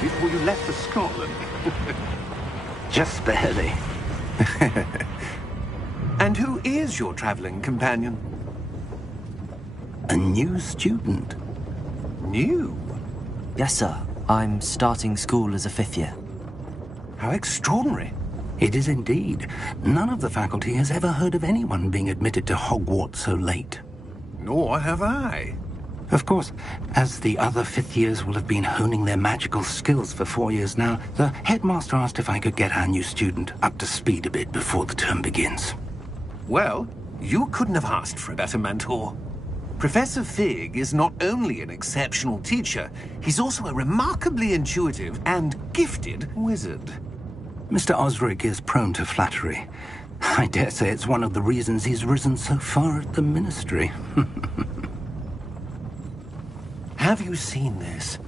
Before you left for Scotland. Just barely. And who is your traveling companion? A new student. New? Yes, sir. I'm starting school as a 5th year. How extraordinary. It is indeed. None of the faculty has ever heard of anyone being admitted to Hogwarts so late. Nor have I. Of course, as the other 5th years will have been honing their magical skills for 4 years now, the headmaster asked if I could get our new student up to speed a bit before the term begins. Well, you couldn't have asked for a better mentor. Professor Fig is not only an exceptional teacher, he's also a remarkably intuitive and gifted wizard. Mr. Osric is prone to flattery. I dare say it's one of the reasons he's risen so far at the Ministry. Have you seen this?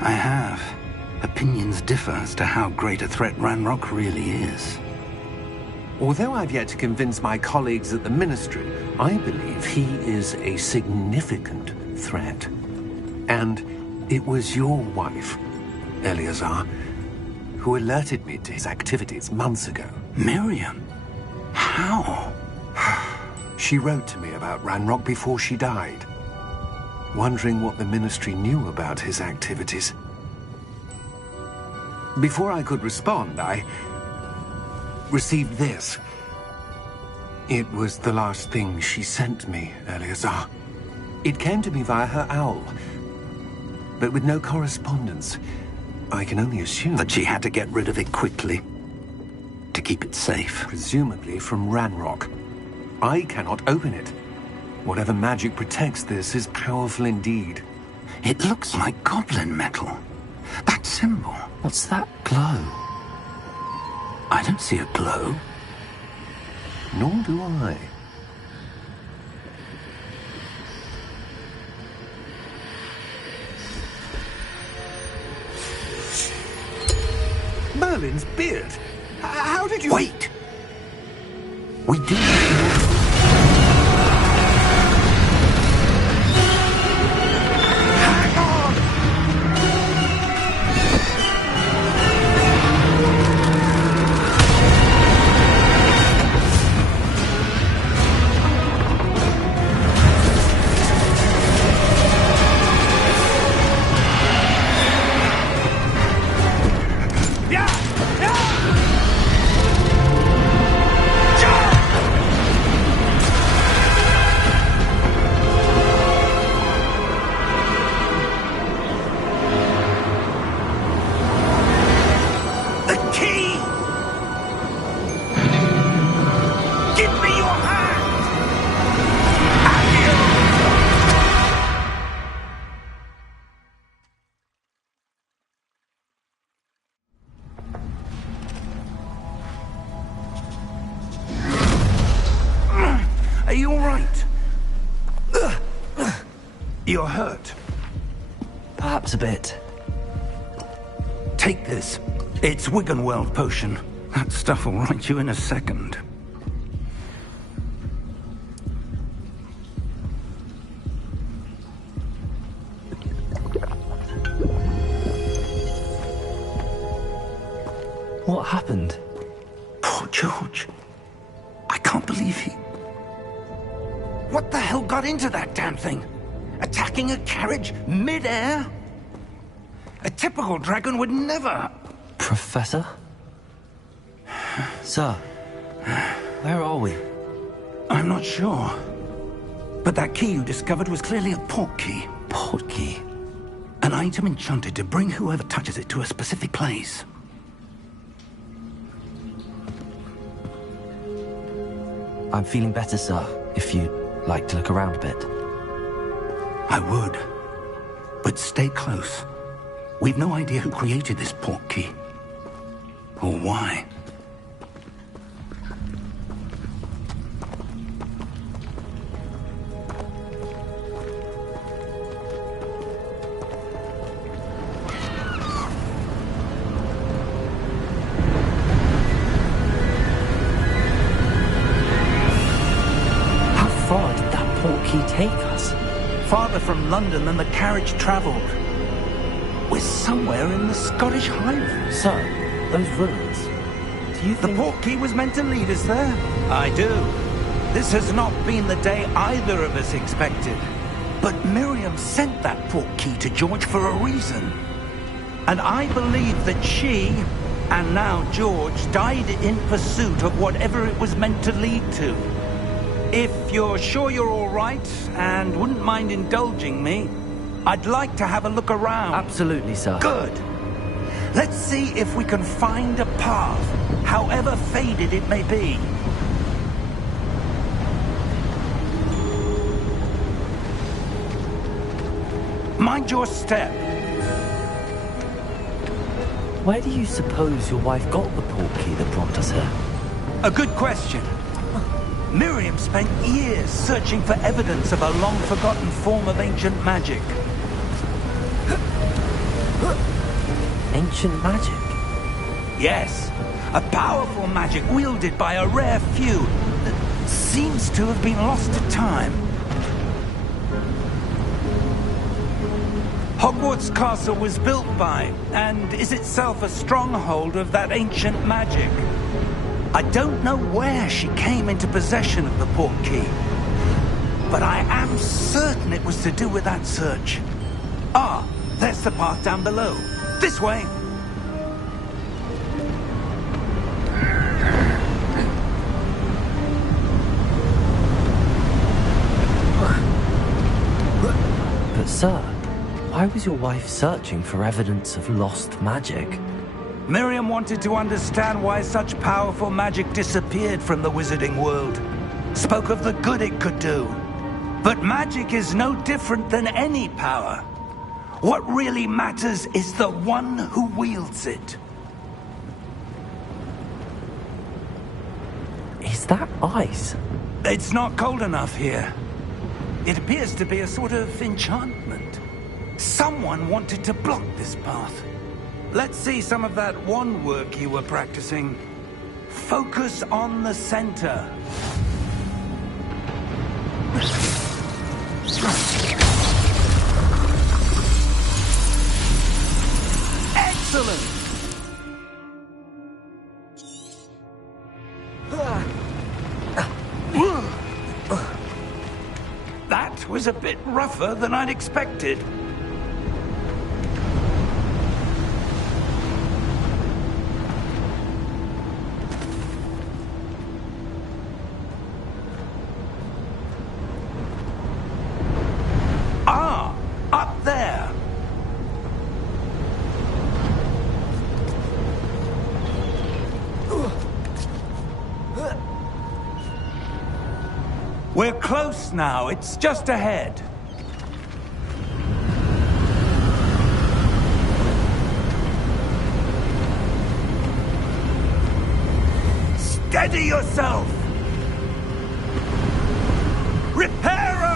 I have. Opinions differ as to how great a threat Ranrock really is. Although I've yet to convince my colleagues at the Ministry, I believe he is a significant threat. And it was your wife, Eleazar, who alerted me to his activities months ago. Miriam? How? She wrote to me about Ranrock before she died, wondering what the Ministry knew about his activities. Before I could respond, I received this. It was the last thing she sent me, Eleazar. It came to me via her owl, but with no correspondence. I can only assume that she had to get rid of it quickly, to keep it safe. Presumably from Ranrock. I cannot open it. Whatever magic protects this is powerful indeed. It looks like goblin metal. That symbol. What's that glow? I don't see a glow. Nor do I. Merlin's beard. How did you... Wait! We do... Are you all right? You're hurt. Perhaps a bit. Take this. It's Wiggenweld potion. That stuff will right you in a second. What happened? Poor George. I can't believe he... What the hell got into that damn thing? Attacking a carriage mid-air? A typical dragon would never... Professor? Sir, where are we? I'm not sure. But that key you discovered was clearly a port key. Port key? An item enchanted to bring whoever touches it to a specific place. I'm feeling better, sir, if you'd like to look around a bit. I would. But stay close. We've no idea who created this portkey. Or why. Take us? Farther from London than the carriage travelled. We're somewhere in the Scottish Highlands. Sir, those ruins. Do you think... The portkey was meant to lead us there? I do. This has not been the day either of us expected. But Miriam sent that portkey to George for a reason. And I believe that she, and now George, died in pursuit of whatever it was meant to lead to. If you're sure you're all right, and wouldn't mind indulging me, I'd like to have a look around. Absolutely, sir. Good. Let's see if we can find a path, however faded it may be. Mind your step. Where do you suppose your wife got the portkey that brought us here? A good question. Miriam spent years searching for evidence of a long-forgotten form of ancient magic. Ancient magic? Yes, a powerful magic wielded by a rare few that seems to have been lost to time. Hogwarts Castle was built by, and is itself a stronghold of that ancient magic. I don't know where she came into possession of the portkey, but I am certain it was to do with that search. Ah, there's the path down below. This way. But sir, why was your wife searching for evidence of lost magic? Miriam wanted to understand why such powerful magic disappeared from the wizarding world. Spoke of the good it could do. But magic is no different than any power. What really matters is the one who wields it. Is that ice? It's not cold enough here. It appears to be a sort of enchantment. Someone wanted to block this path. Let's see some of that wand work you were practicing. Focus on the center. Excellent! That was a bit rougher than I'd expected. Up there! We're close now. It's just ahead. Steady yourself! Reparo!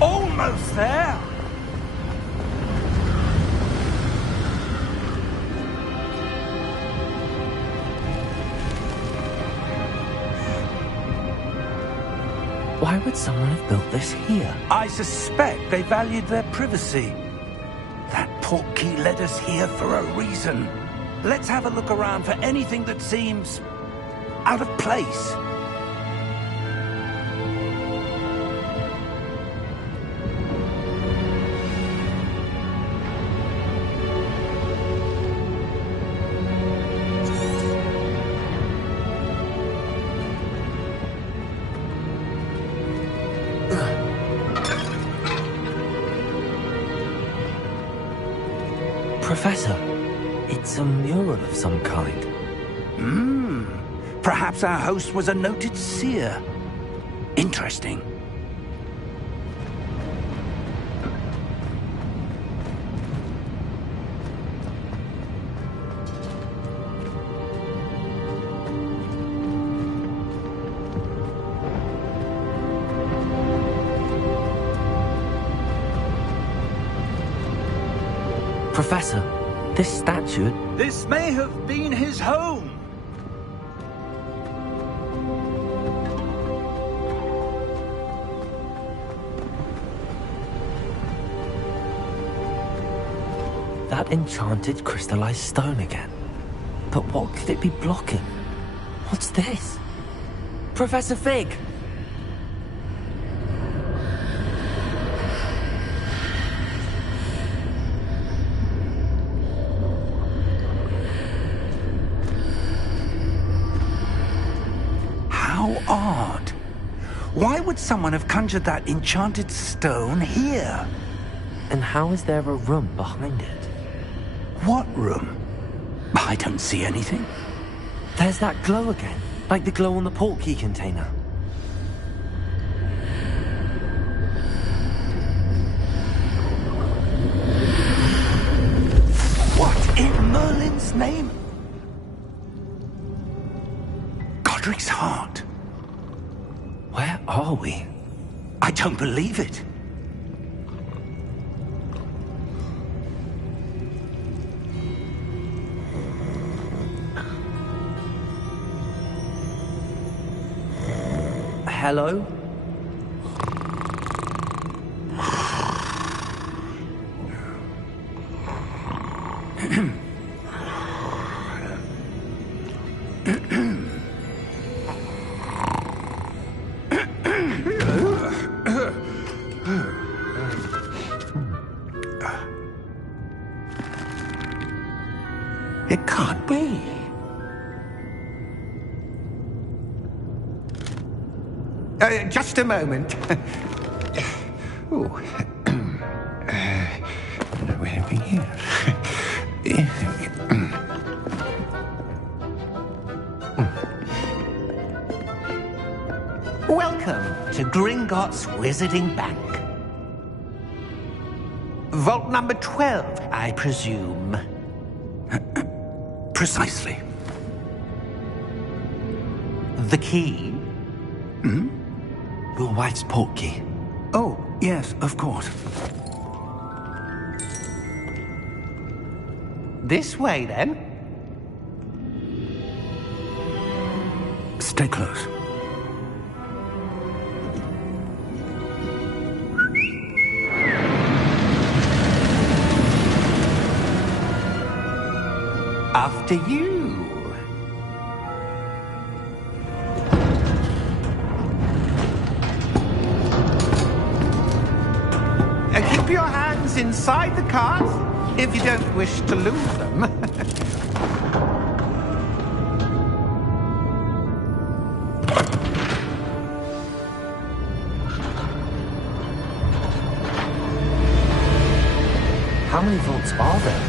Almost there! Why would someone have built this here? I suspect they valued their privacy. That portkey led us here for a reason. Let's have a look around for anything that seems out of place. Professor, it's a mural of some kind. Perhaps our host was a noted seer. Interesting. Professor, this statue... This may have been his home. That enchanted crystallized stone again. But what could it be blocking? What's this? Professor Fig! How odd. Why would someone have conjured that enchanted stone here? And how is there a room behind it? What room? I don't see anything. There's that glow again, like the glow on the portkey container. What in Merlin's name? Godric's heart. Where are we? I don't believe it. Hello? It can't be. Just a moment. Oh. Where are we here? Welcome to Gringotts Wizarding Bank. Vault number 12, I presume. Precisely. The key? Your wife's portkey. Oh, yes, of course. This way, then. Stay close. After you. Keep your hands inside the cart if you don't wish to lose them. How many vaults are there?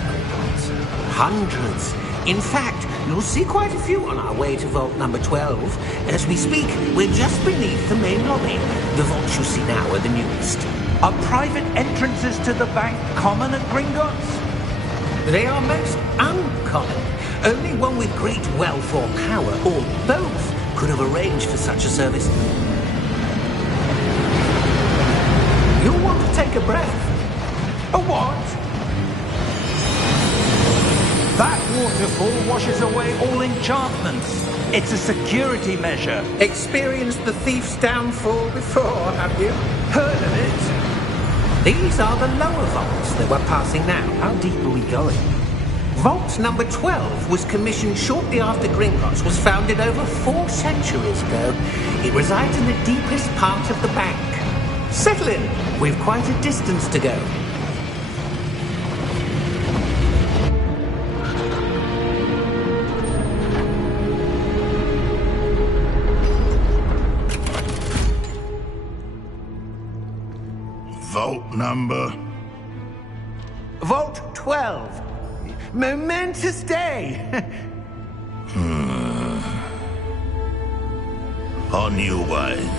Hundreds. In fact, you'll see quite a few on our way to vault number 12. As we speak, we're just beneath the main lobby. The vaults you see now are the newest. Are private entrances to the bank common at Gringotts? They are most uncommon. Only one with great wealth or power, or both, could have arranged for such a service. You'll want to take a breath. A what? That waterfall washes away all enchantments. It's a security measure. Experienced the thief's downfall before, have you? Heard of it? These are the lower vaults that we're passing now. How deep are we going? Vault number 12 was commissioned shortly after Gringotts was founded over 4 centuries ago. It resides in the deepest part of the bank. Settle in. We've quite a distance to go. Vault number? Vault 12. Momentous day! On you, wine.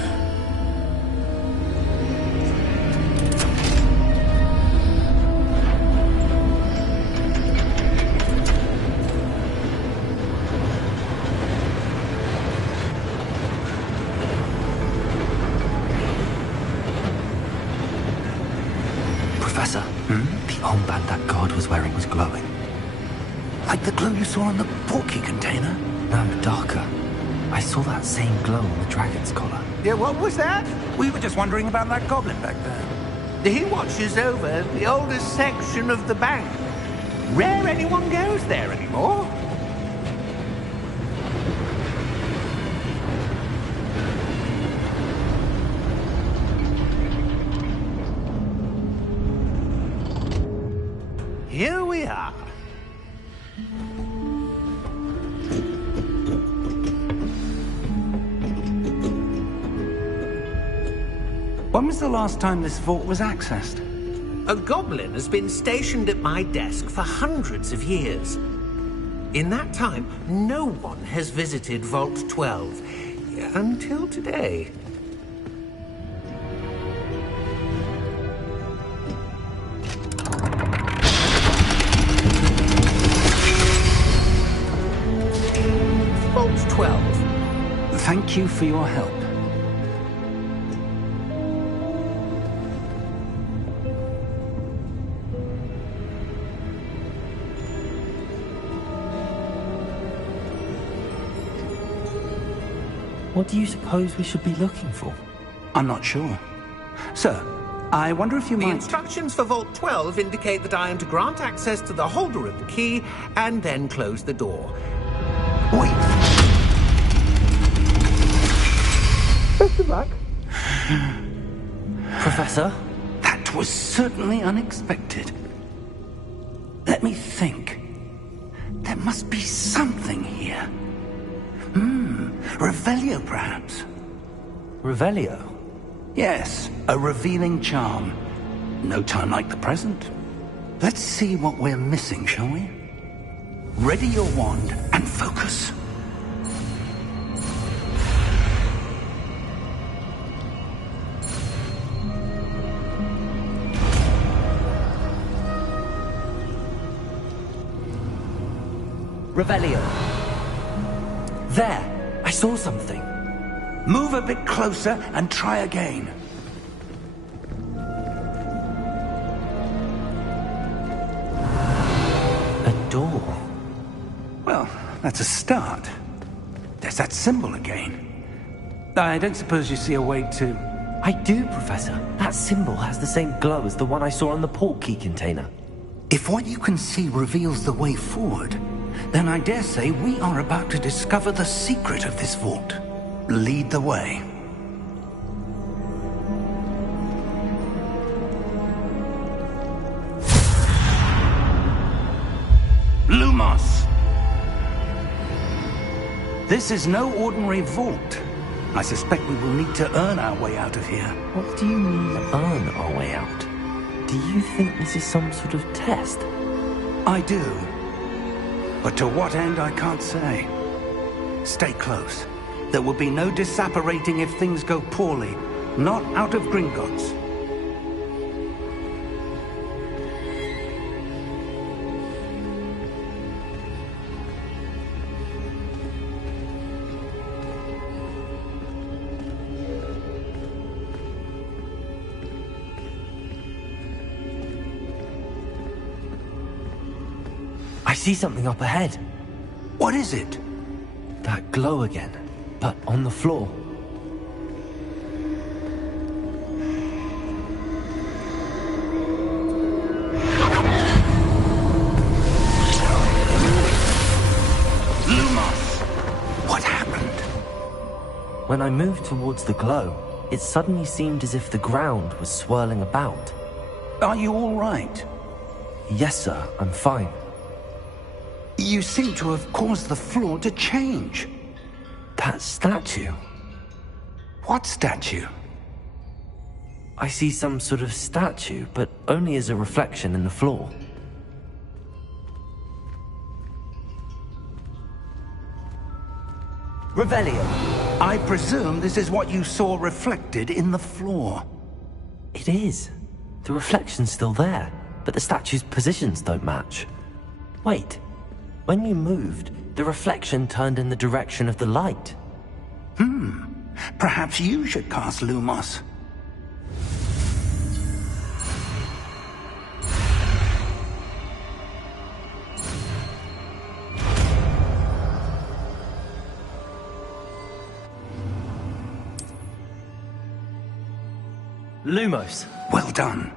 Professor, the armband that guard was wearing was glowing. Like the glow you saw on the portkey container? No, darker. I saw that same glow on the dragon's collar. Yeah, what was that? We were just wondering about that goblin back there. He watches over the oldest section of the bank. Rare anyone goes there anymore. Here we are. When was the last time this vault was accessed? A goblin has been stationed at my desk for hundreds of years. In that time, no one has visited Vault 12. Until today. Vault 12. Thank you for your help. What do you suppose we should be looking for? I'm not sure. Sir, I wonder if you The might... instructions for Vault 12 indicate that I am to grant access to the holder of the key and then close the door. Wait! Best of luck. Professor? That was certainly unexpected. Let me think. There must be something here. Revelio, perhaps? Revelio? Yes, a revealing charm. No time like the present. Let's see what we're missing, shall we? Ready your wand and focus. Revelio. There! I saw something. Move a bit closer and try again. A door. Well, that's a start. There's that symbol again. I don't suppose you see a way to... I do, Professor. That symbol has the same glow as the one I saw on the portkey container. If what you can see reveals the way forward, then I dare say we are about to discover the secret of this vault. Lead the way. Lumos! This is no ordinary vault. I suspect we will need to earn our way out of here. What do you mean, earn our way out? Do you think this is some sort of test? I do. But to what end, I can't say. Stay close. There will be no disapparating if things go poorly. Not out of Gringotts. I see something up ahead. What is it? That glow again, but on the floor. Lumos! What happened? When I moved towards the glow, it suddenly seemed as if the ground was swirling about. Are you all right? Yes, sir, I'm fine. You seem to have caused the floor to change. That statue. What statue? I see some sort of statue, but only as a reflection in the floor. Revelio. I presume this is what you saw reflected in the floor. It is. The reflection's still there, but the statue's positions don't match. Wait. When you moved, the reflection turned in the direction of the light. Perhaps you should cast Lumos. Lumos. Well done.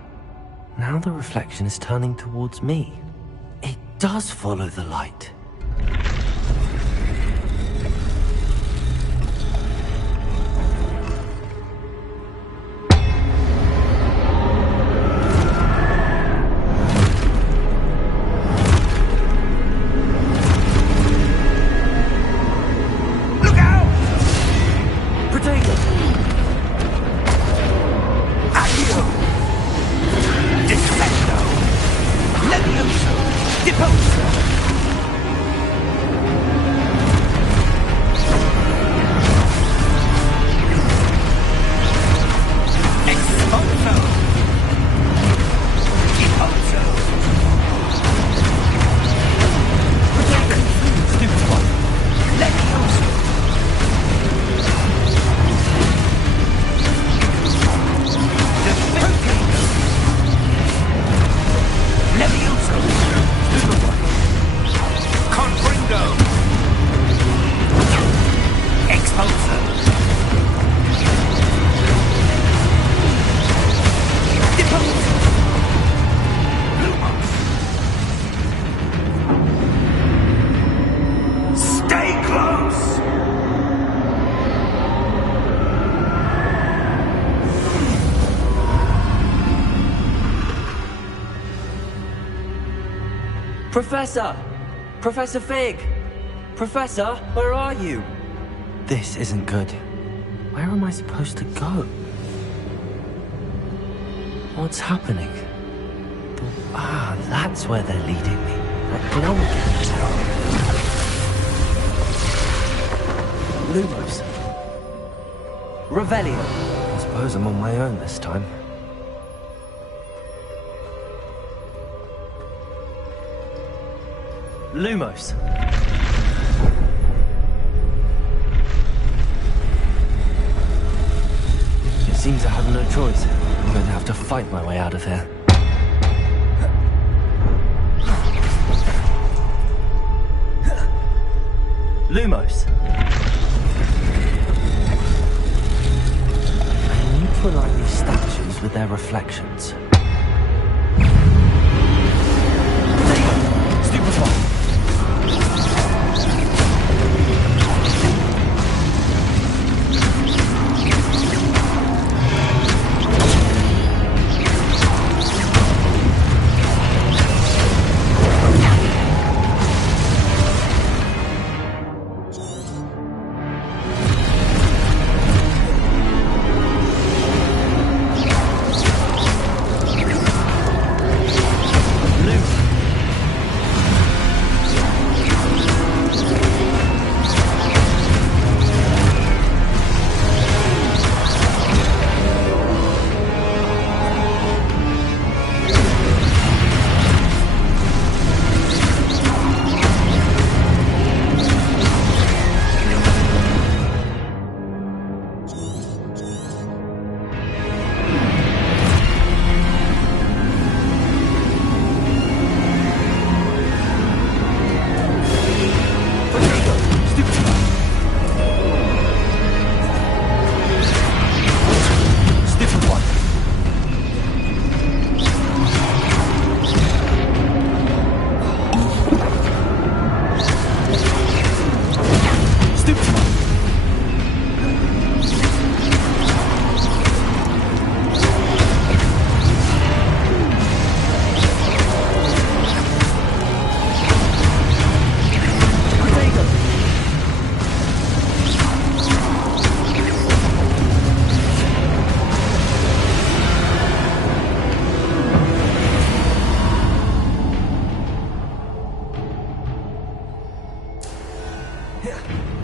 Now the reflection is turning towards me. It does follow the light. Look out! Protego! Accio! Defendo! Levioso! Deposo! Exposo! Deposo! Stupid one! Levioso! Levioso! Confringo! Expulso! Deposo! Lumos! Stay close! Professor! Professor Fig! Professor, where are you? This isn't good. Where am I supposed to go? What's happening? That's where they're leading me. That glow again. Lumos. Revelio. I suppose I'm on my own this time. Lumos. It seems I have no choice. I'm going to have to fight my way out of here. Lumos. I need to align these statues with their reflections. Stupefy.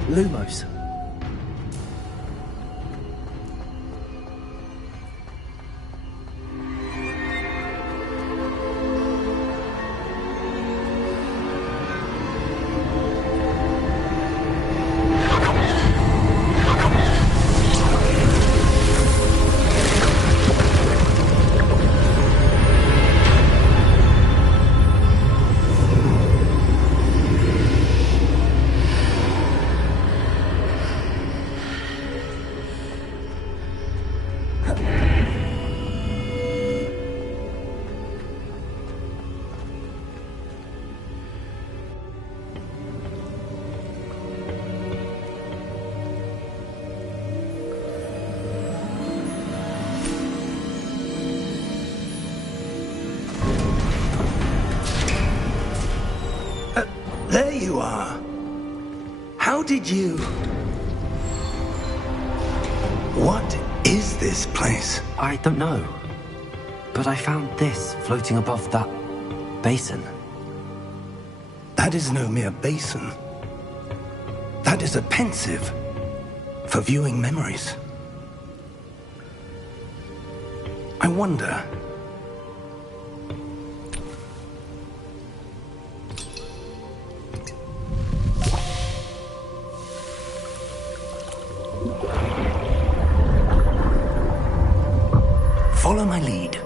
Lumos. did you... What is this place? I don't know. But I found this floating above that basin. That is no mere basin. That is a pensive for viewing memories. I wonder... Follow my lead.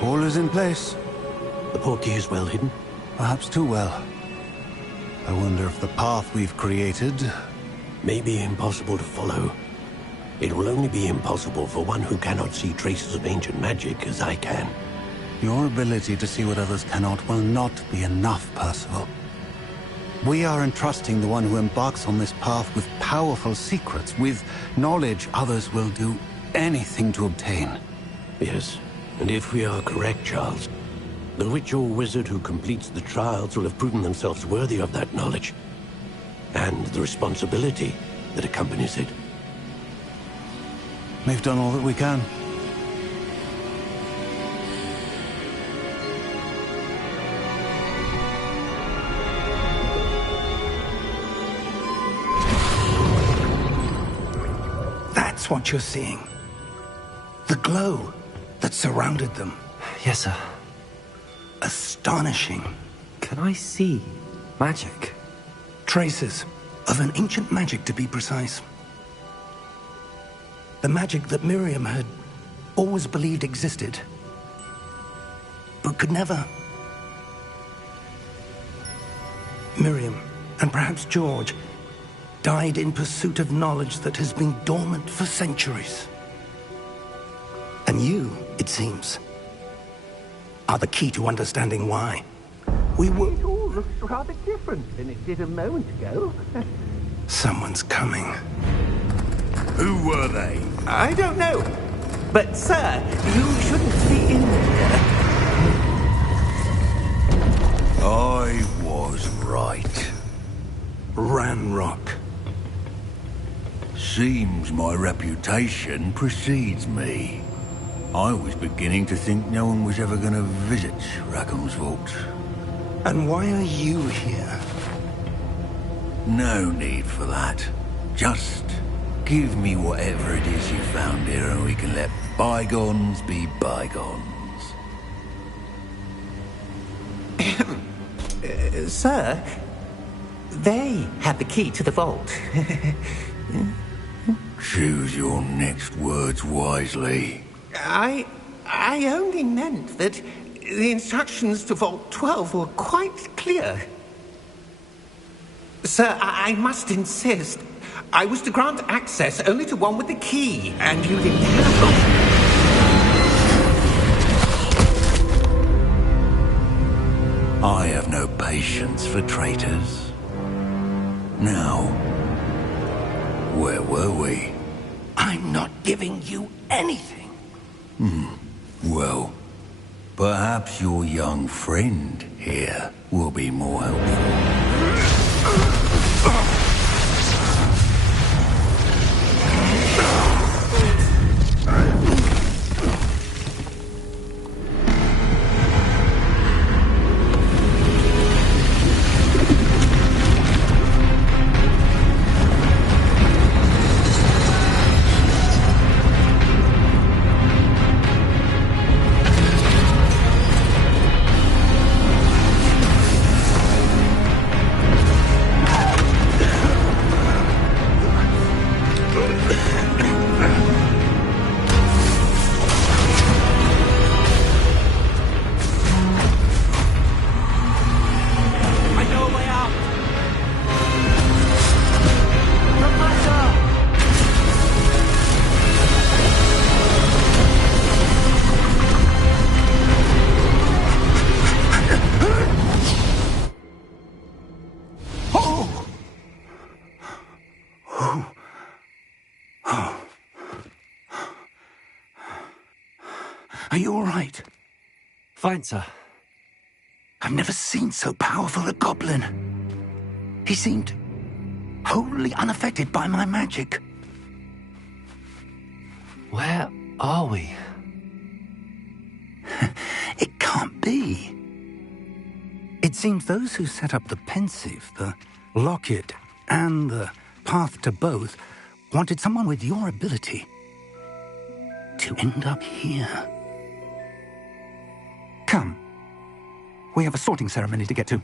All is in place. The portkey is well hidden. Perhaps too well. I wonder if the path we've created... May be impossible to follow. It will only be impossible for one who cannot see traces of ancient magic as I can. Your ability to see what others cannot will not be enough, Percival. We are entrusting the one who embarks on this path with powerful secrets, with knowledge others will do anything to obtain. Yes, and if we are correct, Charles, the witch or wizard who completes the trials will have proven themselves worthy of that knowledge, and the responsibility that accompanies it. We've done all that we can. That's what you're seeing. The glow that surrounded them. Yes, sir. Astonishing. Can I see magic? Traces of an ancient magic, to be precise. The magic that Miriam had always believed existed, but could never. Miriam, and perhaps George, died in pursuit of knowledge that has been dormant for centuries. And you, it seems, are the key to understanding why. We were... It all looks rather different than it did a moment ago. Someone's coming. Who were they? I don't know. But, sir, you shouldn't be in here. I was right. Ranrock. Seems my reputation precedes me. I was beginning to think no one was ever going to visit Rackham's vault. And why are you here? No need for that. Just give me whatever it is you found here and we can let bygones be bygones. Sir, they had the key to the vault. Choose your next words wisely. I only meant that the instructions to Vault 12 were quite clear. Sir, I must insist. I was to grant access only to one with the key, and you didn't have them. I have no patience for traitors. Now, where were we? I'm not giving you anything. Well, perhaps your young friend here will be more helpful. Are you all right? Fine, sir. I've never seen so powerful a goblin. He seemed wholly unaffected by my magic. Where are we? It can't be. It seems those who set up the pensive, the locket, and the path to both wanted someone with your ability to end up here. Come. We have a sorting ceremony to get to.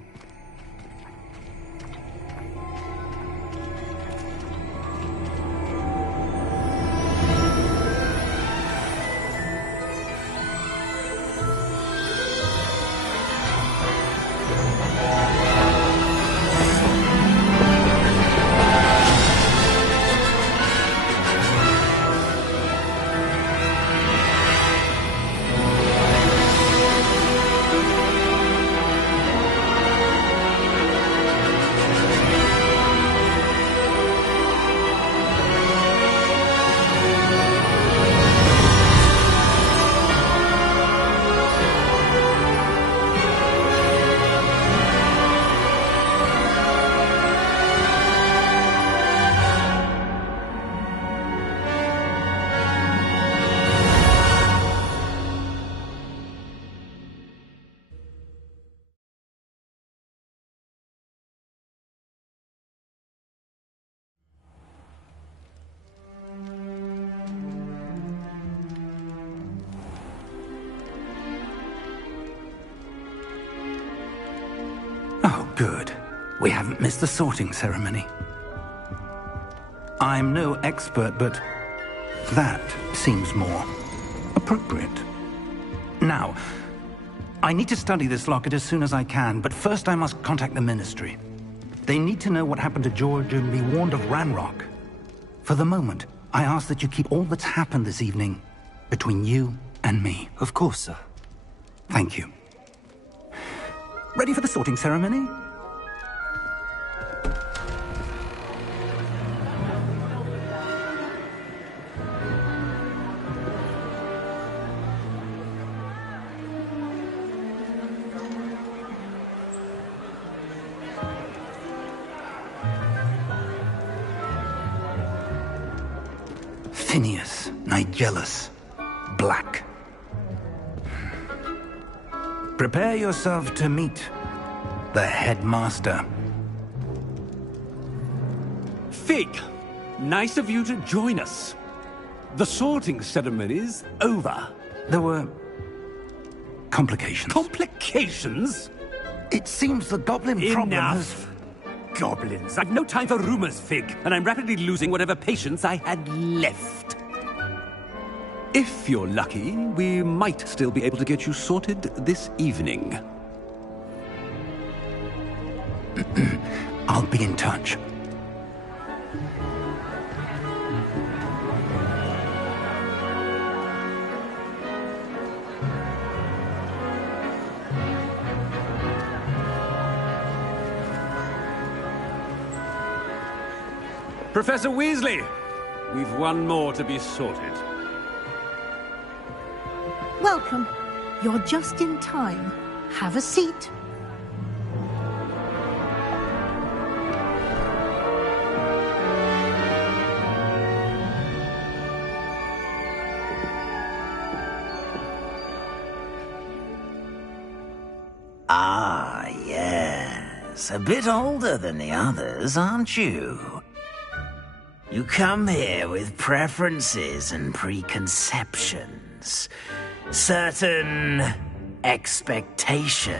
Oh, good. We haven't missed the sorting ceremony. I'm no expert, but that seems more appropriate. Now, I need to study this locket as soon as I can, but first I must contact the Ministry. They need to know what happened to George and be warned of Ranrock. For the moment, I ask that you keep all that's happened this evening between you and me. Of course, sir. Thank you. Ready for the sorting ceremony? Phineas, Nigellus, Black. Prepare yourself to meet the headmaster. Fig, nice of you to join us. The sorting ceremony's over. There were complications. Complications? It seems the goblin problem has... Enough. Goblins. I've no time for rumors, Fig, and I'm rapidly losing whatever patience I had left. If you're lucky, we might still be able to get you sorted this evening. I'll be in touch. Professor Weasley, we've one more to be sorted. Welcome. You're just in time. Have a seat. Ah, yes. A bit older than the others, aren't you? You come here with preferences and preconceptions. Certain expectations.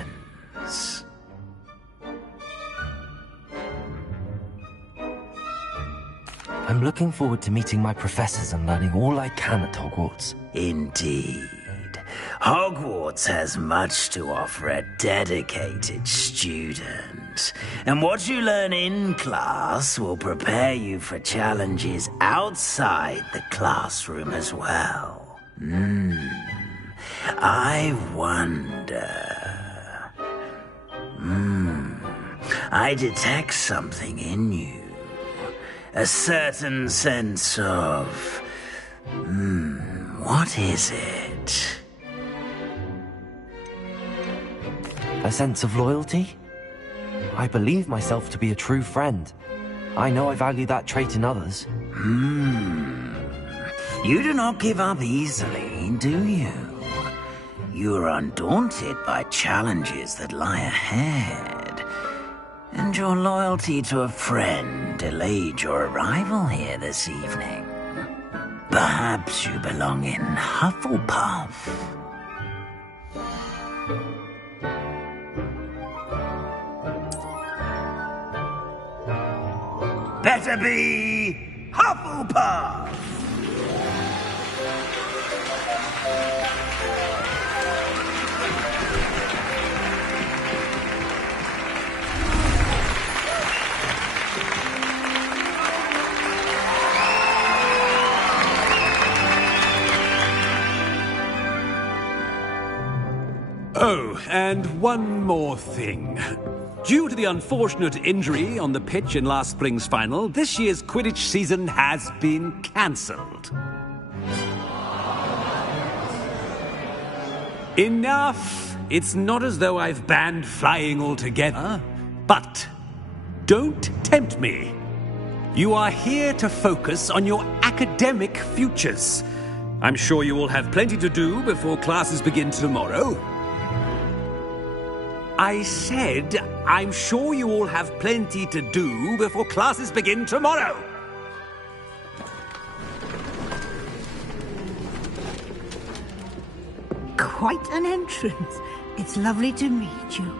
I'm looking forward to meeting my professors and learning all I can at Hogwarts. Indeed. Hogwarts has much to offer a dedicated student. And what you learn in class will prepare you for challenges outside the classroom as well. I wonder... I detect something in you. A certain sense of... what is it? sense of loyalty. I believe myself to be a true friend. I know I value that trait in others. You do not give up easily, do you? You are undaunted by challenges that lie ahead. And your loyalty to a friend delayed your arrival here this evening. Perhaps you belong in Hufflepuff. Better be Hufflepuff! Oh, and one more thing. Due to the unfortunate injury on the pitch in last spring's final, this year's Quidditch season has been cancelled. Enough! It's not as though I've banned flying altogether. But don't tempt me. You are here to focus on your academic futures. I'm sure you will have plenty to do before classes begin tomorrow. I said, I'm sure you all have plenty to do before classes begin tomorrow. Quite an entrance. It's lovely to meet you.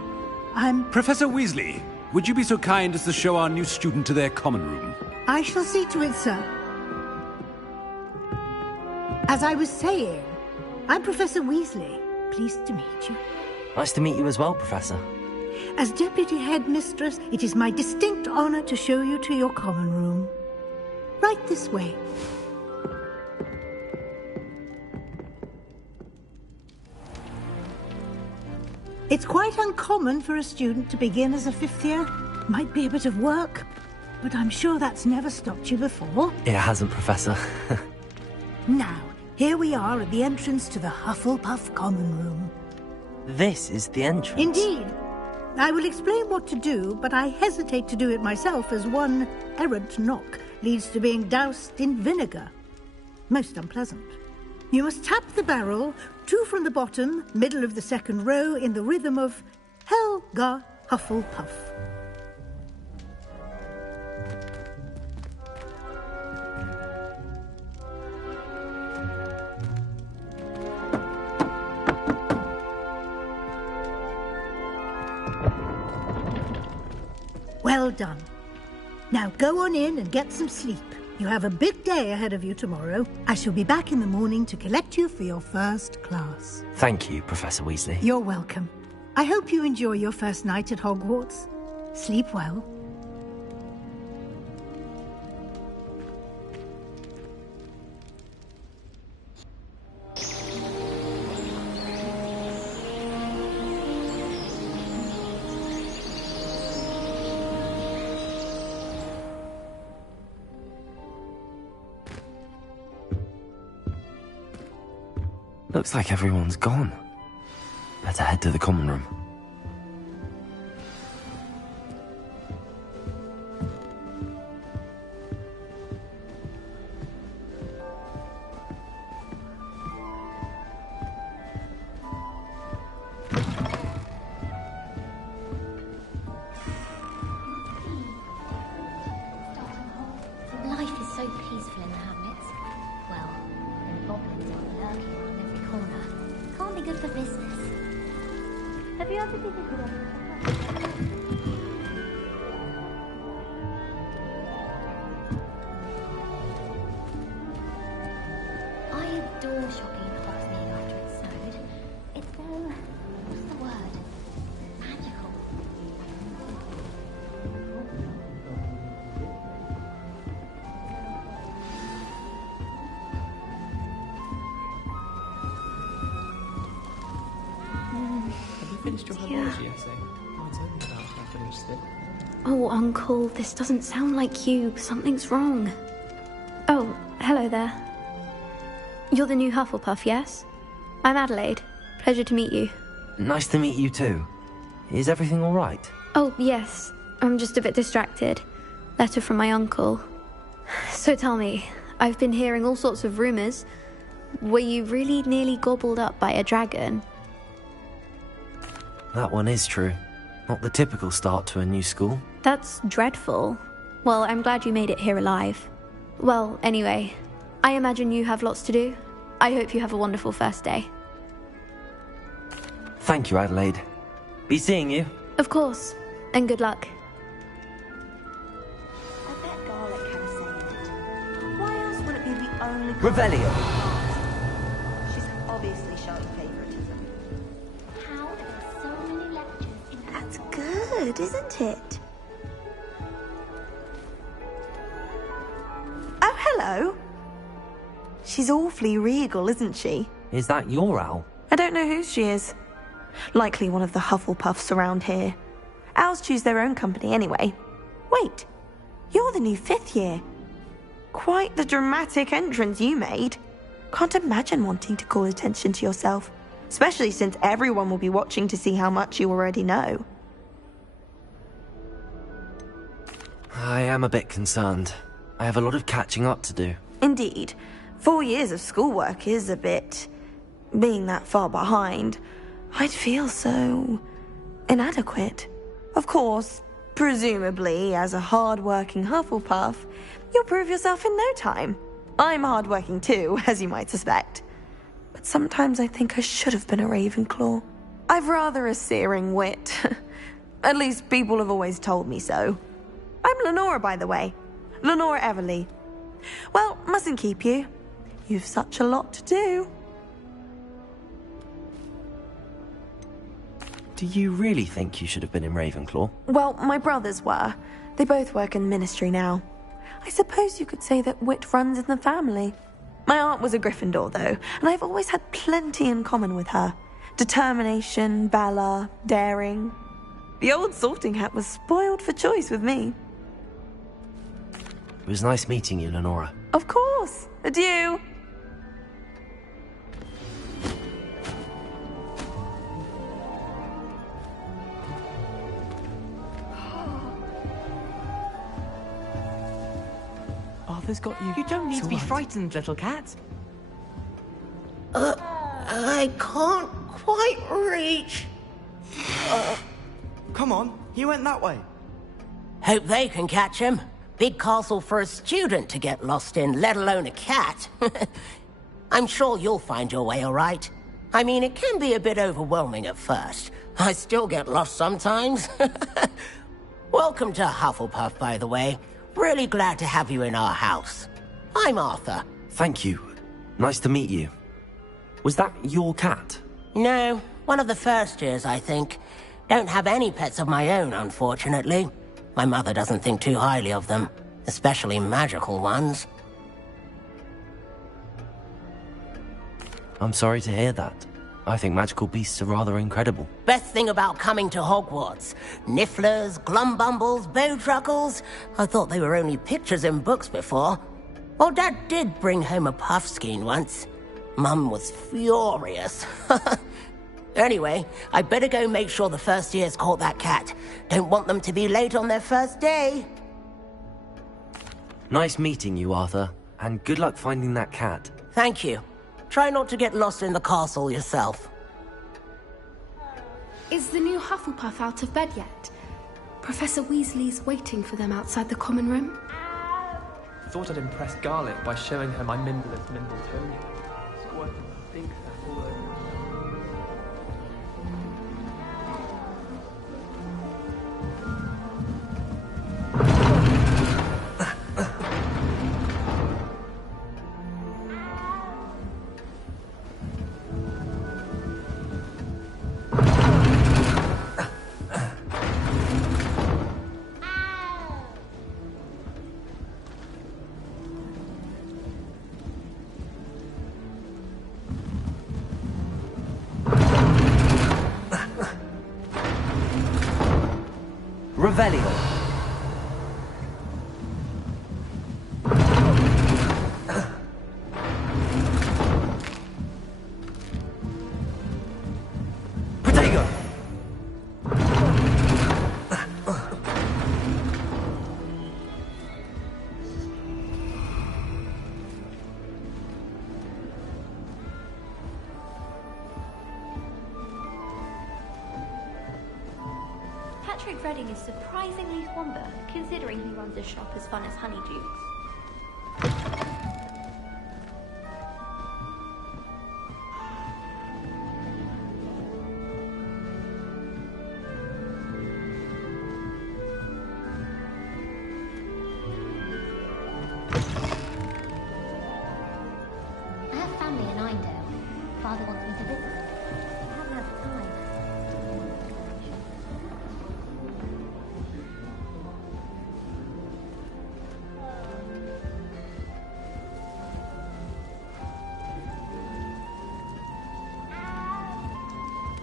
I'm... Professor Weasley, would you be so kind as to show our new student to their common room? I shall see to it, sir. As I was saying, I'm Professor Weasley. Pleased to meet you. Nice to meet you as well, Professor. As Deputy Headmistress, it is my distinct honor to show you to your common room. Right this way. It's quite uncommon for a student to begin as a fifth year. Might be a bit of work, but I'm sure that's never stopped you before. It hasn't, Professor. Now, here we are at the entrance to the Hufflepuff common room. This is the entrance? Indeed. I will explain what to do, but I hesitate to do it myself as one errant knock leads to being doused in vinegar. Most unpleasant. You must tap the barrel, 2 from the bottom, middle of the second row, in the rhythm of Helga Hufflepuff. Well done. Now go on in and get some sleep. You have a big day ahead of you tomorrow. I shall be back in the morning to collect you for your first class. Thank you, Professor Weasley. You're welcome. I hope you enjoy your first night at Hogwarts. Sleep well. Looks like everyone's gone. Better head to the common room. Life is so peaceful in the hamlets. Well, and goblins are lurking around every corner. Can't be good for business. Have you ever visited them? I adore shopping in Hogsmeade after it snowed. It's so... what's the word? Magical. Have you finished your biology essay? Oh, it's only about half an inch thick. Oh, Uncle, this doesn't sound like you. Something's wrong. Oh, hello there. You're the new Hufflepuff, yes? I'm Adelaide. Pleasure to meet you. Nice to meet you too. Is everything all right? Oh, yes. I'm just a bit distracted. Letter from my uncle. So tell me, I've been hearing all sorts of rumors. Were you really nearly gobbled up by a dragon? That one is true. Not the typical start to a new school. That's dreadful. Well, I'm glad you made it here alive. Well, anyway, I imagine you have lots to do. I hope you have a wonderful first day. Thank you, Adelaide. Be seeing you. Of course, and good luck. I bet Garlic had a say in it. Why else would it be the only... Revelio. She's obviously showing favoritism. How are there so many lectures in That's good, isn't it? Oh, hello. She's awfully regal, isn't she? Is that your owl? I don't know who she is. Likely one of the Hufflepuffs around here. Owls choose their own company anyway. Wait, you're the new 5th year. Quite the dramatic entrance you made. Can't imagine wanting to call attention to yourself, especially since everyone will be watching to see how much you already know. I am a bit concerned. I have a lot of catching up to do. Indeed. 4 years of schoolwork is a bit... being that far behind, I'd feel so... inadequate. Of course, presumably, as a hard-working Hufflepuff, you'll prove yourself in no time. I'm hard-working too, as you might suspect. But sometimes I think I should have been a Ravenclaw. I've rather a searing wit. At least people have always told me so. I'm Lenora, by the way. Lenora Everly. Well, mustn't keep you. You've such a lot to do. Do you really think you should have been in Ravenclaw? Well, my brothers were. They both work in ministry now. I suppose you could say that wit runs in the family. My aunt was a Gryffindor, though, and I've always had plenty in common with her. Determination, valor, daring. The old sorting hat was spoiled for choice with me. It was nice meeting you, Lenora. Of course. Adieu. Arthur's got you. You don't need to be frightened, little cat. I can't quite reach. Come on, he went that way. Hope they can catch him. Big castle for a student to get lost in, let alone a cat. I'm sure you'll find your way all right. I mean, it can be a bit overwhelming at first. I still get lost sometimes. Welcome to Hufflepuff, by the way. Really glad to have you in our house. I'm Arthur. Thank you. Nice to meet you. Was that your cat? No, one of the first years, I think. Don't have any pets of my own, unfortunately. My mother doesn't think too highly of them, especially magical ones. I'm sorry to hear that. I think magical beasts are rather incredible. Best thing about coming to Hogwarts. Nifflers, Glumbumbles, Bowtruckles. I thought they were only pictures in books before. Well, Dad did bring home a Puffskein once. Mum was furious. Anyway, I better go make sure the first years caught that cat. Don't want them to be late on their first day. Nice meeting you, Arthur. And good luck finding that cat. Thank you. Try not to get lost in the castle yourself. Is the new Hufflepuff out of bed yet? Professor Weasley's waiting for them outside the common room. Thought I'd impress Garlic by showing her my Mimbleth Mimbletonia. Squirting a big fat all over. Revelio. Protego. Patrick Redding is surprisingly somber, considering he runs a shop as fun as Honeydukes. I have family in Eindale. Father wants me to visit them. I haven't had the time.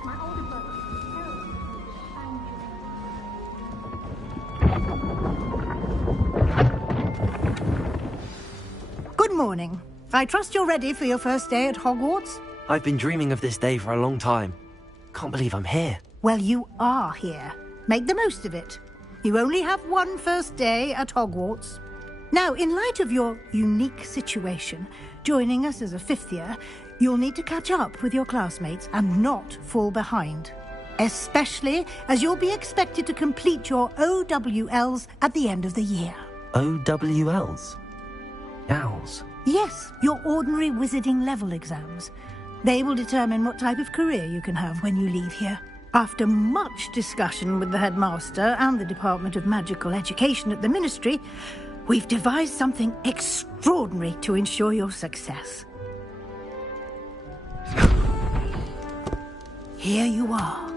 My older brother is terrible. Good morning. I trust you're ready for your first day at Hogwarts? I've been dreaming of this day for a long time. Can't believe I'm here. Well, you are here. Make the most of it. You only have one first day at Hogwarts. Now, in light of your unique situation, joining us as a fifth year, you'll need to catch up with your classmates and not fall behind. Especially as you'll be expected to complete your OWLs at the end of the year. OWLs? Owls? Yes, your ordinary wizarding level exams. They will determine what type of career you can have when you leave here. After much discussion with the headmaster and the Department of Magical Education at the Ministry, we've devised something extraordinary to ensure your success. Here you are.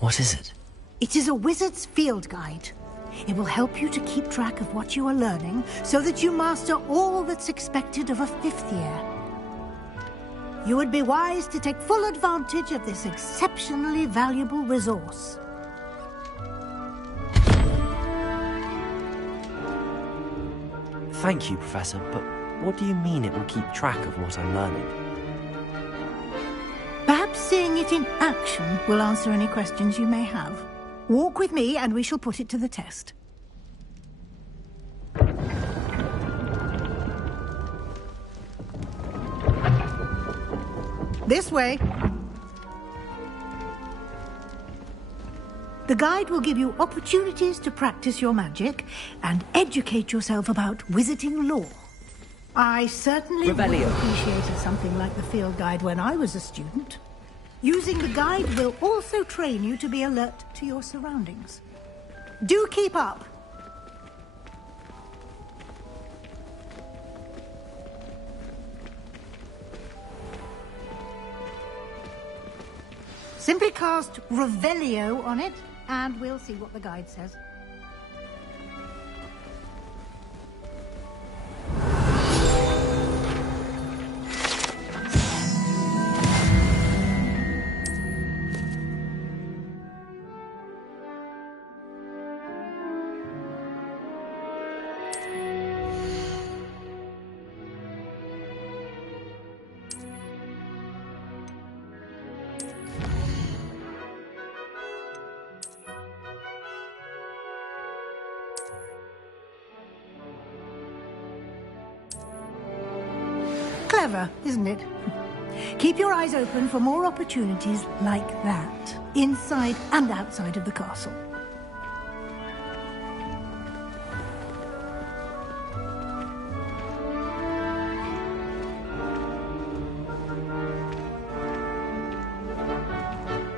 What is it? It is a wizard's field guide. It will help you to keep track of what you are learning so that you master all that's expected of a fifth year. You would be wise to take full advantage of this exceptionally valuable resource. Thank you, Professor, but what do you mean it will keep track of what I'm learning? Perhaps seeing it in action will answer any questions you may have. Walk with me and we shall put it to the test. This way. The guide will give you opportunities to practice your magic and educate yourself about wizarding lore. I certainly would have appreciated something like the field guide when I was a student. Using the guide will also train you to be alert to your surroundings. Do keep up! Simply cast Revelio on it, and we'll see what the guide says. Clever, isn't it? Keep your eyes open for more opportunities like that, inside and outside of the castle.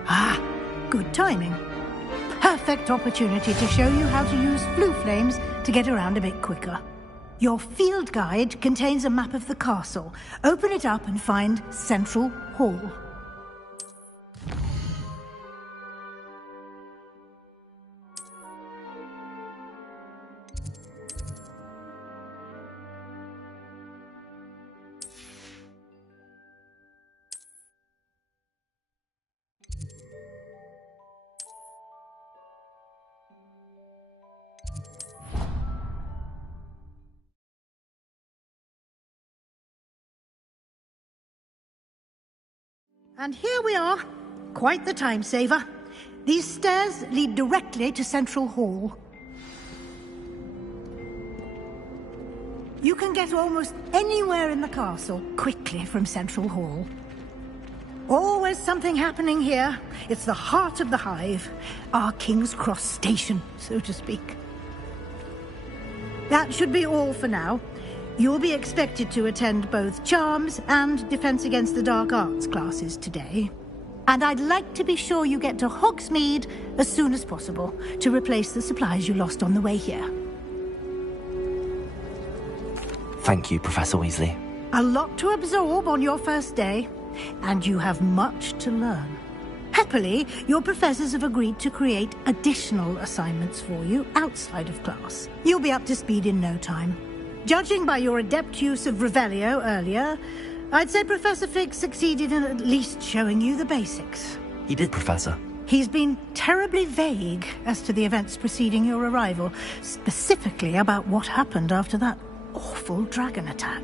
Ah, good timing. Perfect opportunity to show you how to use flue flames to get around a bit quicker. Your field guide contains a map of the castle. Open it up and find Central Hall. And here we are. Quite the time saver. These stairs lead directly to Central Hall. You can get almost anywhere in the castle quickly from Central Hall. Always something happening here. It's the heart of the hive. Our King's Cross station, so to speak. That should be all for now. You'll be expected to attend both Charms and Defense Against the Dark Arts classes today. And I'd like to be sure you get to Hogsmeade as soon as possible to replace the supplies you lost on the way here. Thank you, Professor Weasley. A lot to absorb on your first day, and you have much to learn. Happily, your professors have agreed to create additional assignments for you outside of class. You'll be up to speed in no time. Judging by your adept use of Revelio earlier, I'd say Professor Fig succeeded in at least showing you the basics. He did, Professor. He's been terribly vague as to the events preceding your arrival, specifically about what happened after that awful dragon attack.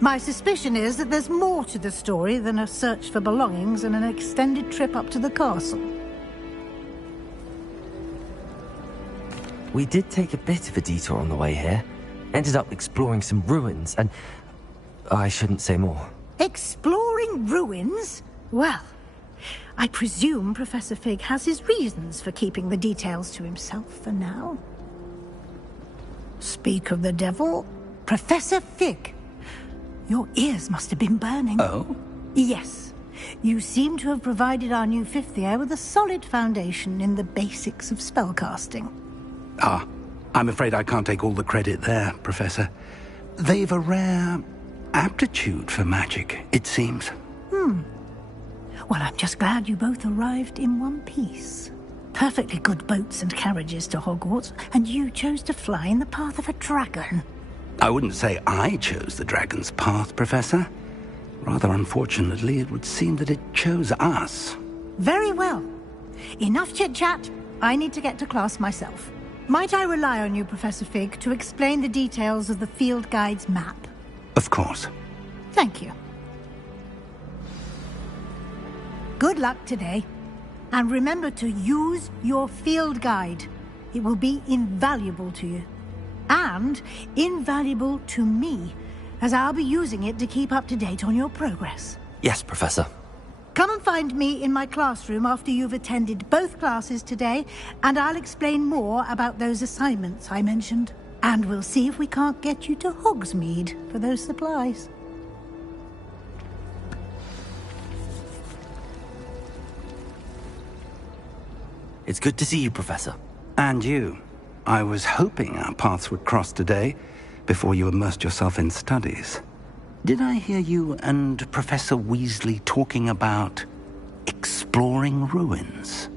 My suspicion is that there's more to the story than a search for belongings and an extended trip up to the castle. We did take a bit of a detour on the way here. Ended up exploring some ruins and... I shouldn't say more. Exploring ruins? Well, I presume Professor Fig has his reasons for keeping the details to himself for now. Speak of the devil, Professor Fig. Your ears must have been burning. Oh? Yes. You seem to have provided our new fifth year with a solid foundation in the basics of spellcasting. Ah, I'm afraid I can't take all the credit there, Professor. They've a rare aptitude for magic, it seems. Well, I'm just glad you both arrived in one piece. Perfectly good boats and carriages to Hogwarts, and you chose to fly in the path of a dragon. I wouldn't say I chose the dragon's path, Professor. Rather unfortunately, it would seem that it chose us. Very well. Enough chit-chat. I need to get to class myself. Might I rely on you, Professor Fig, to explain the details of the field guide's map? Of course. Thank you. Good luck today. And remember to use your field guide. It will be invaluable to you. And invaluable to me, as I'll be using it to keep up to date on your progress. Yes, Professor. Come and find me in my classroom after you've attended both classes today, and I'll explain more about those assignments I mentioned. And we'll see if we can't get you to Hogsmeade for those supplies. It's good to see you, Professor. And you. I was hoping our paths would cross today, before you immersed yourself in studies. Did I hear you and Professor Weasley talking about exploring ruins?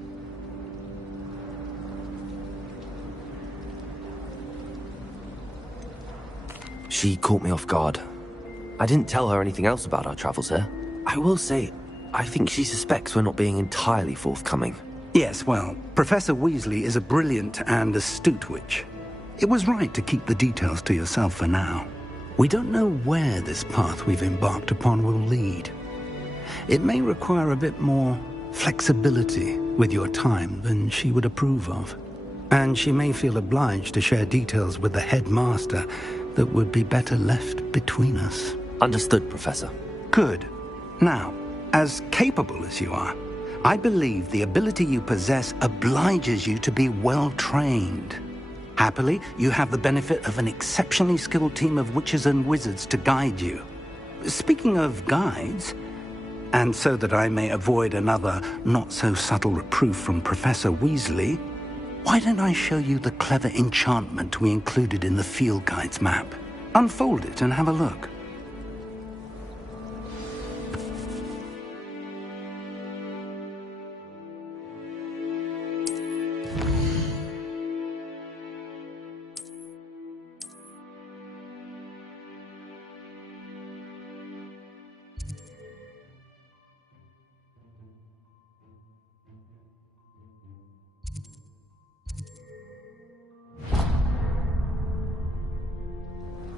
She caught me off guard. I didn't tell her anything else about our travels here. I will say, I think she suspects we're not being entirely forthcoming. Yes, well, Professor Weasley is a brilliant and astute witch. It was right to keep the details to yourself for now. We don't know where this path we've embarked upon will lead. It may require a bit more flexibility with your time than she would approve of. And she may feel obliged to share details with the headmaster that would be better left between us. Understood, Professor. Good. Now, as capable as you are, I believe the ability you possess obliges you to be well-trained. Happily, you have the benefit of an exceptionally skilled team of witches and wizards to guide you. Speaking of guides, and so that I may avoid another not-so-subtle reproof from Professor Weasley, why don't I show you the clever enchantment we included in the field guide's map? Unfold it and have a look.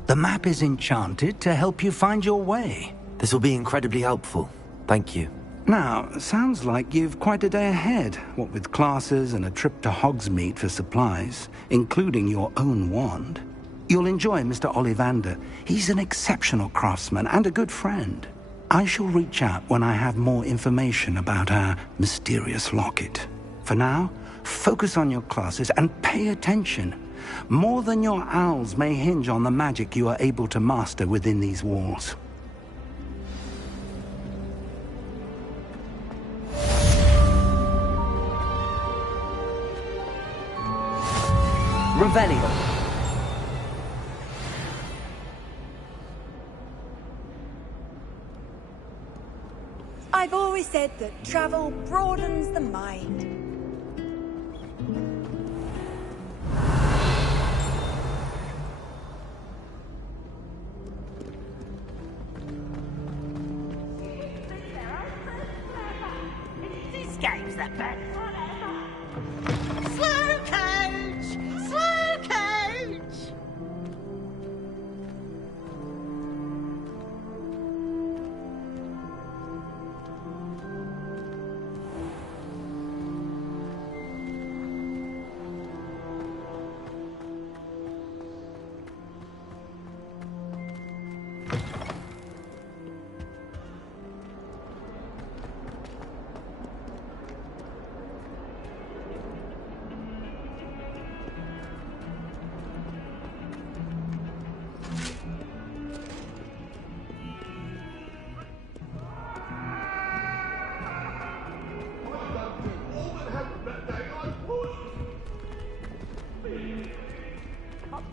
The map is enchanted to help you find your way. This will be incredibly helpful. Thank you. Now, sounds like you've quite a day ahead, what with classes and a trip to Hogsmeade for supplies, including your own wand. You'll enjoy Mr. Ollivander. He's an exceptional craftsman and a good friend. I shall reach out when I have more information about our mysterious locket. For now, focus on your classes and pay attention. More than your owls may hinge on the magic you are able to master within these walls. Revelio. I've always said that travel broadens the mind. This game's the best. Slow coach! Slow coach!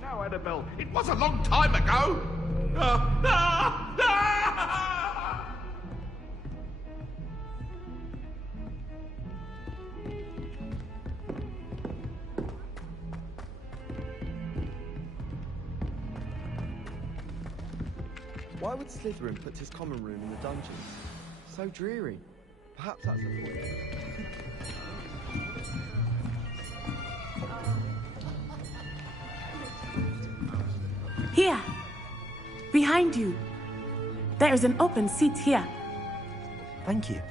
Now, Annabelle, it was a long time ago. Why would Slytherin put his common room in the dungeons? So dreary. Perhaps that's the point. Here, behind you. There is an open seat here. Thank you.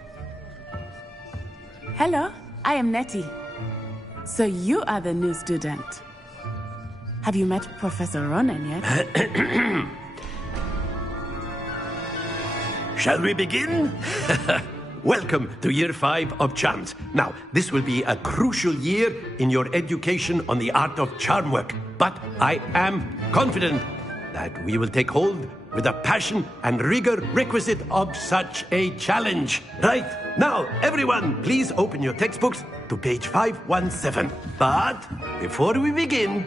Hello, I am Nettie. So you are the new student. Have you met Professor Ronan yet? Shall we begin? Welcome to Year 5 of Charms. Now, this will be a crucial year in your education on the art of charm work. But I am confident that we will take hold with the passion and rigor requisite of such a challenge. Right, now, everyone, please open your textbooks to page 517. But before we begin,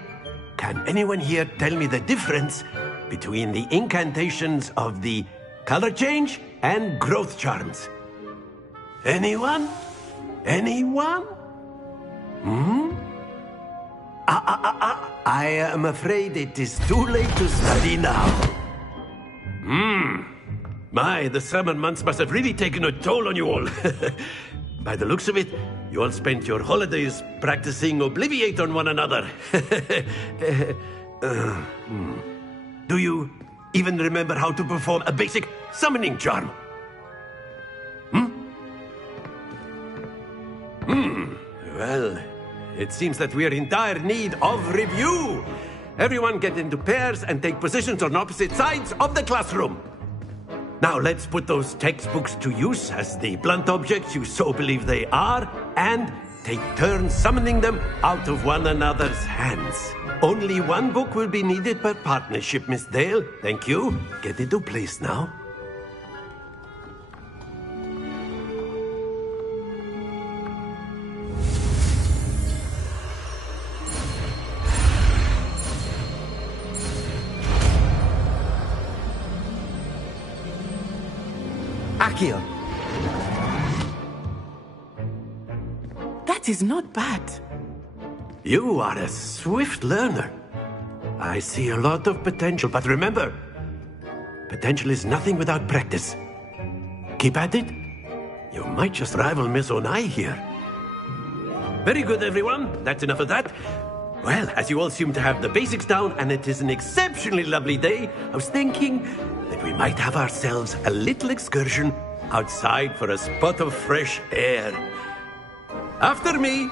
can anyone here tell me the difference between the incantations of the color change and growth charms? Anyone? Anyone? I am afraid it is too late to study now. My, the summer months must have really taken a toll on you all. By the looks of it, you all spent your holidays practicing Obliviate on one another. Do you even remember how to perform a basic summoning charm? Well, it seems that we are in dire need of review. Everyone get into pairs and take positions on opposite sides of the classroom. Now let's put those textbooks to use as the blunt objects you so believe they are, and take turns summoning them out of one another's hands. Only one book will be needed per partnership, Miss Dale. Thank you. Get into place now. Accio. That is not bad. You are a swift learner. I see a lot of potential, but remember, potential is nothing without practice. Keep at it. You might just rival Miss Onai here. Very good, everyone. That's enough of that. Well, as you all seem to have the basics down, and it is an exceptionally lovely day, I was thinking that we might have ourselves a little excursion outside for a spot of fresh air. After me.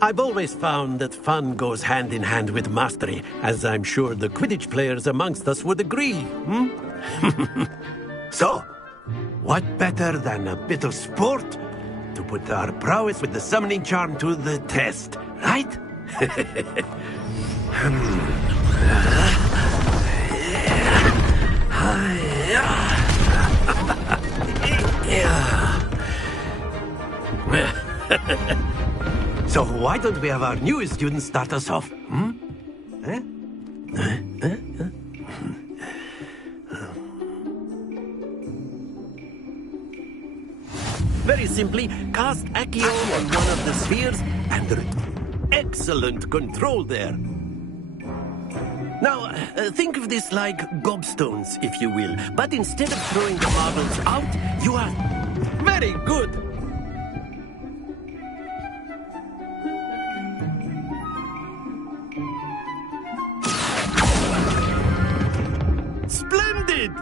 I've always found that fun goes hand in hand with mastery, as I'm sure the Quidditch players amongst us would agree. So, what better than a bit of sport to put our prowess with the summoning charm to the test, right? So why don't we have our newest student start us off? Very simply, cast Accio on one of the spheres and excellent control there. Now, think of this like gobstones, if you will. But instead of throwing the marbles out, you are... Very good! Splendid!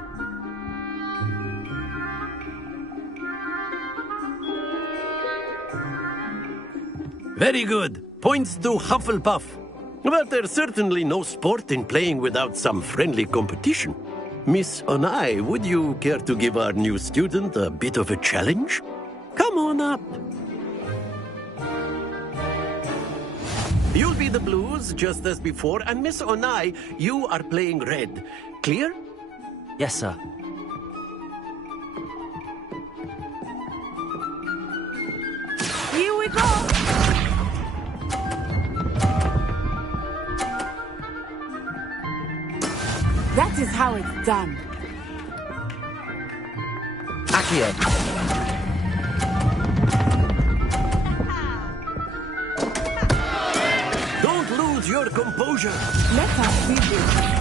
Very good. Points to Hufflepuff. But there's certainly no sport in playing without some friendly competition. Miss Onai, would you care to give our new student a bit of a challenge? Come on up. You'll be the blues, just as before, and Miss Onai, you are playing red. Clear? Yes, sir. Here we go! That is how it's done. Accio. Don't lose your composure. Let us see this.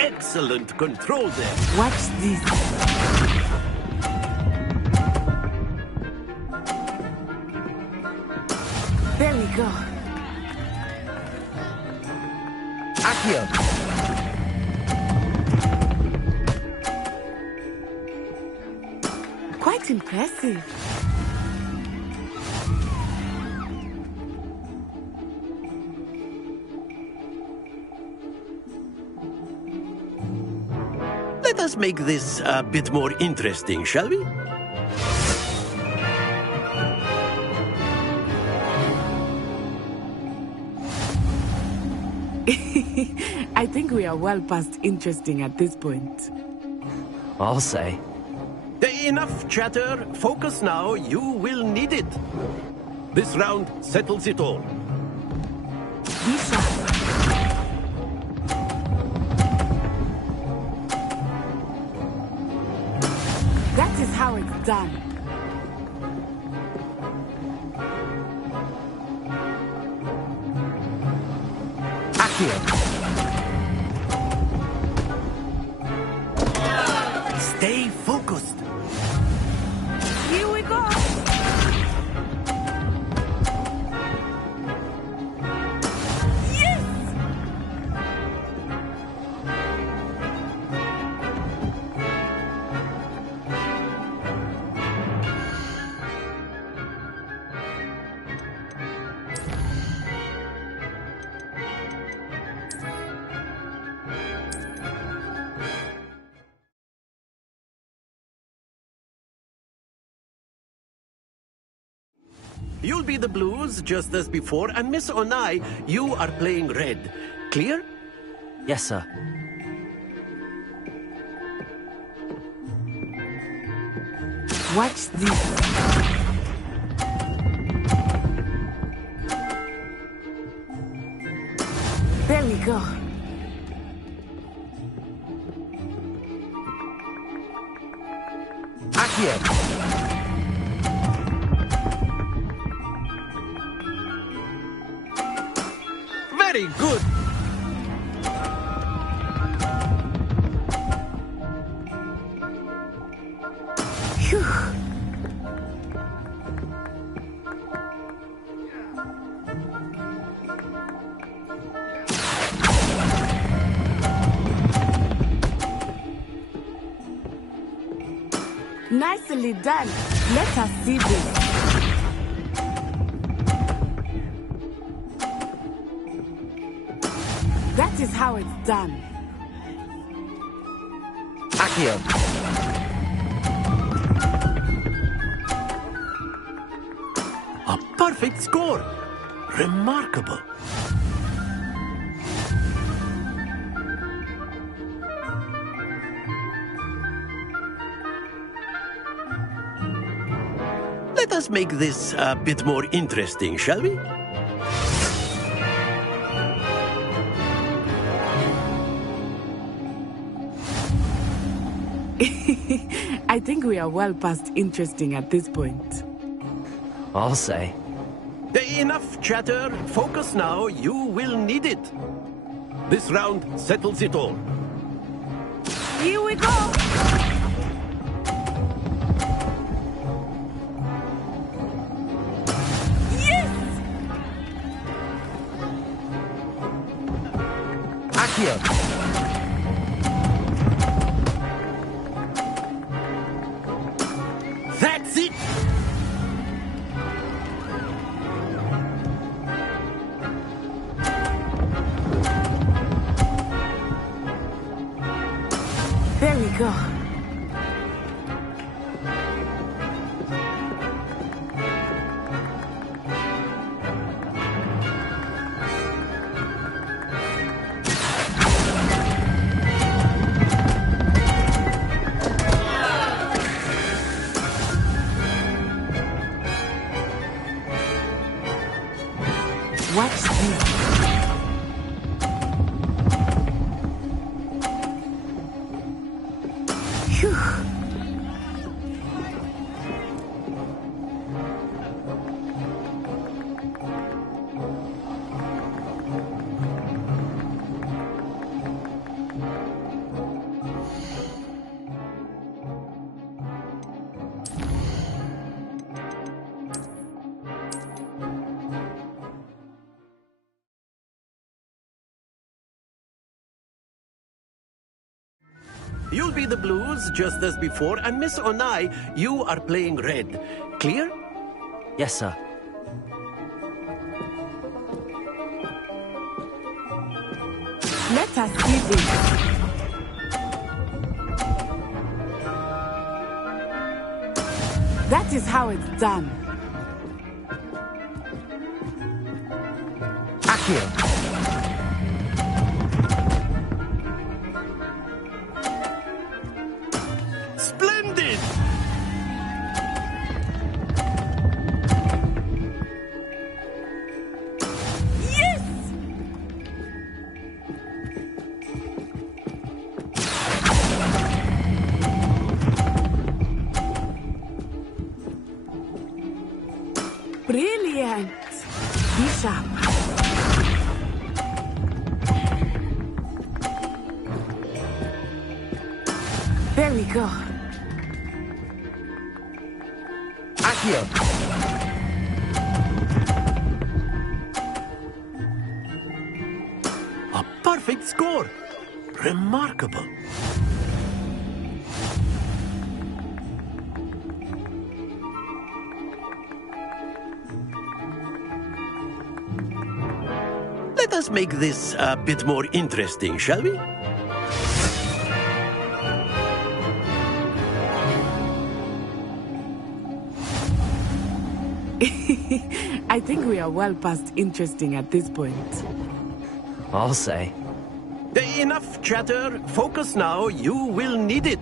Excellent control there. Watch this. There we go. Accio. Quite impressive. Let us make this a bit more interesting, shall we? I think we are well past interesting at this point. I'll say. Enough chatter. Focus now. You will need it. This round settles it all. Be sharp. That is how it's done. Accio. Stay focused. Here we go! You'll be the blues, just as before, and Miss Onai, you are playing red. Clear? Yes, sir. Watch this. There we go. Accio. Very good. Phew. Nicely done. Let us see this. That is how it's done. Accio. A perfect score. Remarkable. Let us make this a bit more interesting, shall we? I think we are well past interesting at this point. I'll say. Enough chatter. Focus now. You will need it. This round settles it all. Here we go! Yes! Accio. That's it! There we go. Watch this. Phew. You'll be the blues, just as before, and Miss Onai, you are playing red. Clear? Yes, sir. Let us see this. That is how it's done. Accio. Splendid! Yes! Brilliant! Be sharp. There we go. Accio. A perfect score. Remarkable. Let us make this a bit more interesting, shall we? I think we are well past interesting at this point. I'll say. Enough chatter. Focus now. You will need it.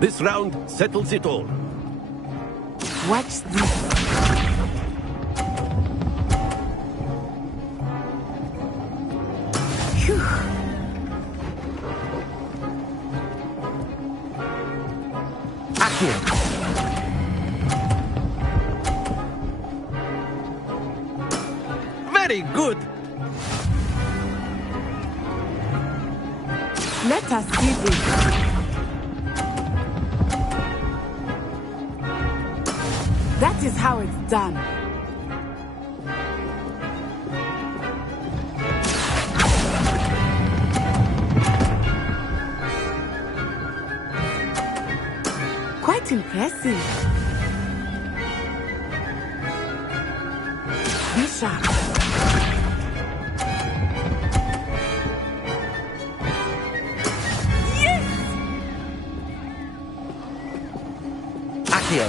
This round settles it all. Watch this. Phew. Accio. Very good. Let us see this. That is how it's done. Quite impressive. Be sharp. Yes! Accio.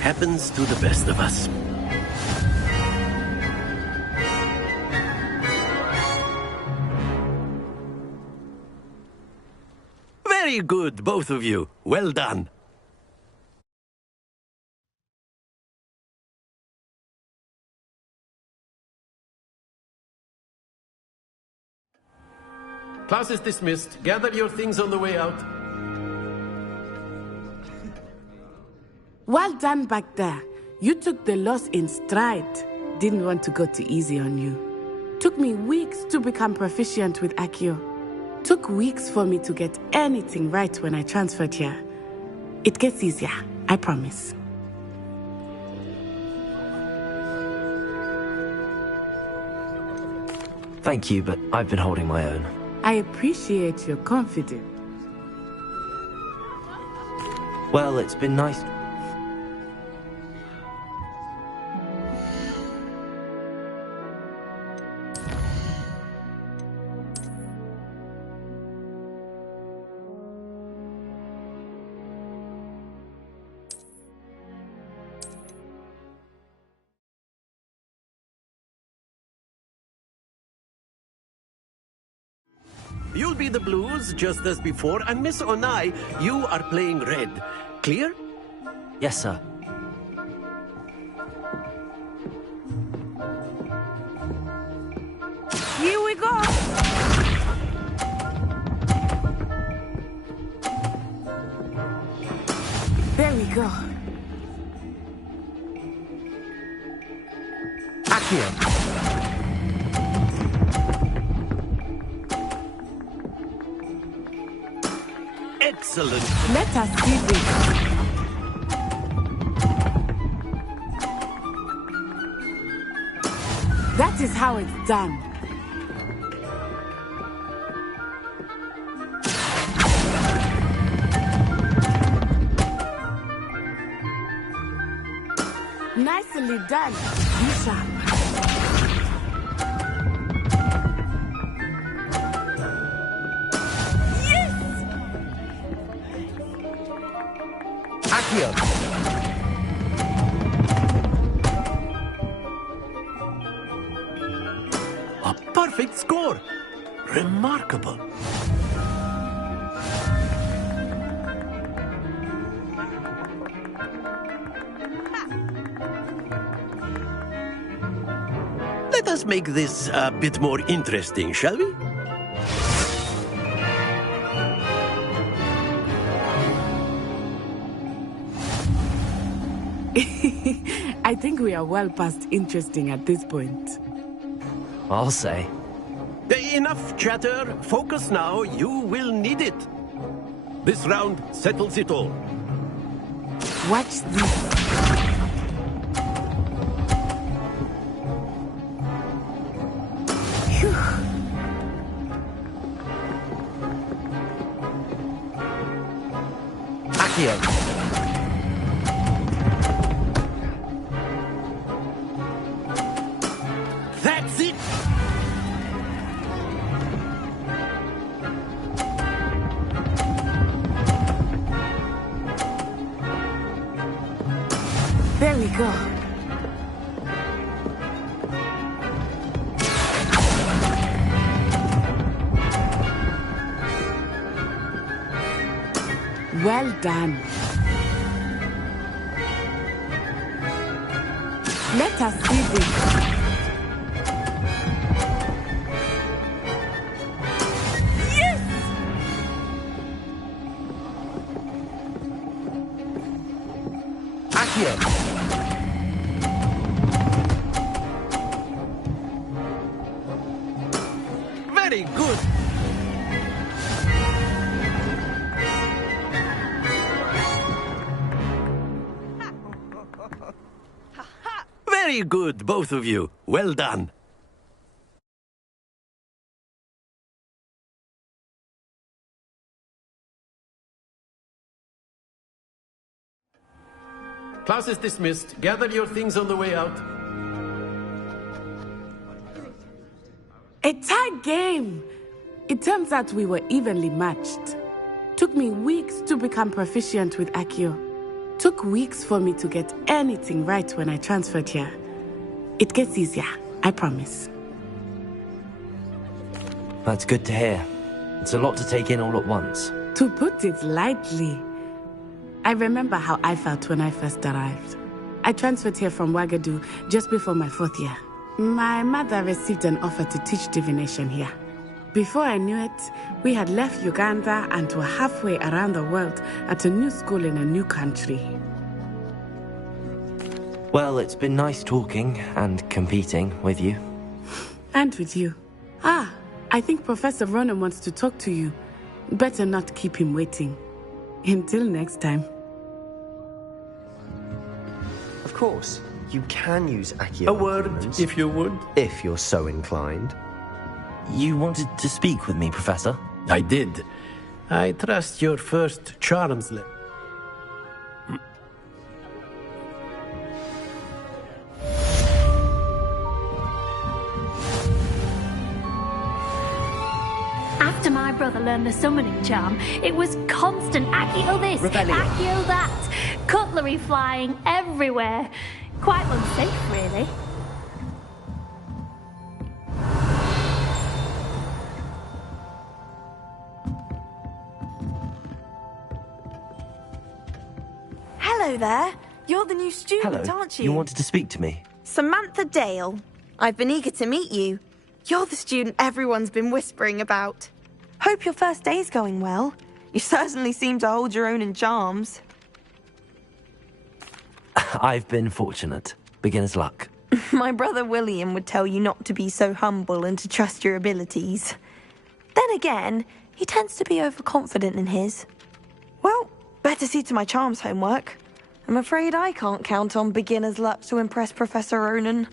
Happens to the best of us. Very good, both of you. Well done. Class is dismissed. Gather your things on the way out. Well done back there. You took the loss in stride. Didn't want to go too easy on you. Took me weeks to become proficient with Accio. Took weeks for me to get anything right when I transferred here. It gets easier, I promise. Thank you, but I've been holding my own. I appreciate your confidence. Well, it's been nice. You'll be the blues, just as before, and Miss Onai, you are playing red. Clear? Yes, sir. Here we go! There we go. Accio. Excellent. Let us see this. That is how it's done. Nicely done, Bishop. Accio. A perfect score. Remarkable. Let us make this a bit more interesting, shall we? I think we are well past interesting at this point. I'll say. Enough chatter. Focus now. You will need it. This round settles it all. Watch this. Phew. Accio. That's it! There we go. Well done. Let us see this. Accio! Very good. Very good, both of you. Well done. Class is dismissed. Gather your things on the way out. A tight game. It turns out we were evenly matched. Took me weeks to become proficient with Accio. Took weeks for me to get anything right when I transferred here. It gets easier, I promise. That's good to hear. It's a lot to take in all at once. To put it lightly, I remember how I felt when I first arrived. I transferred here from Ouagadougou just before my 4th year. My mother received an offer to teach divination here. Before I knew it, we had left Uganda and were halfway around the world at a new school in a new country. Well, it's been nice talking and competing with you. And with you. Ah, I think Professor Ronan wants to talk to you. Better not keep him waiting. Until next time. Of course, you can use Accio. A word, if you would. If you're so inclined. You wanted to speak with me, Professor? I did. I trust your first charms level. After my brother learned the summoning charm, it was constant Accio this, Rebellion. Accio that, cutlery flying everywhere. Quite unsafe, really. Hello there. You're the new student, Hello. aren't you? You wanted to speak to me? Samantha Dale. I've been eager to meet you. You're the student everyone's been whispering about. Hope your first day's going well. You certainly seem to hold your own in charms. I've been fortunate. Beginner's luck. My brother William would tell you not to be so humble and to trust your abilities. Then again, he tends to be overconfident in his. Well, better see to my charms homework. I'm afraid I can't count on beginner's luck to impress Professor Ronan.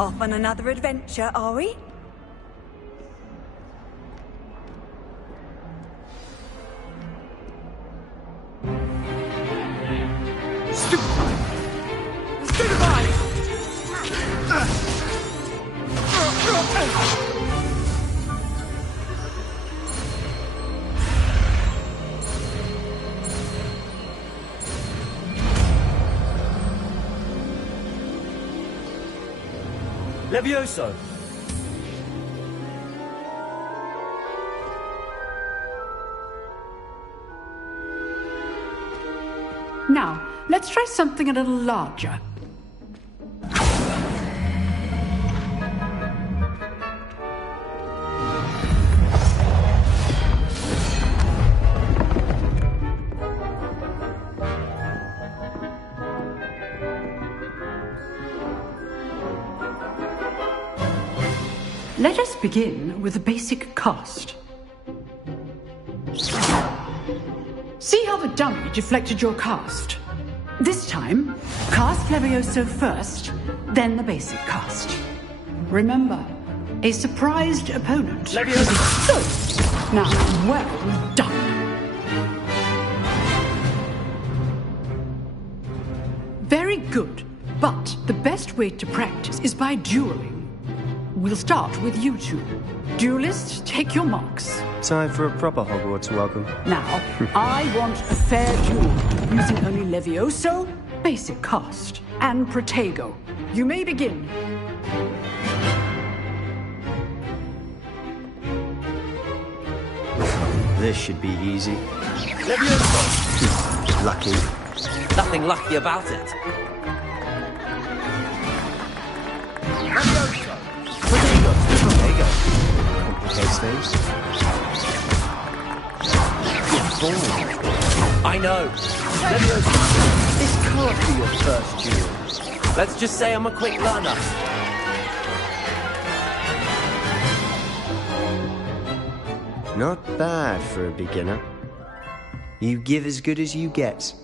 Off on another adventure, are we? Levioso! Now, let's try something a little larger. Let us begin with the basic cast. See how the dummy deflected your cast? This time, cast Levioso first, then the basic cast. Remember, a surprised opponent. Levioso! Good. Now, well done. Very good. But the best way to practice is by dueling. We'll start with you two. Duelists, take your marks. Time for a proper Hogwarts welcome. Now, I want a fair duel, using only Levioso, basic cast, and Protego. You may begin. This should be easy. Levioso! Lucky. Nothing lucky about it. Levioso! Protego! Complicates things. I know. Levioso, this can't be your first duel. Let's just say I'm a quick learner. Not bad for a beginner. You give as good as you get.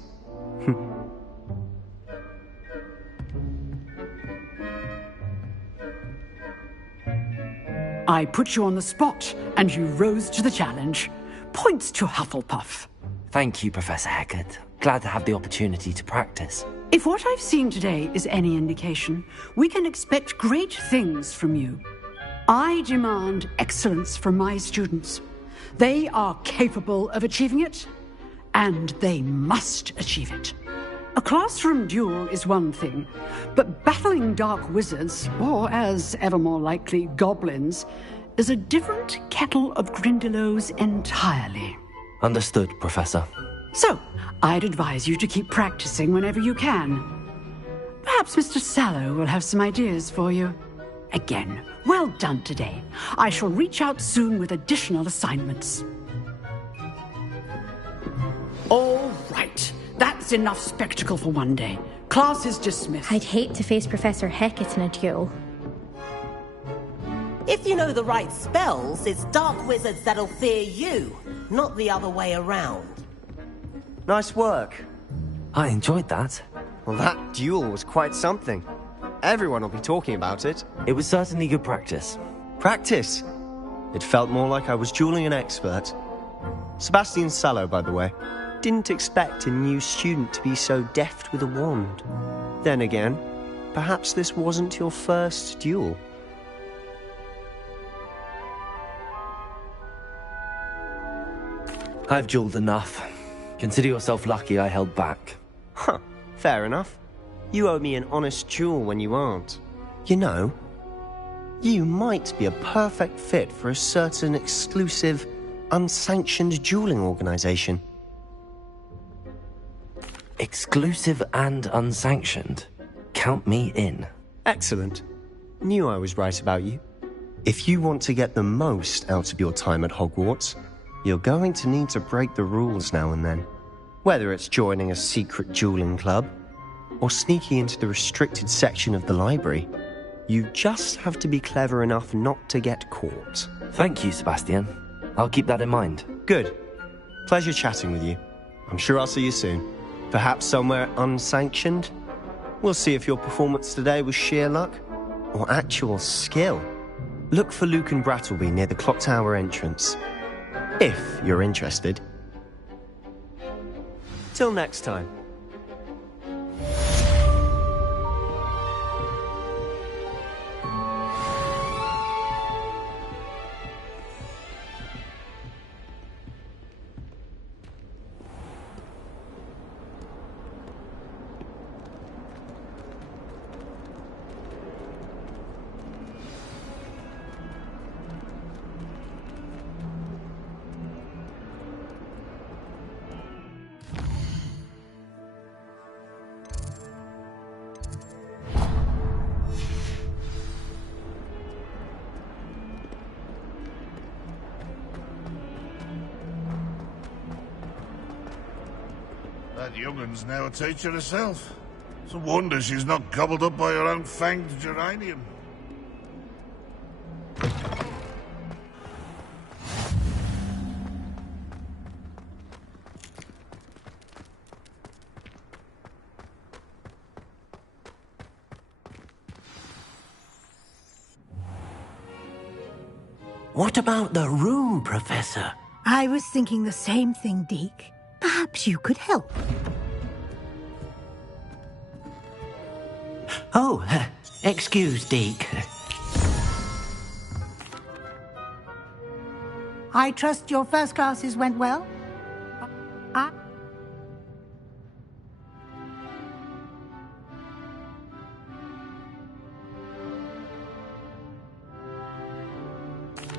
I put you on the spot, and you rose to the challenge. Points to Hufflepuff. Thank you, Professor Hecat. Glad to have the opportunity to practice. If what I've seen today is any indication, we can expect great things from you. I demand excellence from my students. They are capable of achieving it, and they must achieve it. A classroom duel is one thing, but battling dark wizards, or as ever more likely, goblins, is a different kettle of Grindylows entirely. Understood, Professor. So, I'd advise you to keep practicing whenever you can. Perhaps Mr. Sallow will have some ideas for you. Again, well done today. I shall reach out soon with additional assignments. All right. That's enough spectacle for one day. Class is dismissed. I'd hate to face Professor Hecat in a duel. If you know the right spells, it's dark wizards that'll fear you, not the other way around. Nice work. I enjoyed that. Well, that duel was quite something. Everyone will be talking about it. It was certainly good practice. Practice? It felt more like I was dueling an expert. Sebastian Sallow, by the way. Didn't expect a new student to be so deft with a wand. Then again, perhaps this wasn't your first duel. I've dueled enough. Consider yourself lucky I held back. Huh, fair enough. You owe me an honest duel when you aren't. You know, you might be a perfect fit for a certain exclusive, unsanctioned dueling organization. Exclusive and unsanctioned? Count me in. Excellent. Knew I was right about you. If you want to get the most out of your time at Hogwarts, you're going to need to break the rules now and then. Whether it's joining a secret dueling club, or sneaking into the restricted section of the library, you just have to be clever enough not to get caught. Thank you, Sebastian. I'll keep that in mind. Good. Pleasure chatting with you. I'm sure I'll see you soon. Perhaps somewhere unsanctioned? We'll see if your performance today was sheer luck or actual skill. Look for Luke and Brattleby near the clock tower entrance, if you're interested. Till next time. That young'un's now a teacher herself. It's a wonder she's not gobbled up by her own fanged geranium. What about the room, Professor? I was thinking the same thing, Deke. Perhaps you could help. Oh, excuse, Deke. I trust your first classes went well?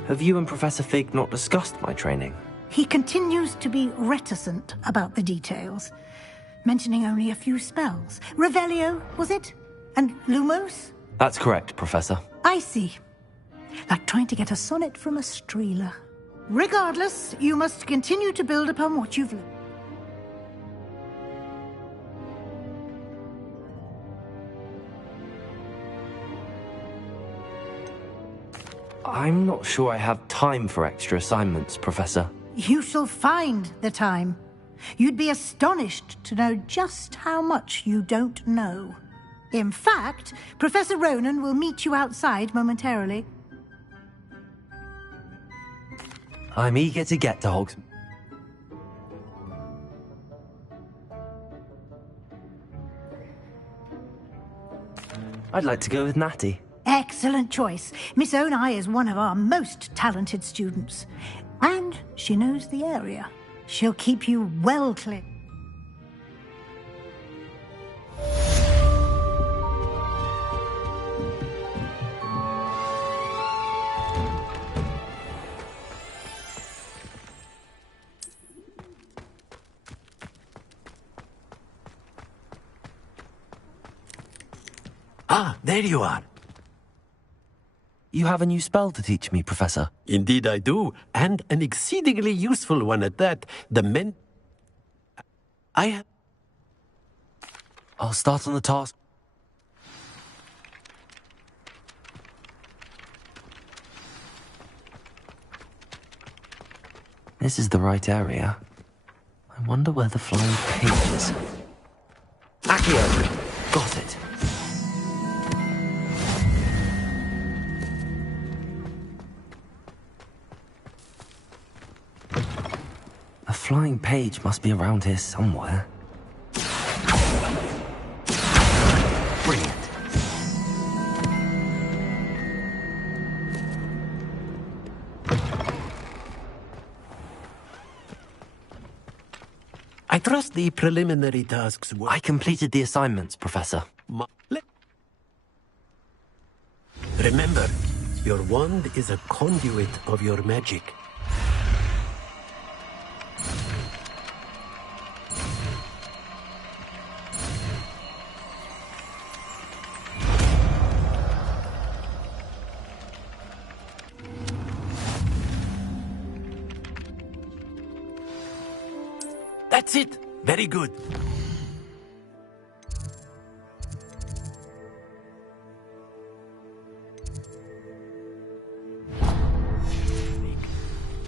Have you and Professor Fig not discussed my training? He continues to be reticent about the details, mentioning only a few spells. Revelio, was it? And Lumos? That's correct, Professor. I see. Like trying to get a sonnet from a streeler. Regardless, you must continue to build upon what you've learned. I'm not sure I have time for extra assignments, Professor. You shall find the time. You'd be astonished to know just how much you don't know. In fact, Professor Ronan will meet you outside momentarily. I'm eager to get to Hogsmeade. I'd like to go with Natty. Excellent choice. Miss Onai is one of our most talented students. And she knows the area. She'll keep you well clear. Ah, there you are. You have a new spell to teach me, Professor. Indeed I do, and an exceedingly useful one at that. I'll start on the task. This is the right area. I wonder where the flying page is. Accio! Got it. A flying page must be around here somewhere. Brilliant. I trust the preliminary tasks were... I completed the assignments, Professor. Remember, your wand is a conduit of your magic. That's it. Very good.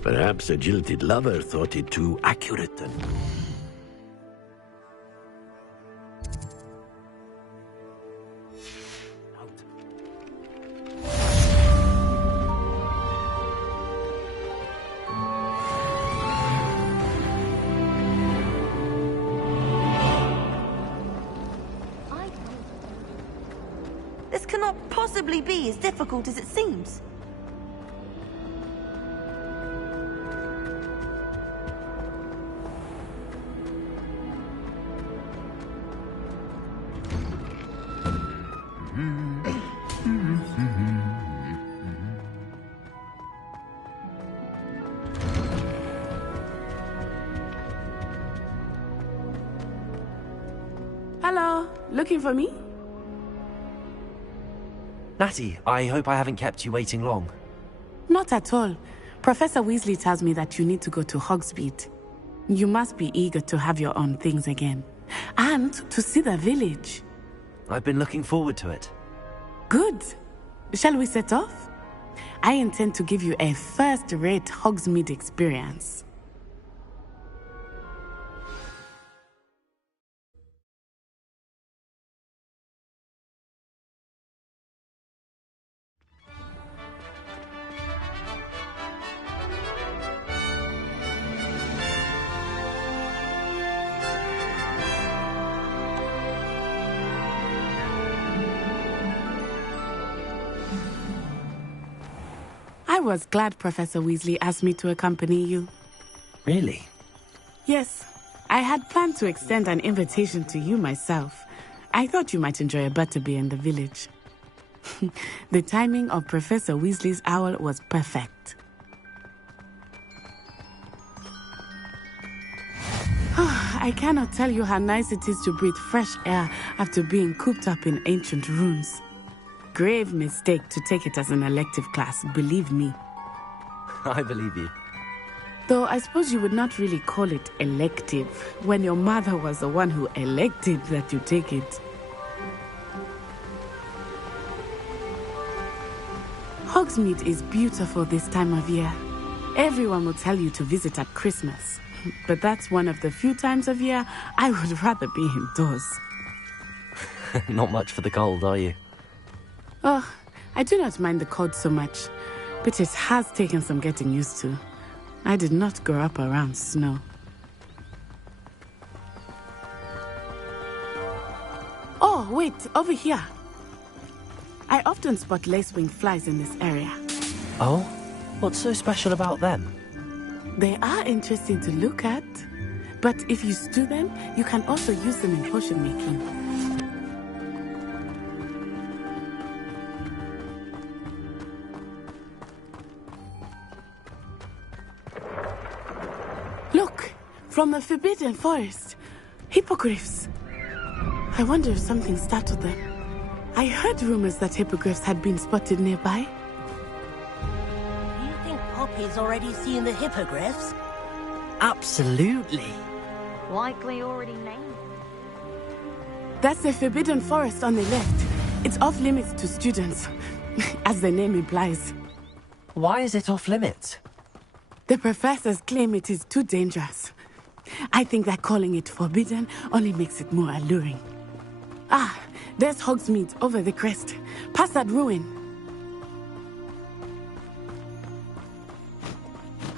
Perhaps a jilted lover thought it too accurate and... This cannot possibly be as difficult as it seems. Hello, looking for me? Natty, I hope I haven't kept you waiting long. Not at all. Professor Weasley tells me that you need to go to Hogsmeade. You must be eager to have your own things again. And to see the village. I've been looking forward to it. Good. Shall we set off? I intend to give you a first-rate Hogsmeade experience. was glad Professor Weasley asked me to accompany you. Really? Yes. I had planned to extend an invitation to you myself. I thought you might enjoy a butterbeer in the village. The timing of Professor Weasley's owl was perfect. I cannot tell you how nice it is to breathe fresh air after being cooped up in ancient rooms. Grave mistake to take it as an elective class, believe me. I believe you. Though I suppose you would not really call it elective when your mother was the one who elected that you take it. Hogsmeade is beautiful this time of year. Everyone will tell you to visit at Christmas. But that's one of the few times of year I would rather be indoors. Not much for the cold, are you? Oh, I do not mind the cold so much, but it has taken some getting used to. I did not grow up around snow. Oh, wait, over here. I often spot lacewing flies in this area. Oh? What's so special about them? They are interesting to look at, but if you stew them, you can also use them in potion making. Look, from the Forbidden Forest, hippogriffs. I wonder if something startled them. I heard rumors that hippogriffs had been spotted nearby. Poppy's already seen the hippogriffs? Absolutely. Likely already named. That's the Forbidden Forest on the left. It's off limits to students, as the name implies. Why is it off limits? The professors claim it is too dangerous. I think that calling it forbidden only makes it more alluring. Ah, there's Hogsmeade over the crest. Past that ruin.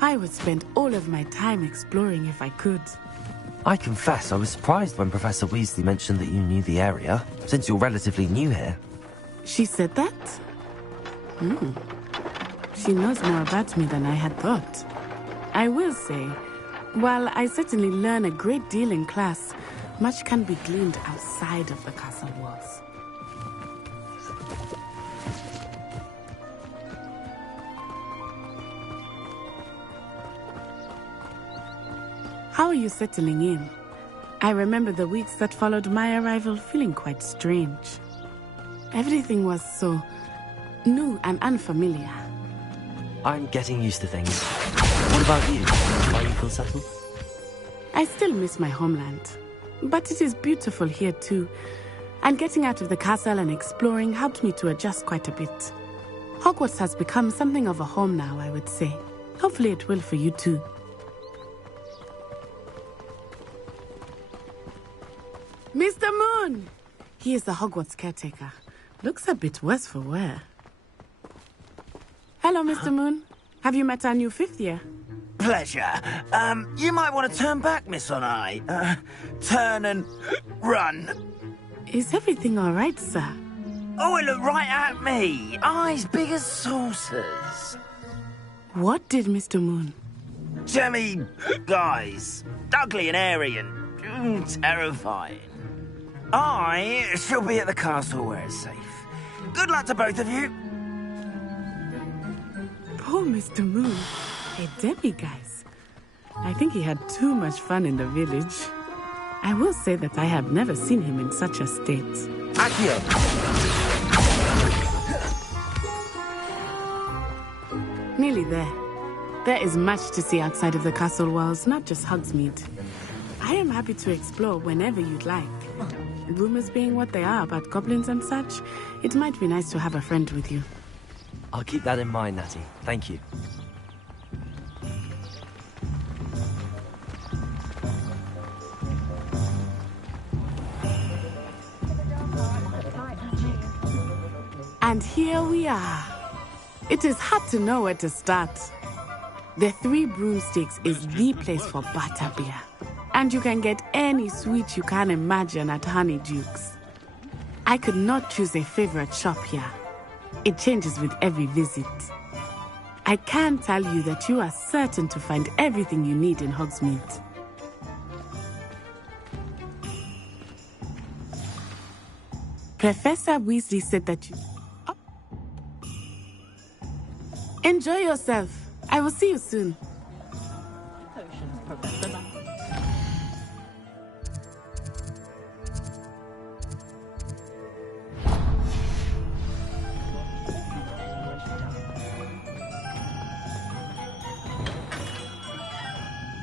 I would spend all of my time exploring if I could. I confess I was surprised when Professor Weasley mentioned that you knew the area, since you're relatively new here. She said that? She knows more about me than I had thought. I will say, while I certainly learn a great deal in class, much can be gleaned outside of the castle walls. How are you settling in? I remember the weeks that followed my arrival feeling quite strange. Everything was so new and unfamiliar. I'm getting used to things. What about you? Are you feel settled? I still miss my homeland, but it is beautiful here too. And getting out of the castle and exploring helped me to adjust quite a bit. Hogwarts has become something of a home now, I would say. Hopefully it will for you too. Mr. Moon! He is the Hogwarts caretaker. Looks a bit worse for wear. Hello, Mr. Moon. Have you met our new fifth year? Pleasure. You might want to turn back, Miss Onai. Turn and run. Is everything all right, sir? Oh, it looked right at me. Eyes big as saucers. What did Mr. Moon? Jemmy guys. Ugly and airy and terrifying. I shall be at the castle where it's safe. Good luck to both of you. Poor Mr. Moon. A demiguise. I think he had too much fun in the village. I will say that I have never seen him in such a state. Accio! Nearly there. There is much to see outside of the castle walls, not just Hogsmeade. I am happy to explore whenever you'd like. Rumors being what they are about goblins and such, it might be nice to have a friend with you. I'll keep that in mind, Natty. Thank you. And here we are. It is hard to know where to start. The Three Broomsticks is the place for butterbeer. And you can get any sweet you can imagine at Honeydukes. I could not choose a favorite shop here. It changes with every visit. I can tell you that you are certain to find everything you need in Hogsmeade. Professor Weasley said that you... Oh. Enjoy yourself. I will see you soon.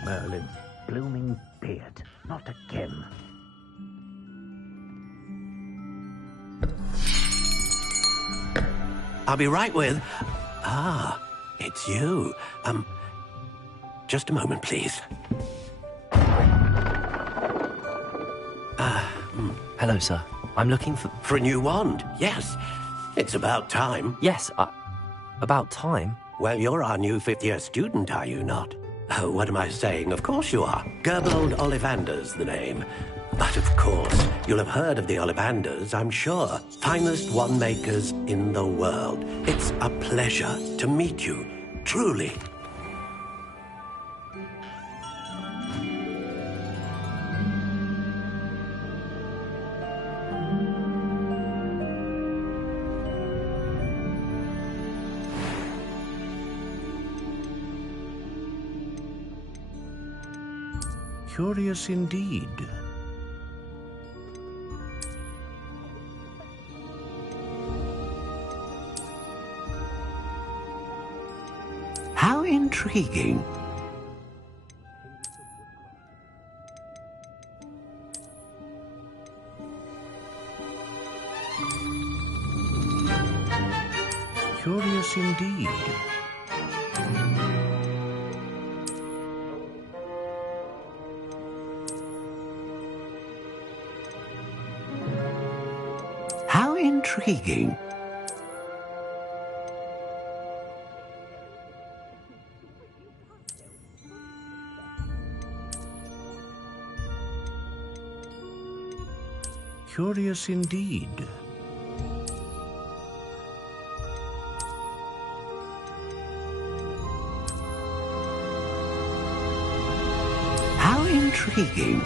Merlin's blooming beard. Not again. I'll be right with... Ah, it's you. Just a moment, please. Hello, sir. I'm looking for... For a new wand, yes. It's about time. Yes, about time? Well, you're our new fifth-year student, are you not? Oh, what am I saying? Of course you are. Gerbold Ollivander's the name. But of course, you'll have heard of the Ollivanders, I'm sure. Finest wand makers in the world. It's a pleasure to meet you, truly. Curious indeed. How intriguing. Curious indeed. How intriguing. Curious indeed. How intriguing.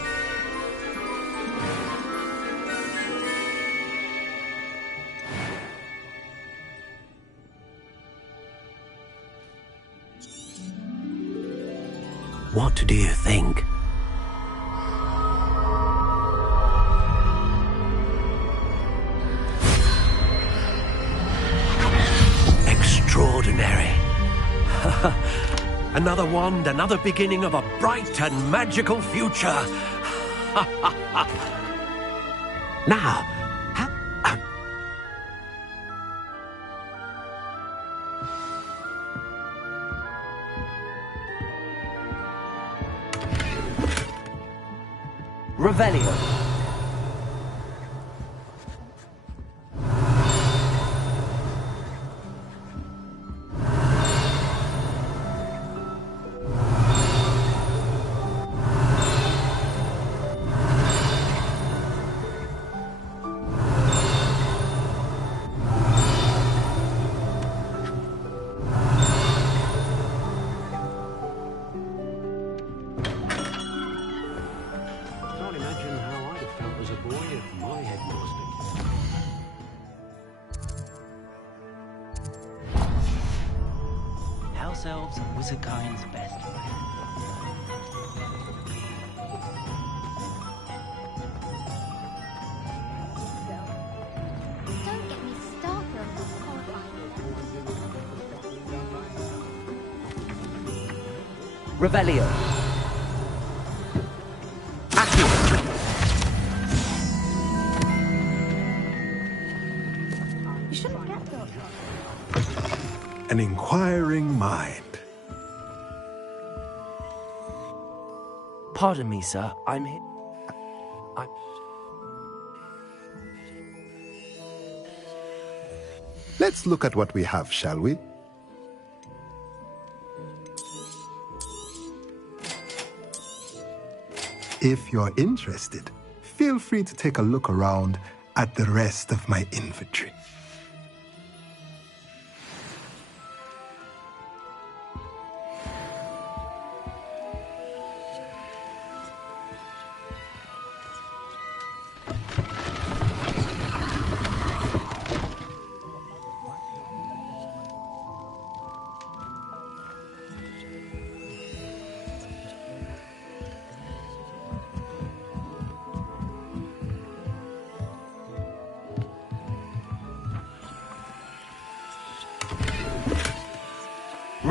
What do you think? Extraordinary. Another wand, another beginning of a bright and magical future. Now, Revelio. Can't imagine how I'd have felt as a boy if my headmaster... House elves and wizard kind's best friend. Don't get me started on this horrifying. Revelio. You shouldn't get that. An inquiring mind. Pardon me, sir. I'm here. Let's look at what we have, shall we? If you're interested, feel free to take a look around at the rest of my inventory.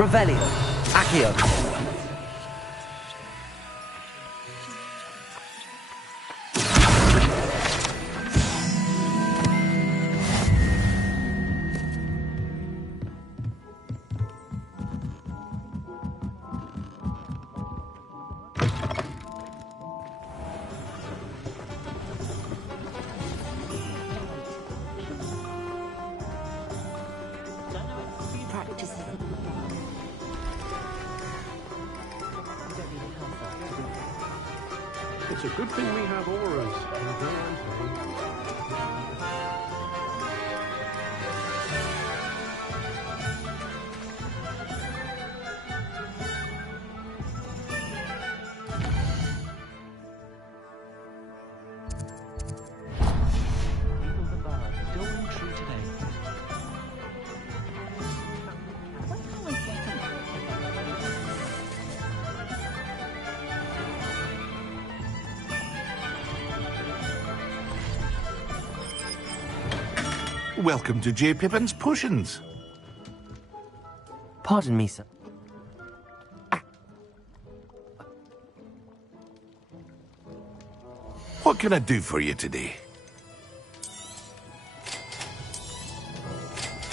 Revelio. Accio. It's a good thing we have auras. Welcome to J. Pippin's Potions. Pardon me, sir. What can I do for you today?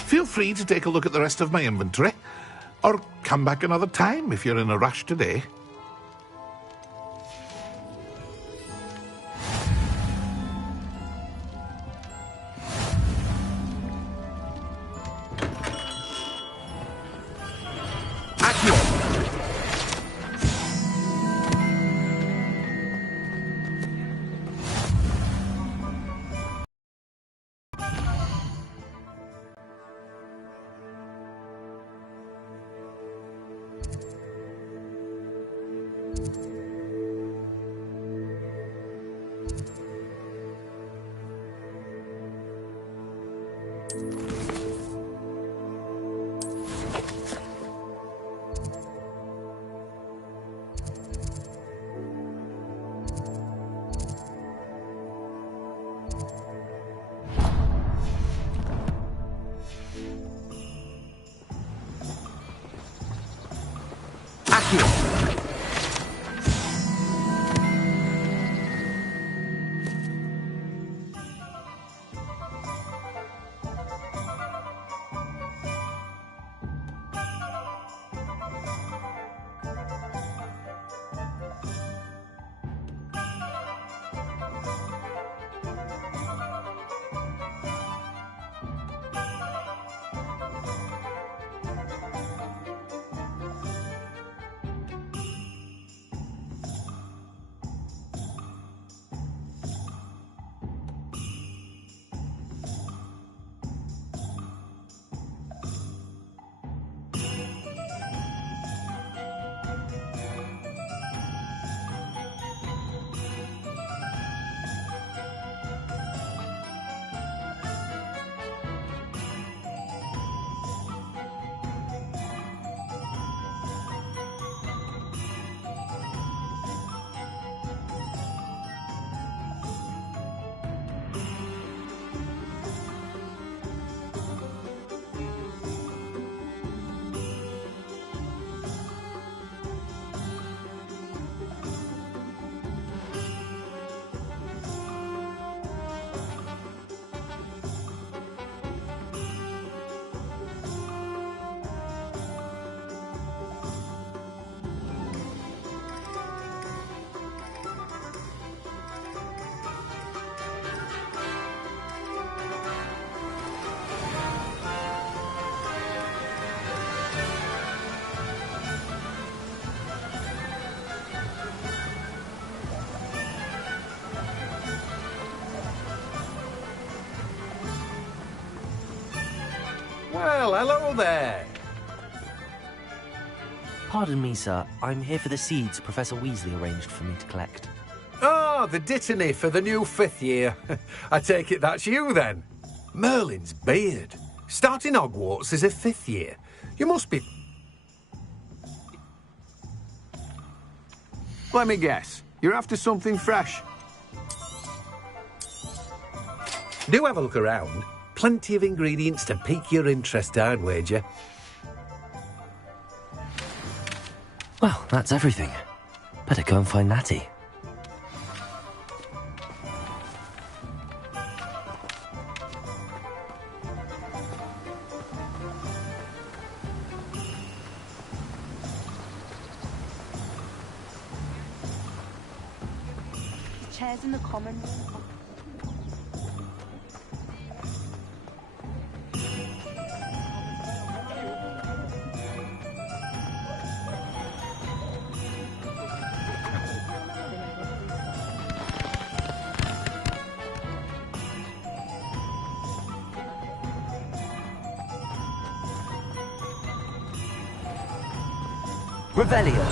Feel free to take a look at the rest of my inventory, or come back another time if you're in a rush today. Well, hello there. Pardon me, sir. I'm here for the seeds Professor Weasley arranged for me to collect. Oh, the dittany for the new 5th year. I take it that's you, then. Merlin's beard. Starting Hogwarts as a 5th year. You must be... Let me guess. You're after something fresh. Do have a look around. Plenty of ingredients to pique your interest, I'd wager. Well, that's everything. Better go and find Natty. Chairs in the common room. Revelio.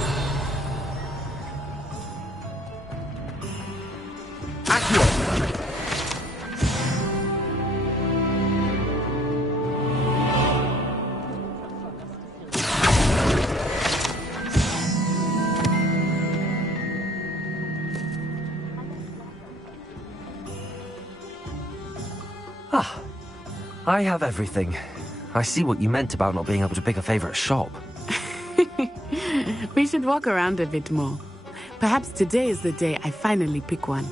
Accio. Ah, I have everything. I see what you meant about not being able to pick a favorite shop. We should walk around a bit more. Perhaps today is the day I finally pick one.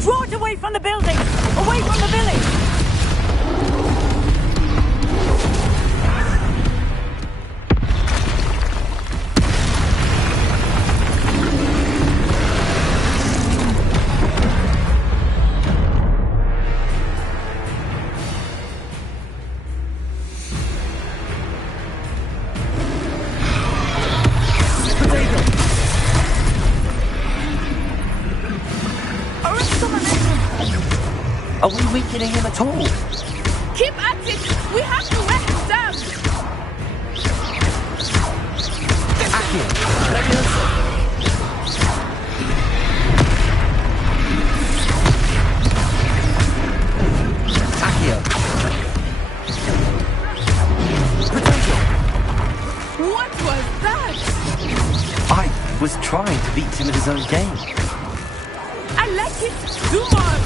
Draw it away from the building! Away from the village! Are we weakening him at all? Keep at it! We have to wear him down! Accio. Leviosa. Accio. Potato. What was that? I was trying to beat him at his own game. I like it! Do more!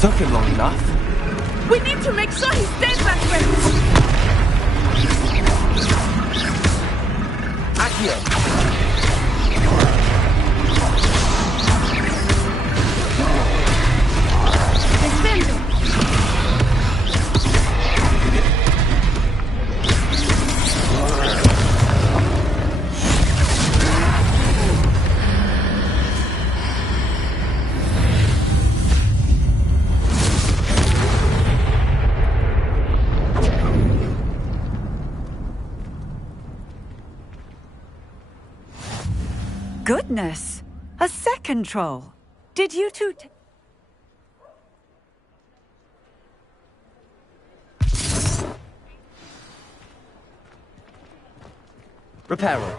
Took him long enough. We need to make sure he stays that way. Accio. Defendo. Goodness! A second troll! Did you two... Reparo.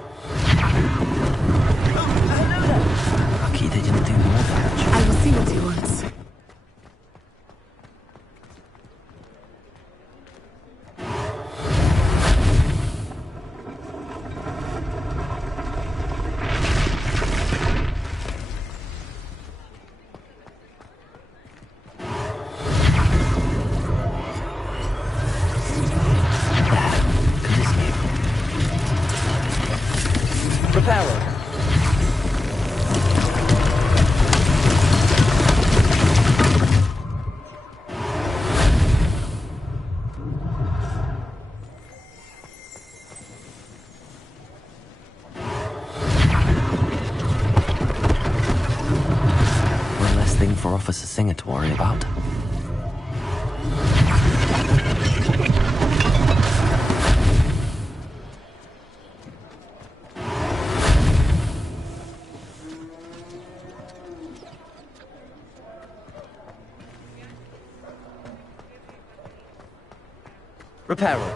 Lucky they didn't do more damage. I will see what he wants. Reparo. Reparo.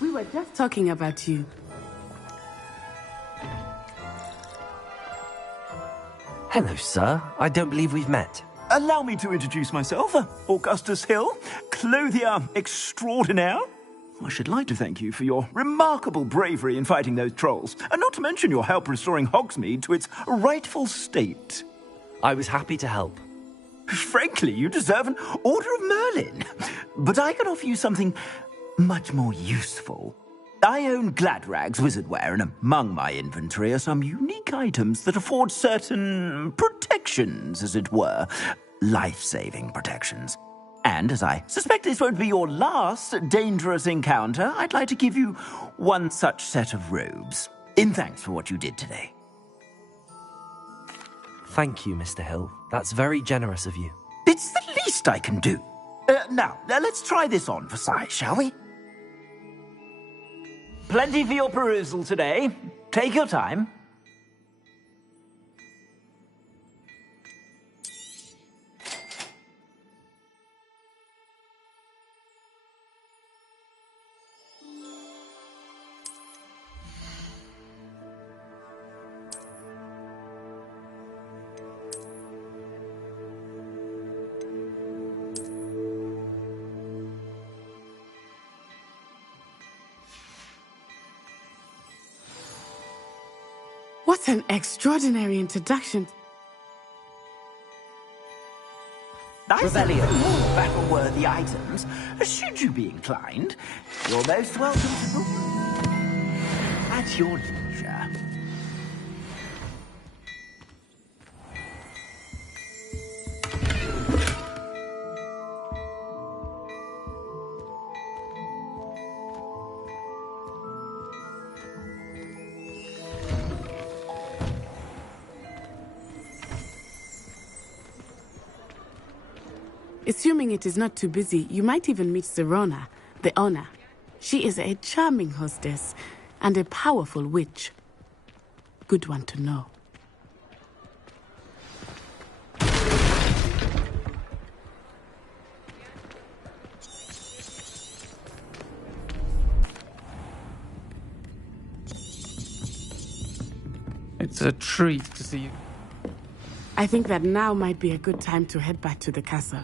We were just talking about you. Hello, sir. I don't believe we've met. Allow me to introduce myself, Augustus Hill, clothier extraordinaire. I should like to thank you for your remarkable bravery in fighting those trolls, and not to mention your help restoring Hogsmeade to its rightful state. I was happy to help. Frankly, you deserve an Order of Merlin. But I can offer you something much more useful. I own Gladrag's wizardware, and among my inventory are some unique items that afford certain protections, as it were. Life-saving protections. And as I suspect this won't be your last dangerous encounter, I'd like to give you one such set of robes, in thanks for what you did today. Thank you, Mr. Hill. That's very generous of you. It's the least I can do. Now, let's try this on for size, shall we? Plenty for your perusal today. Take your time. What an extraordinary introduction. I sell even more battle-worthy items, should you be inclined. You're most welcome to... at your leisure. Assuming it is not too busy, you might even meet Sirona, the owner. She is a charming hostess and a powerful witch. Good one to know. It's a treat to see you. I think that now might be a good time to head back to the castle.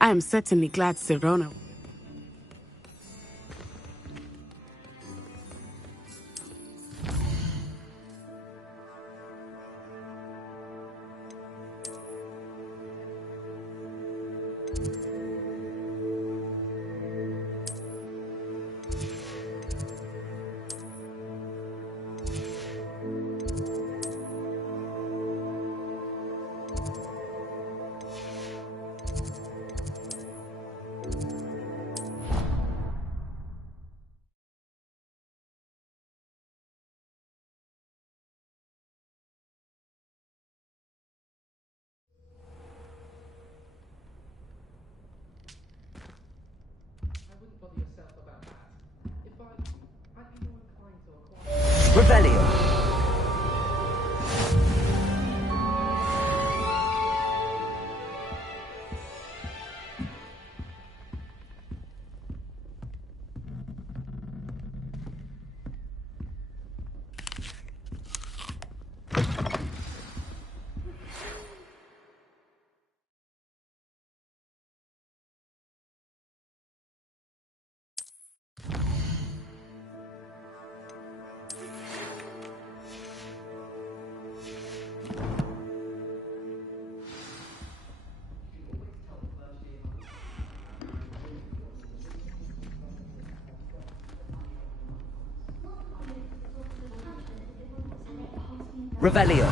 I am certainly glad Sirona... Revelio. Revelio.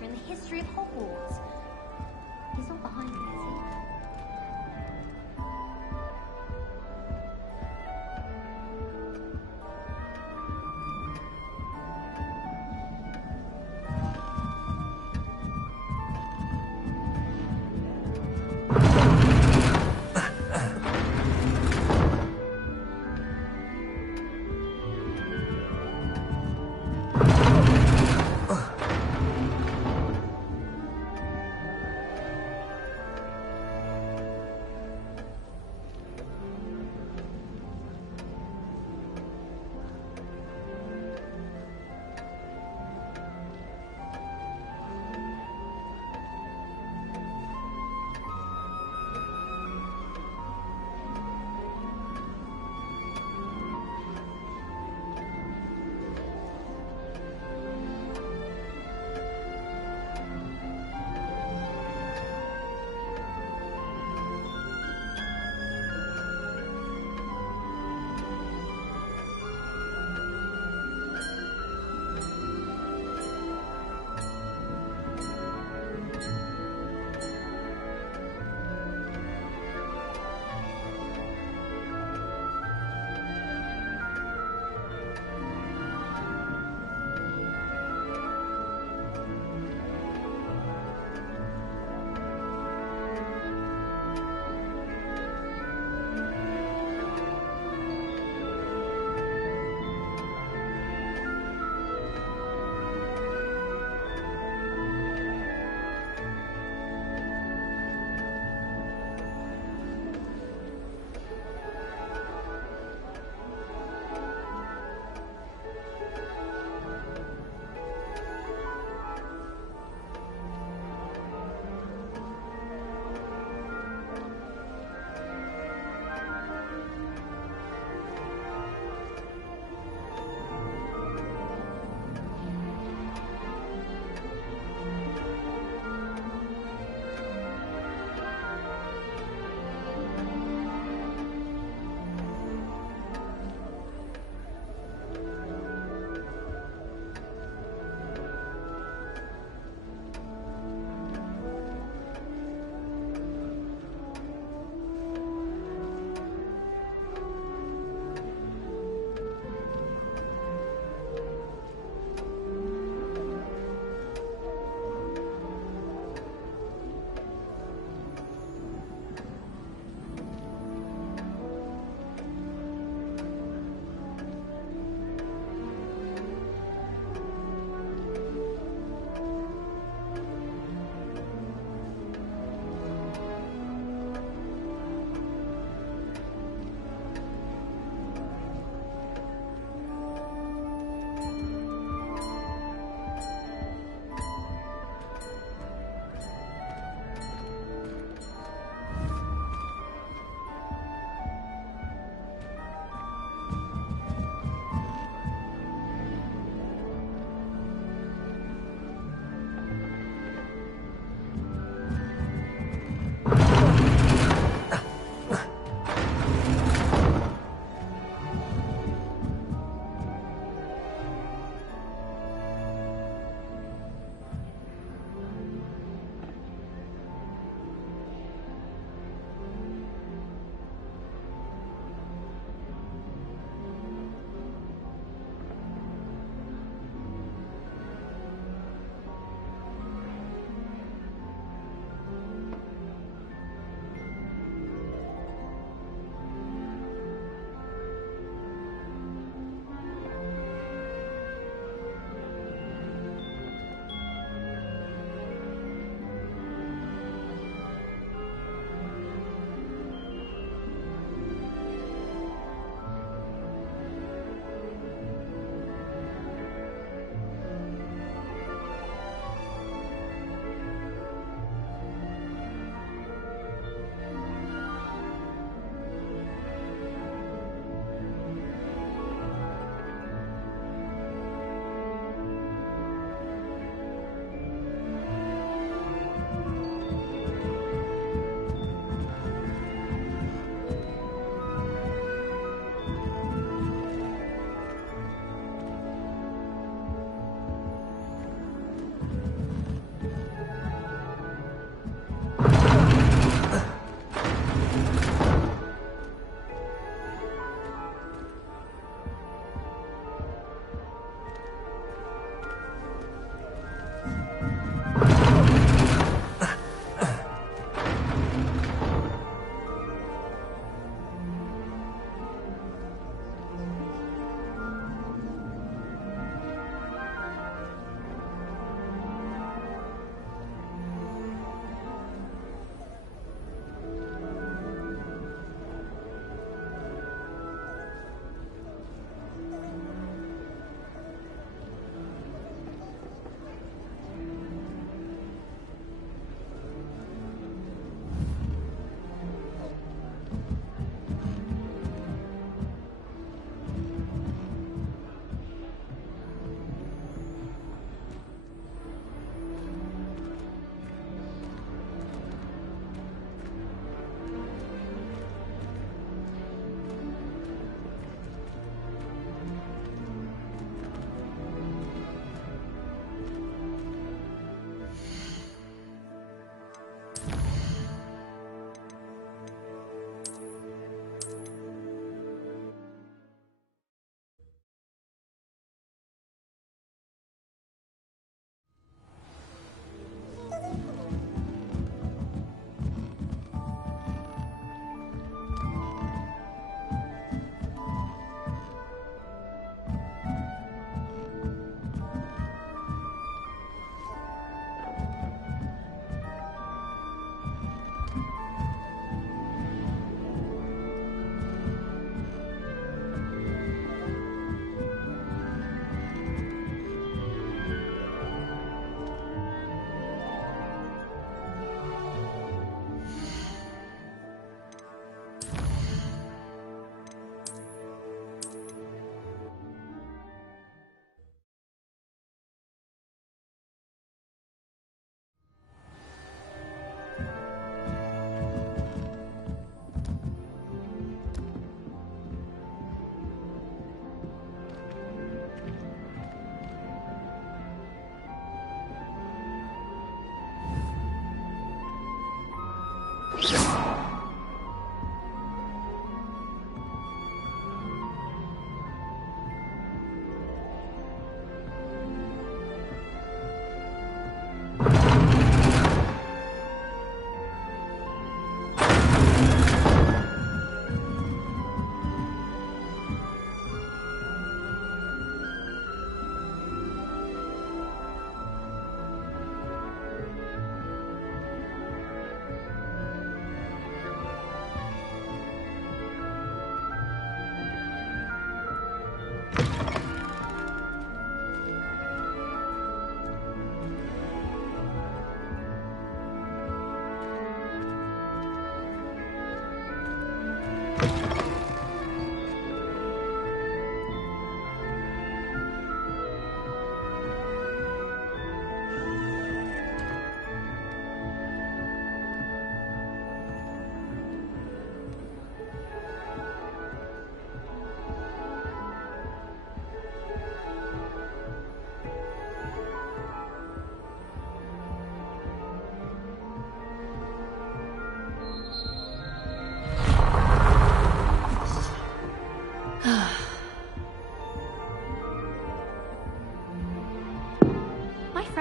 chapter in the history of Hogwarts. He's not behind me, is he?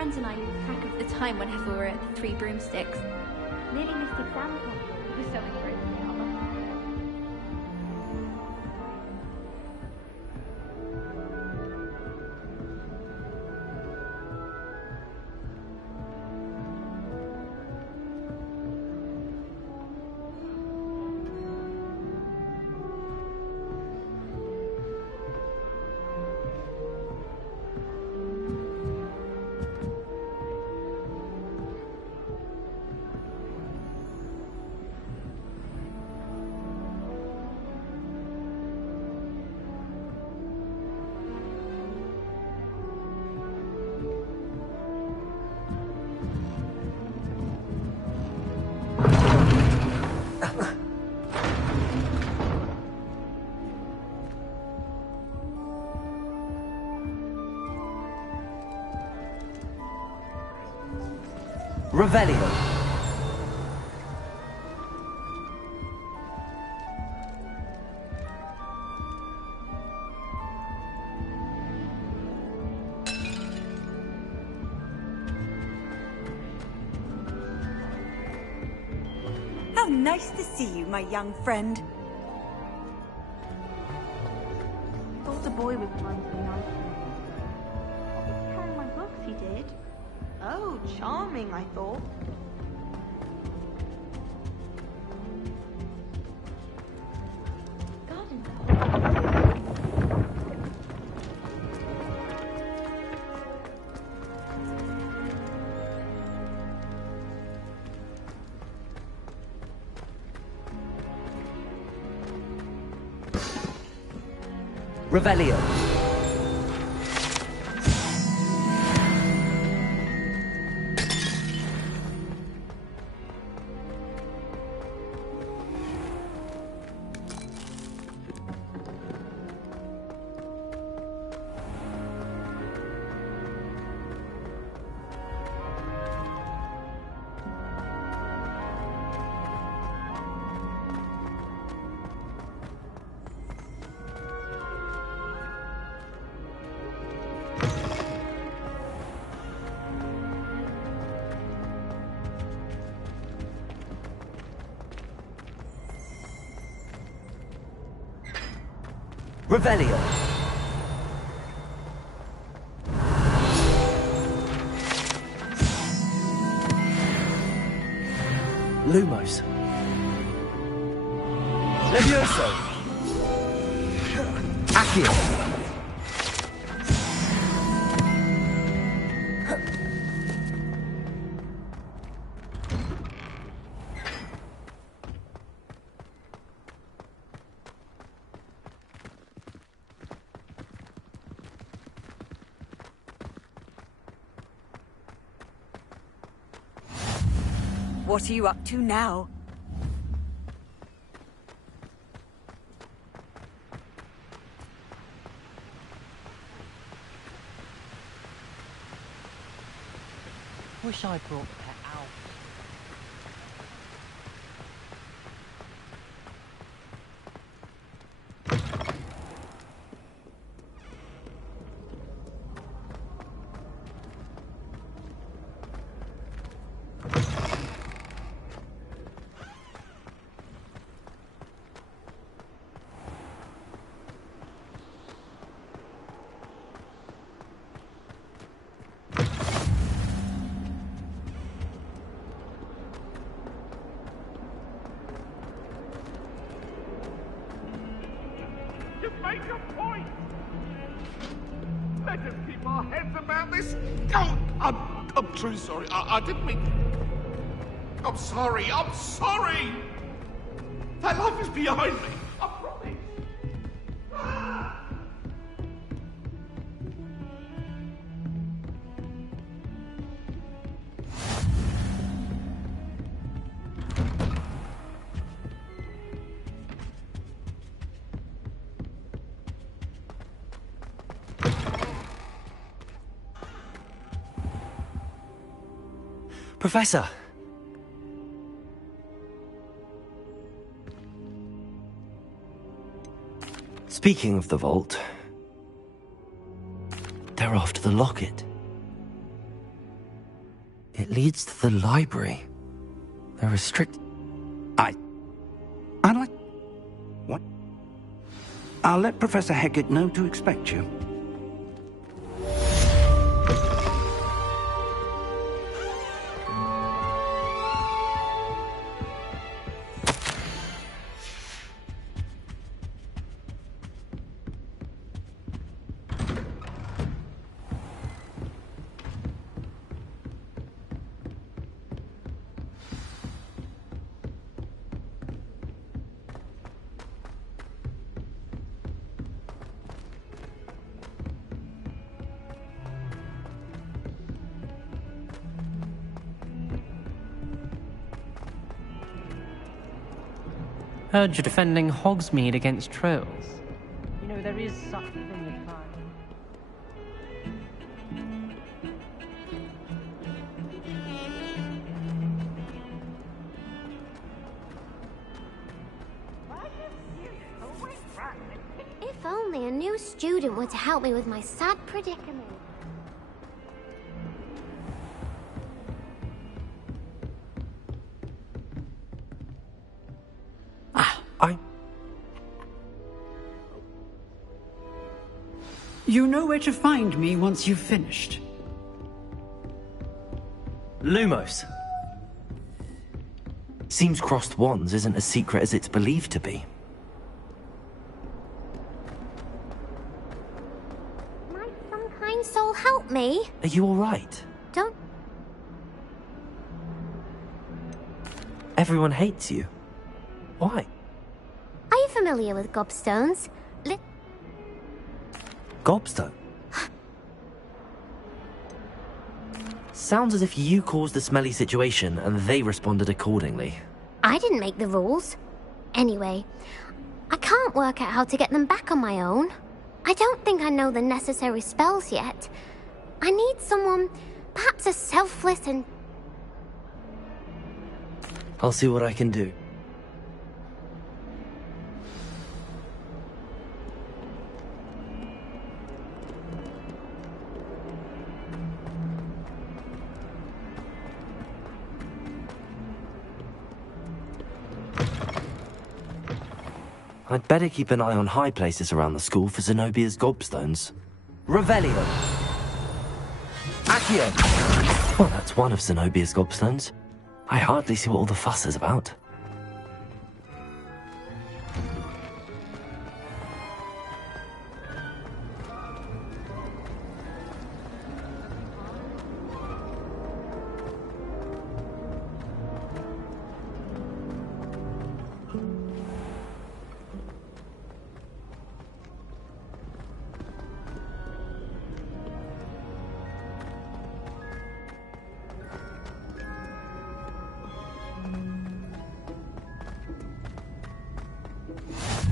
friends and I lose track of the time whenever we're at the Three Broomsticks. Nearly missed exams one year. We were so engrossed in our Revelio. How nice to see you, my young friend. Thought the boy was trying to be nice to me. Carrying my books, he did. Oh, charming, I thought. Revelio. Revelio. Lumos. Levioso. Accio. What are you up to now? Wish I brought Pet out. Make a point! Let us keep our heads about this. Oh, I'm truly sorry. I didn't mean... I'm sorry. That life is behind me. I promise. Professor! Speaking of the vault, they're after the locket. It leads to the library. They're restricted. I'd like... What? I'll let Professor Hecat know to expect you. Heard you're defending Hogsmeade against trolls. You know, there is such a thing as fire. If only a new student were to help me with my sad predicament. You know where to find me once you've finished. Lumos. Seems crossed wands isn't as secret as it's believed to be. Might some kind soul help me? Are you alright? Don't... Everyone hates you. Why? Are you familiar with gobstones? Gobstone? Sounds as if you caused the smelly situation and they responded accordingly. I didn't make the rules. Anyway, I can't work out how to get them back on my own. I don't think I know the necessary spells yet. I need someone, perhaps a selfless and... I'll see what I can do. I'd better keep an eye on high places around the school for Zenobia's gobstones. Revelio! Accio! Well, that's one of Zenobia's gobstones. I hardly see what all the fuss is about.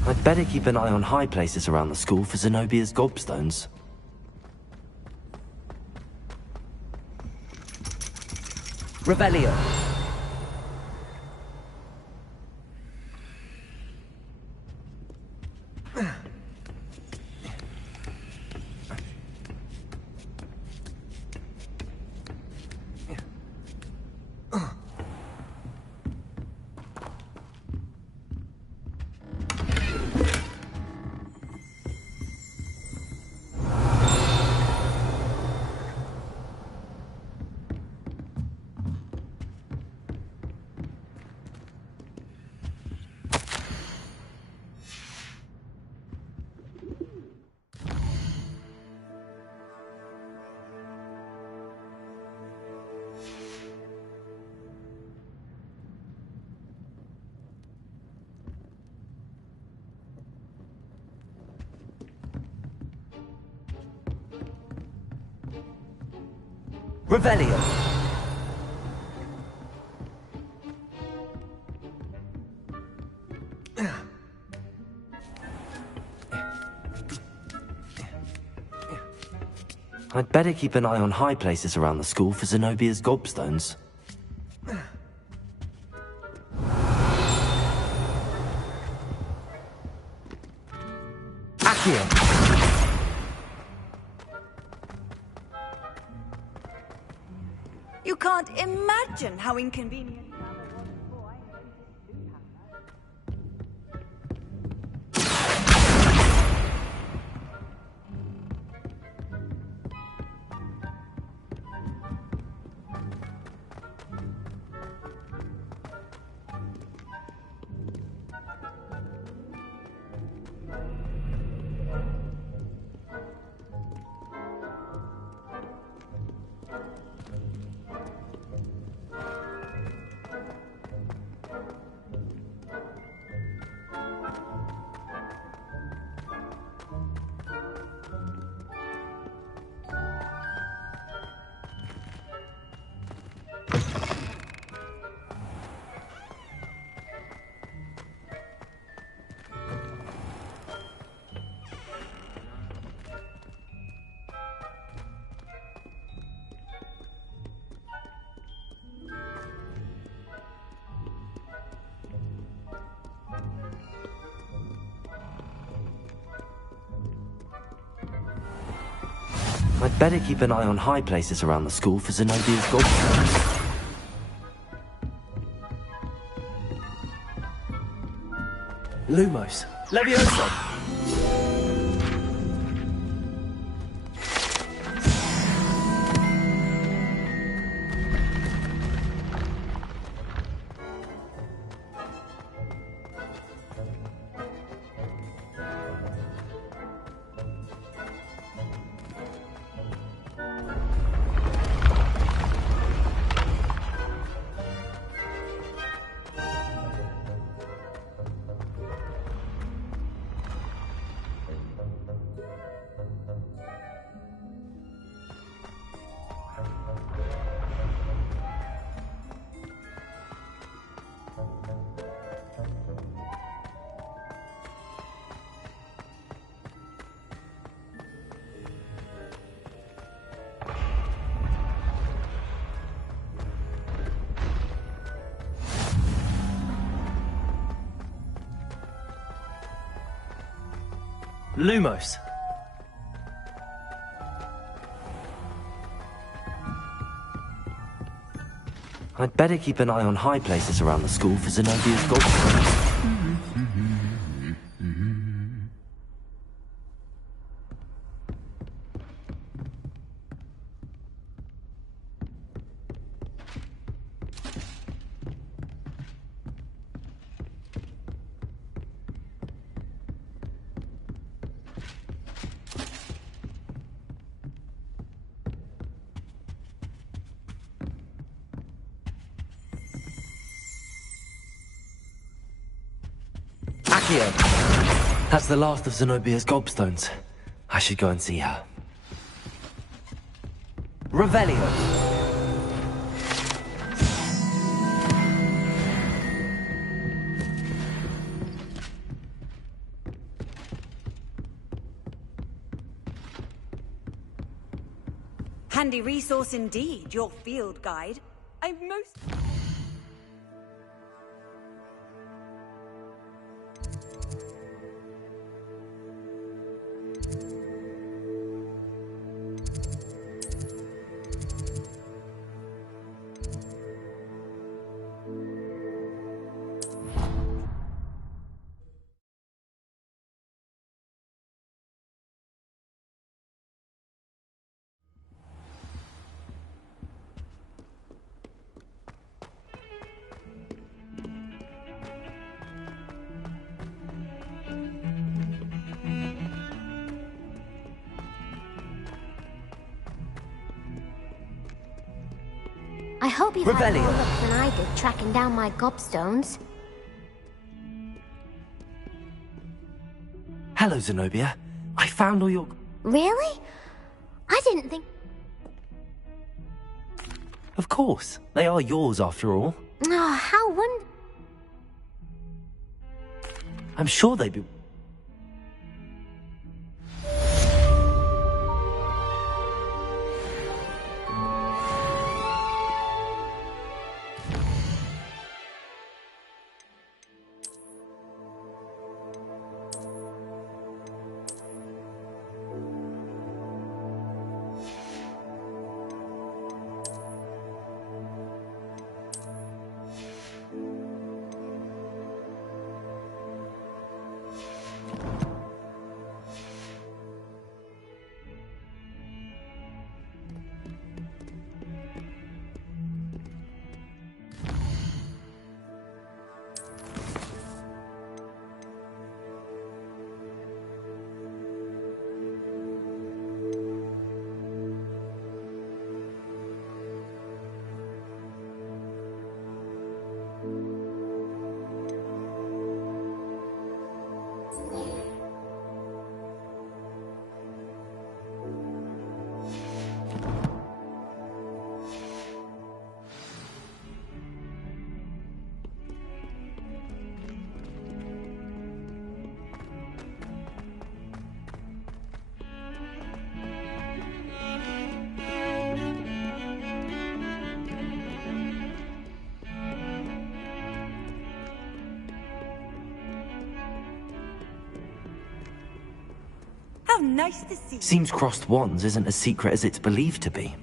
I'd better keep an eye on high places around the school for Zenobia's gobstones. Revelio! Revelio! I'd better keep an eye on high places around the school for Zenobia's gobstones. Accio! You can't imagine how inconvenient. I'd better keep an eye on high places around the school for Zenobia's gobstones. Lumos. Leviosa! Lumos. I'd better keep an eye on high places around the school for Zenobia's gobstones. That's the last of Zenobia's gobstones. I should go and see her. Revelio. Handy resource indeed, your field guide. I'm most... I hope you've had more luck than I did tracking down my gobstones. Hello, Zenobia. I found all your... Really? I didn't think... Of course. They are yours, after all. Oh, how wonderful. I'm sure they'd be... So nice to see you. Seems crossed wands isn't as secret as it's believed to be.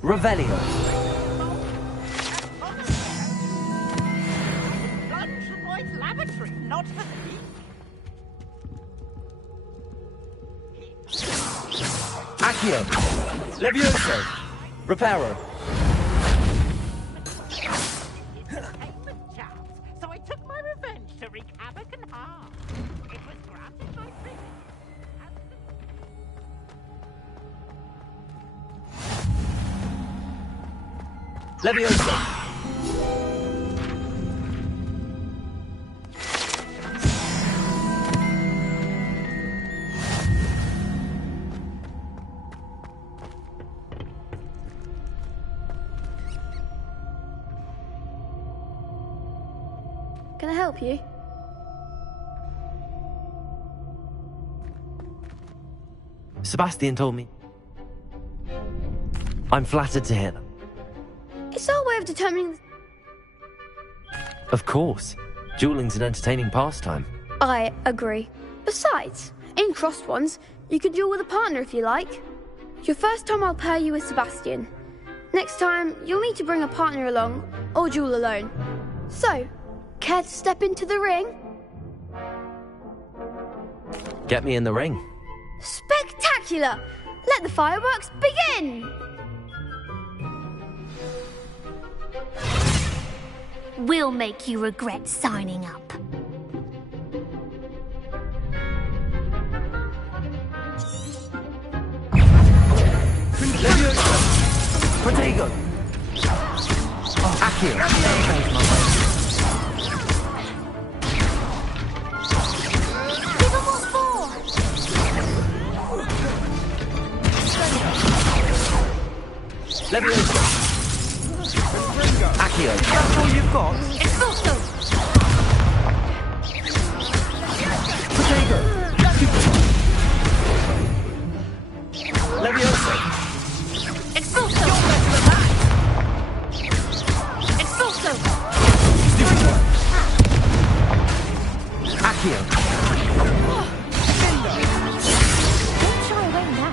Revelio. Plunge the boy's lavatory, not the Accio. Levioso. Reparo. So I took my revenge to wreak havoc and harm. It was granted by privilege. Levioso. Can I help you? Sebastian told me. I'm flattered to hear that. It's our way of determining... Of course. Dueling's an entertaining pastime. I agree. Besides, in crossed ones, you could duel with a partner if you like. Your first time I'll pair you with Sebastian. Next time, you'll need to bring a partner along, or duel alone. So, care to step into the ring? Get me in the ring. Spectacular! Let the fireworks begin! We'll make you regret signing up. Protego. Accio. Give them what's for! Levioso. Accio. That's all you've got? Expulso! Protego. Levioso. Expulso! Expulso! Accio. Don't shy away now.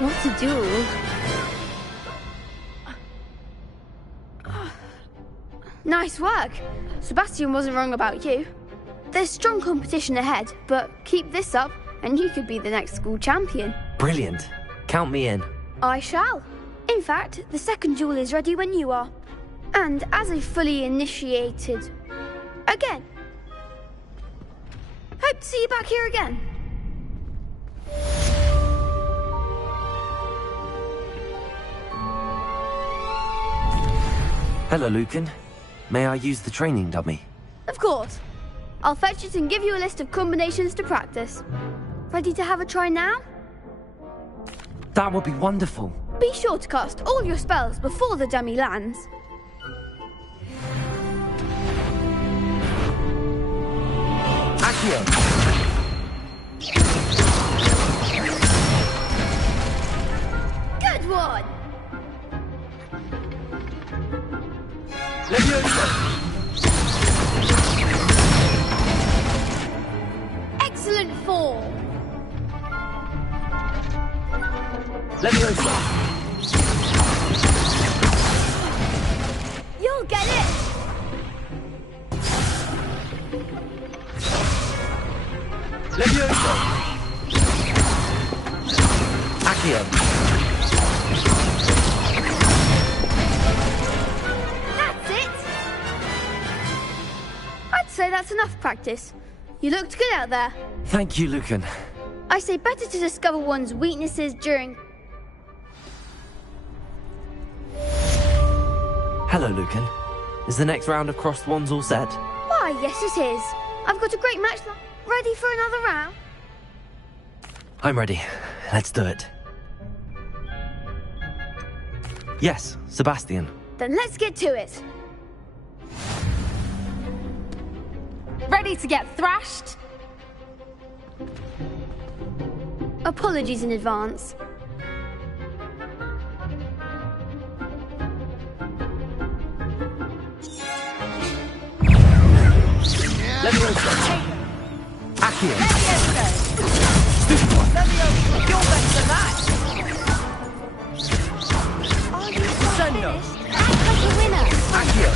What to do? Nice work. Sebastian wasn't wrong about you. There's strong competition ahead, but keep this up and you could be the next school champion. Brilliant. Count me in. I shall. In fact, the second duel is ready when you are. And as a fully initiated... Again. Hope to see you back here again. Hello, Lucan. May I use the training dummy? Of course. I'll fetch it and give you a list of combinations to practice. Ready to have a try now? That would be wonderful. Be sure to cast all your spells before the dummy lands. Accio. Good one! Levioso. Excellent fall! Levioso. You'll get it! Levioso. Accio. That's it! I'd say that's enough practice. You looked good out there. Thank you, Lucan. I say better to discover one's weaknesses during... Hello, Lucan. Is the next round of crossed wands all set? Why, yes it is. I've got a great match ready for another round. I'm ready. Let's do it. Yes, Sebastian. Then let's get to it. Ready to get thrashed? Apologies in advance. Levioso. Accio. Levioso. You're better than that. Are you Sendo. Act like a winner. Accio.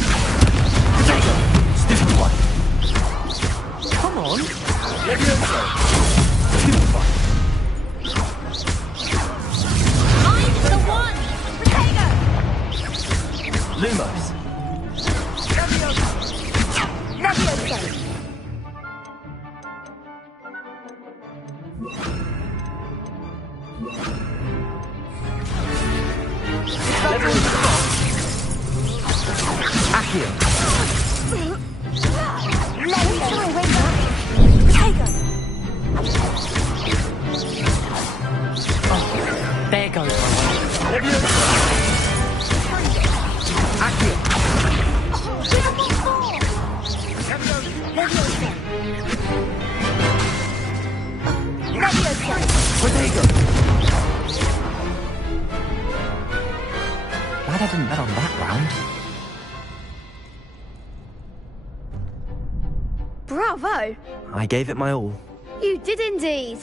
Potato. Stupid one. Come on. Levioso. Stupid one. I'm the one! Potato! Lumos. Levioso. Levioso. Accio. Levioso. Potato. There goes one. Levioso. Accio. Levioso. Levioso. Potato. Glad I didn't bet on that round. Bravo! I gave it my all. You did indeed.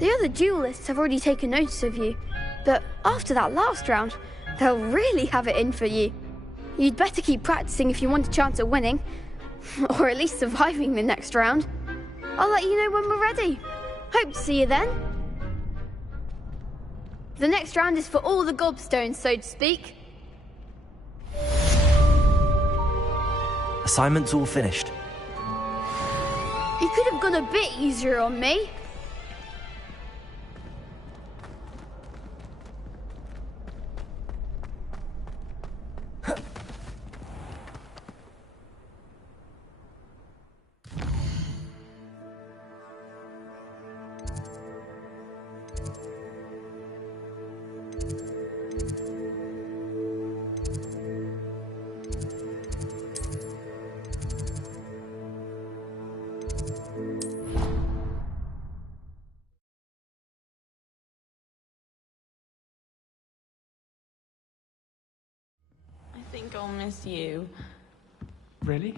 The other duelists have already taken notice of you, but after that last round, they'll really have it in for you. You'd better keep practicing if you want a chance at winning, or at least surviving the next round. I'll let you know when we're ready. Hope to see you then. The next round is for all the gobstones, so to speak. Assignment's all finished. You could have gone a bit easier on me. I think I'll miss you. Really?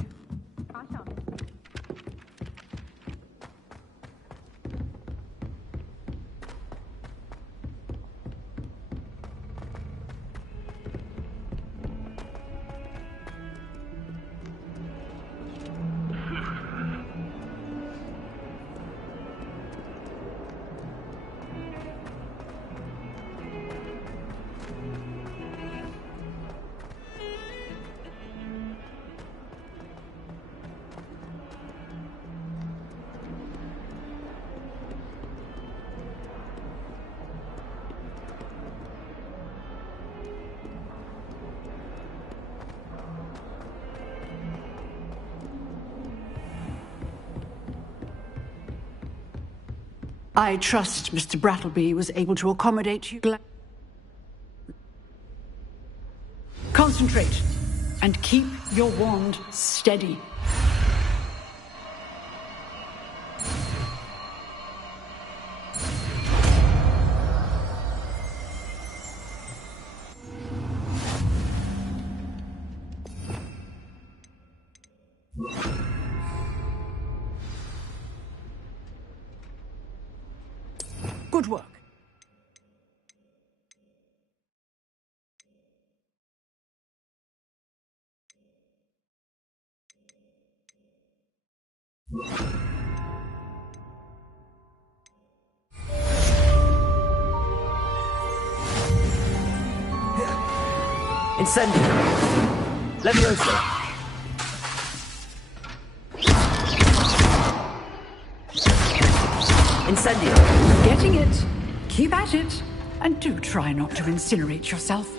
I trust Mr. Brattleby was able to accommodate you. Concentrate and keep your wand steady. Good work. Incendio. Levioso. incendium. Getting it. Keep at it. And do try not to incinerate yourself.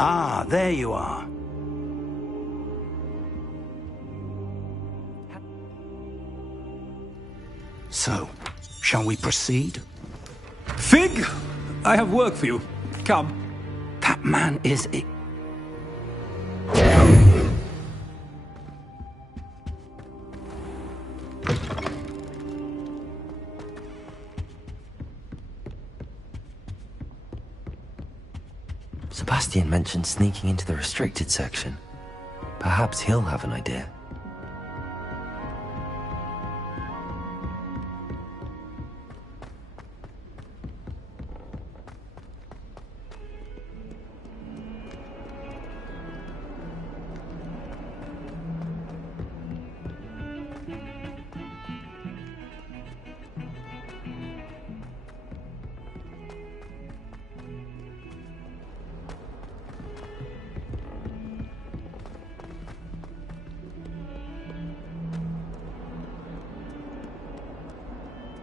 Ah, there you are. So, shall we proceed? Fig, I have work for you. Come. That man is... Sebastian mentioned sneaking into the restricted section. Perhaps he'll have an idea.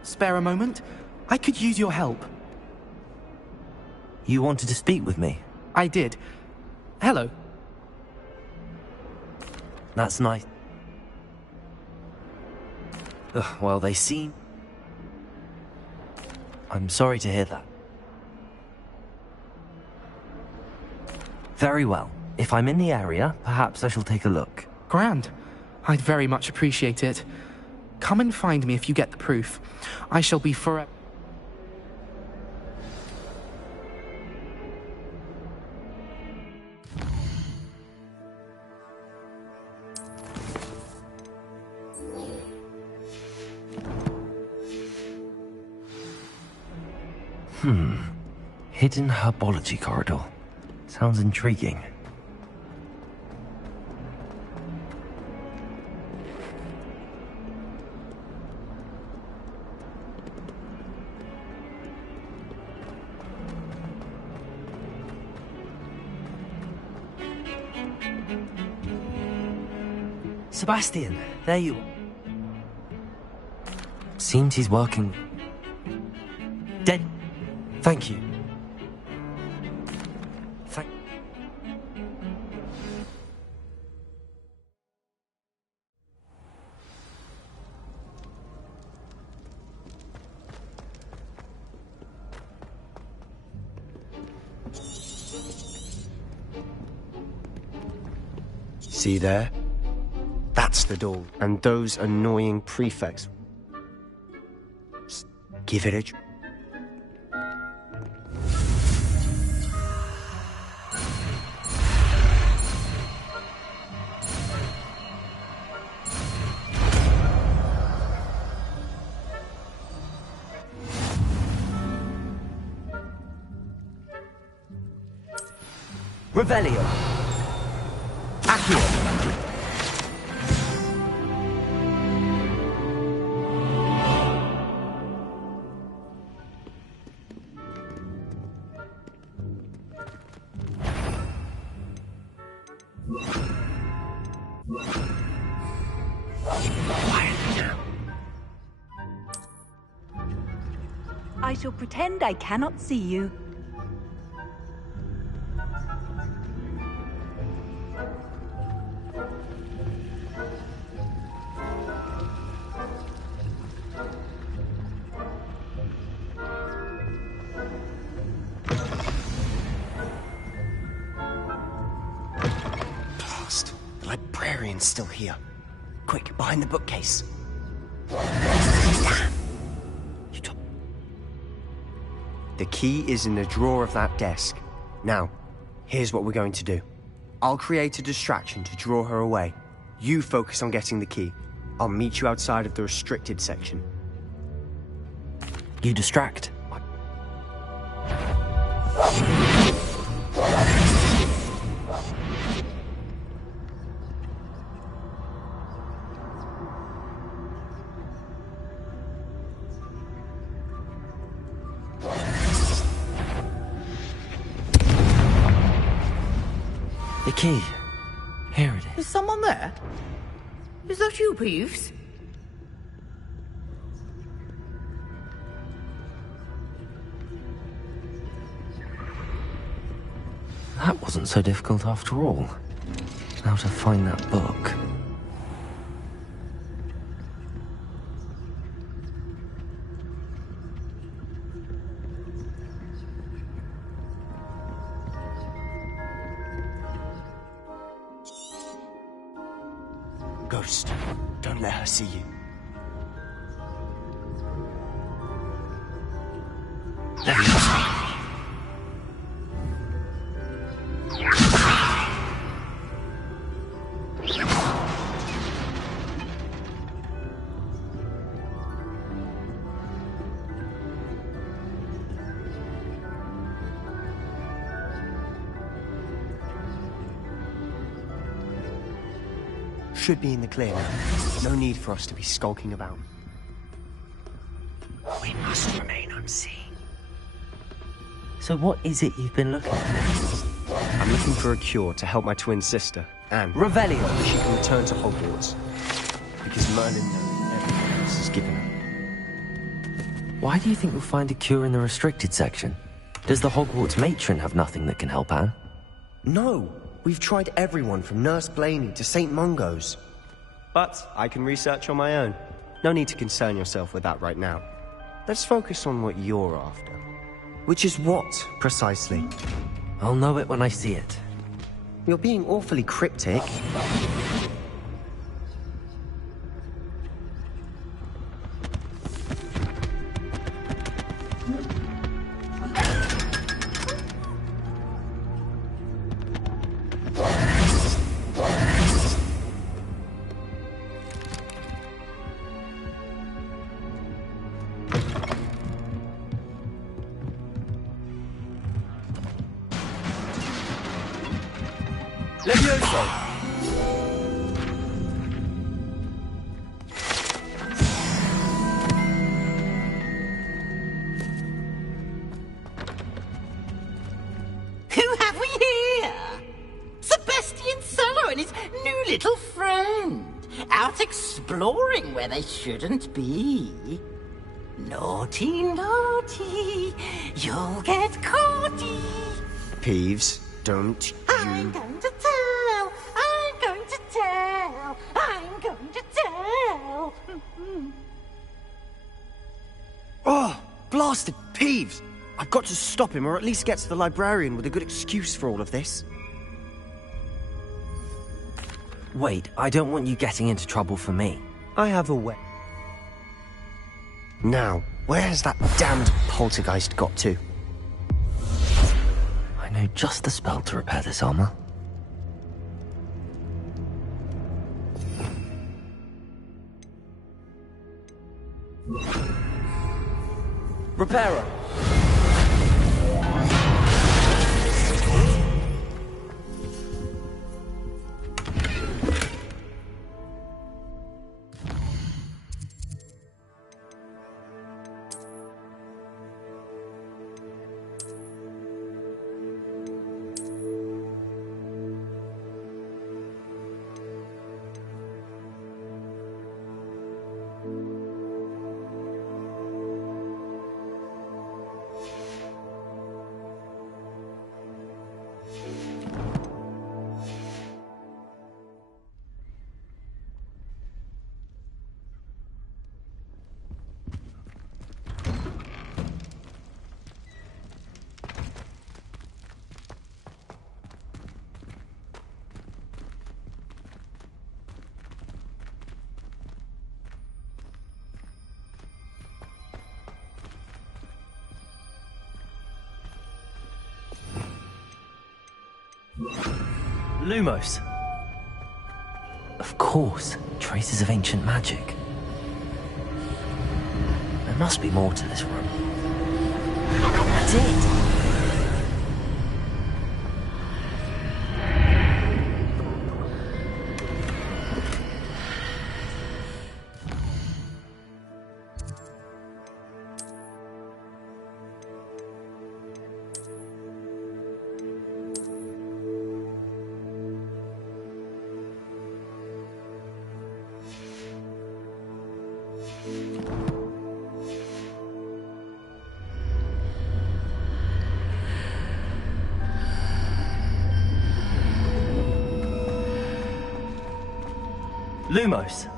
Spare a moment? I could use your help. You wanted to speak with me? I did. Hello. That's nice. Well, they seem... I'm sorry to hear that. Very well. If I'm in the area, perhaps I shall take a look. Grand. I'd very much appreciate it. Come and find me if you get the proof. I shall be forever... Hidden herbology corridor. Sounds intriguing. Sebastian, there you are. Seems he's working... Dead. Thank you. See there? That's the door. And those annoying prefects. Just give it a... Revelio. Accio. I shall pretend I cannot see you. librarian's still here. Quick, behind the bookcase. The key is in the drawer of that desk. Now, here's what we're going to do. I'll create a distraction to draw her away. You focus on getting the key. I'll meet you outside of the restricted section. You distract. The key. Here it is. Is someone there? Is that you, Peeves? That wasn't so difficult after all. Now to find that book. Ghost, don't let her see you. Should be in the clear now. No need for us to be skulking about. We must remain unseen. So what is it you've been looking for? I'm looking for a cure to help my twin sister, Anne. Revelio! She can return to Hogwarts. Because Merlin knows everything else is given her. Why do you think you'll find a cure in the restricted section? Does the Hogwarts matron have nothing that can help Anne? No! We've tried everyone from Nurse Blaney to St. Mungo's. But I can research on my own. No need to concern yourself with that right now. Let's focus on what you're after. Which is what, precisely? I'll know it when I see it. You're being awfully cryptic. Who have we here? Sebastian Cello and his new little friend. Out exploring where they shouldn't be. Naughty, naughty, you'll get caughty. Peeves, don't you... I'm going to tell, I'm going to tell, I'm going to tell. Oh, blasted Peeves! I've got to stop him, or at least get to the librarian with a good excuse for all of this. Wait, I don't want you getting into trouble for me. I have a way. Now, where has that damned poltergeist got to? I know just the spell to repair this armor. Repairer! Lumos. Of course, traces of ancient magic. There must be more to this room. That's it! Lumos.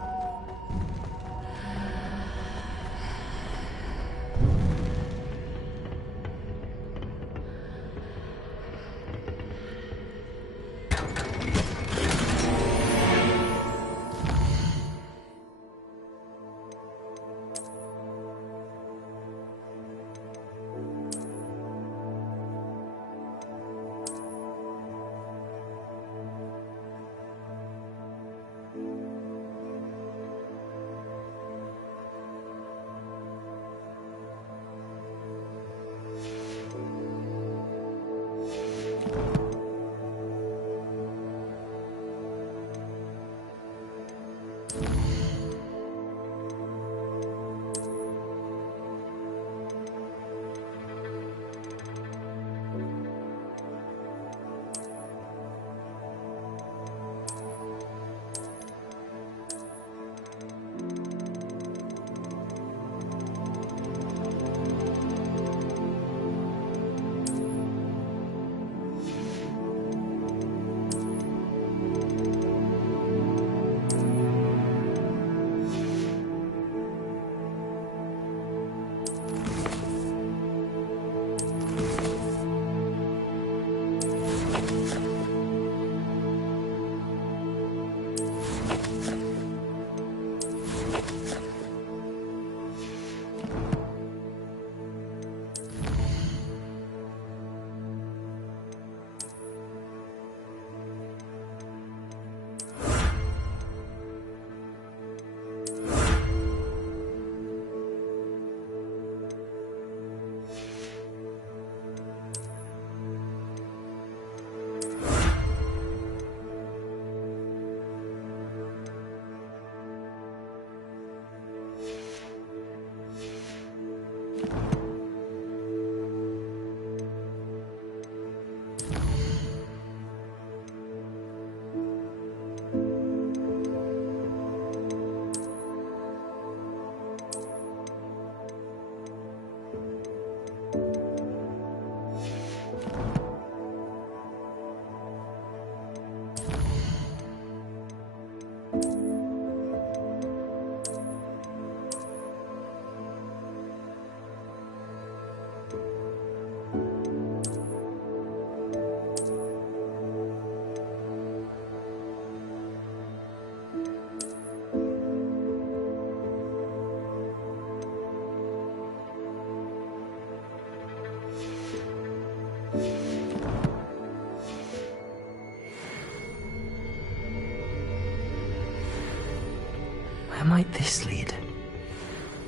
Where might this lead?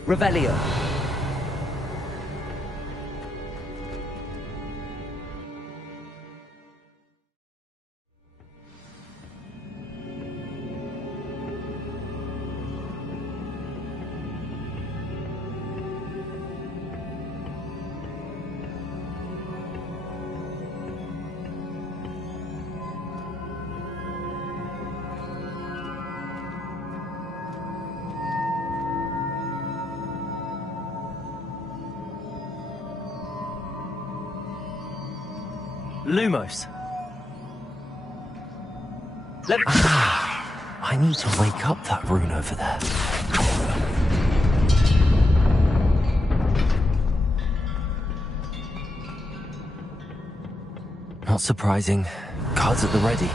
Revelio. Lumos. I need to wake up that rune over there. Not surprising. Guards at the ready.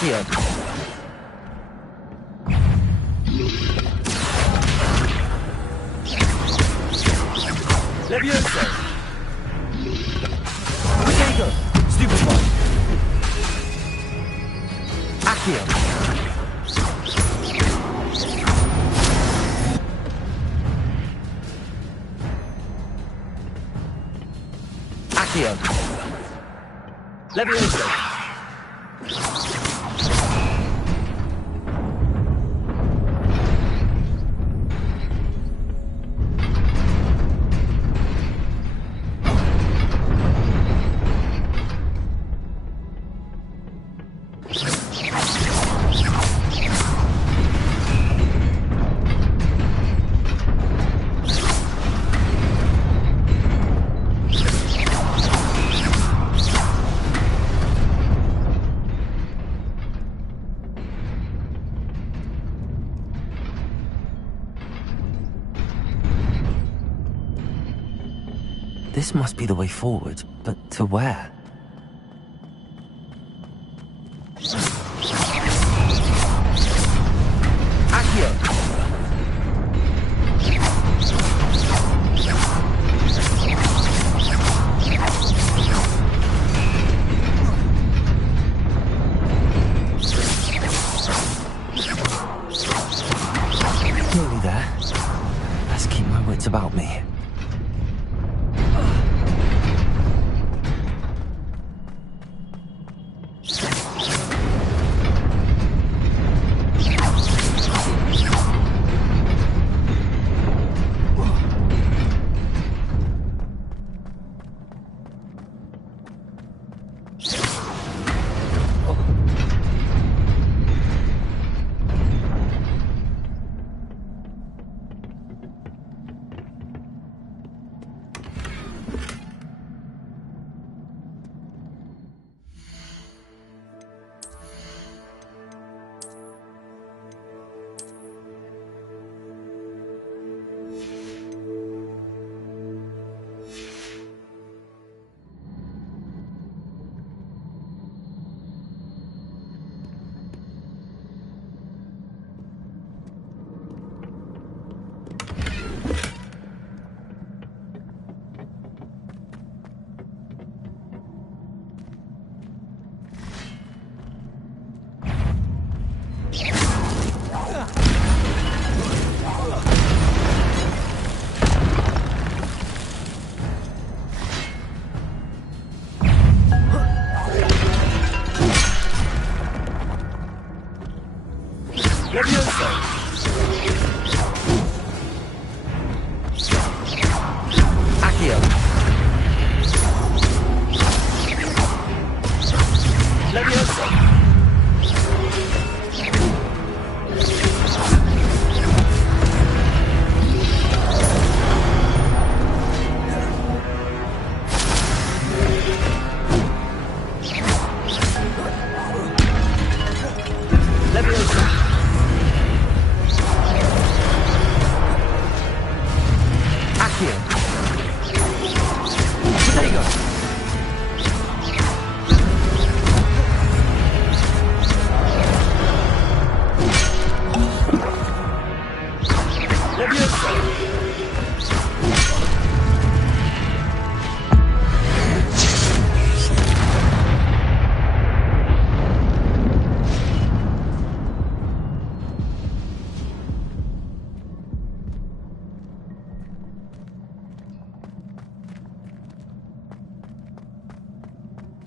Accio. Levioso. Protego. Stupefy. Accio. Accio. Levioso. This must be the way forward, but to where? Accio! Nearly there. Let's keep my wits about me.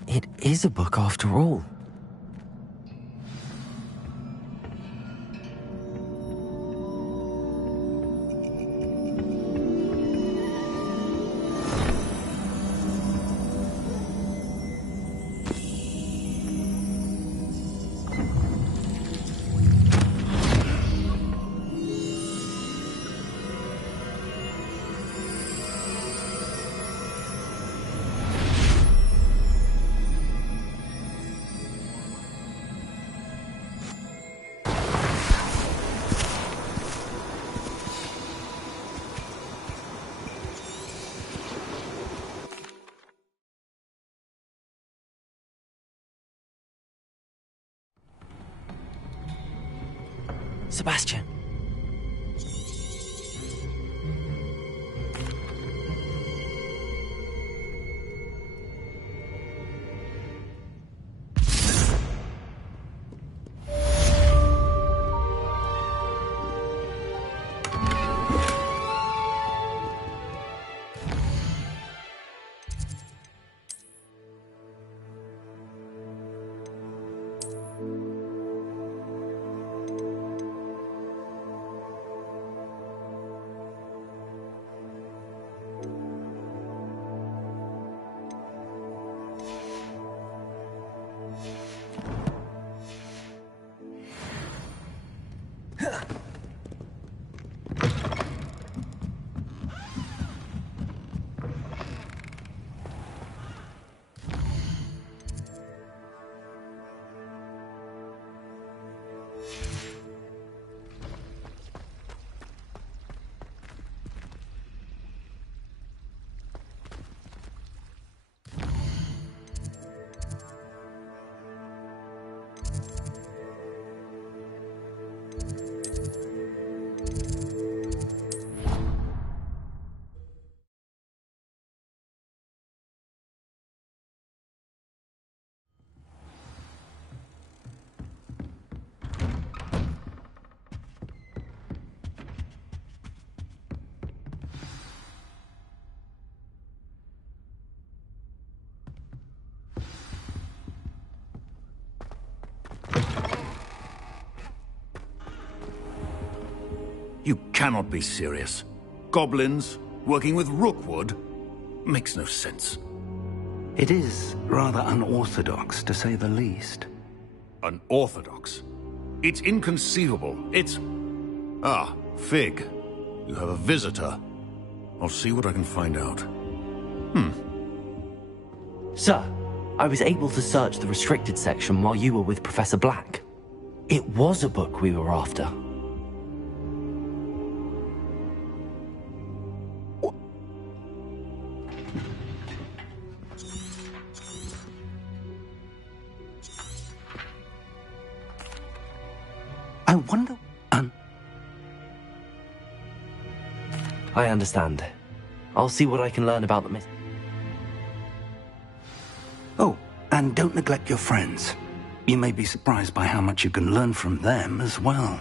It is a book after all. Sebastian. You cannot be serious. Goblins working with Rookwood makes no sense. It is rather unorthodox, to say the least. Unorthodox? It's inconceivable. It's... Ah, Fig. You have a visitor. I'll see what I can find out. Sir, I was able to search the restricted section while you were with Professor Black. It was a book we were after. I wonder... I understand. I'll see what I can learn about the Oh, and don't neglect your friends. You may be surprised by how much you can learn from them as well.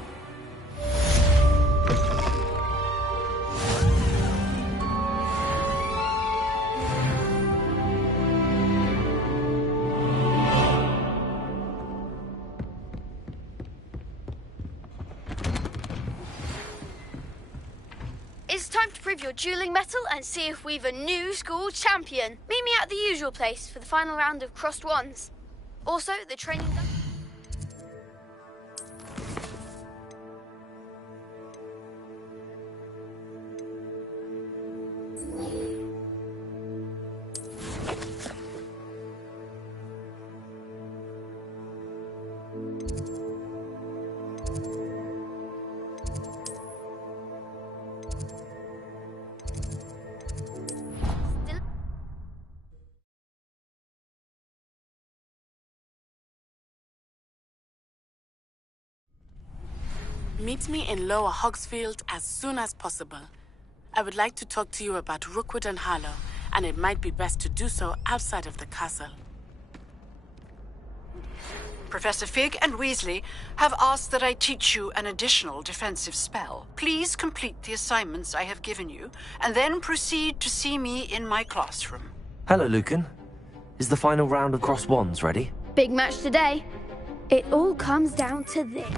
It's time to prove your dueling mettle and see if we've a new school champion. Meet me at the usual place for the final round of crossed wands. Also, the training... Meet me in Lower Hogsfield as soon as possible. I would like to talk to you about Rookwood and Harlow, and it might be best to do so outside of the castle. Professor Fig and Weasley have asked that I teach you an additional defensive spell. Please complete the assignments I have given you, and then proceed to see me in my classroom. Hello, Lucan. Is the final round of crossed wands ready? Big match today. It all comes down to this.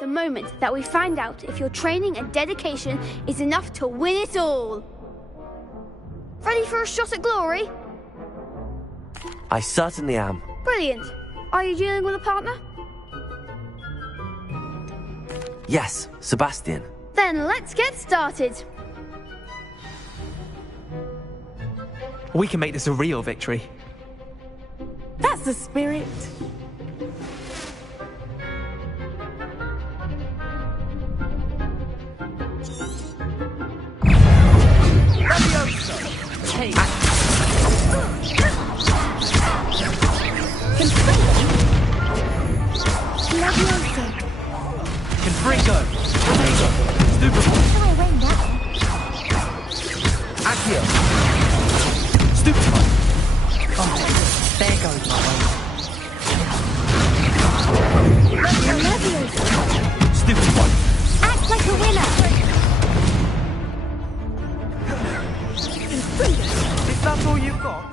The moment that we find out if your training and dedication is enough to win it all. Ready for a shot at glory? I certainly am. Brilliant. Are you dealing with a partner? Yes, Sebastian. Then let's get started. We can make this a real victory. That's the spirit. Take. Confringo! Potato! Stupefy! Accio! Stupefy! Oh, there goes my Stupefy! Act like a winner! Is that all you've got?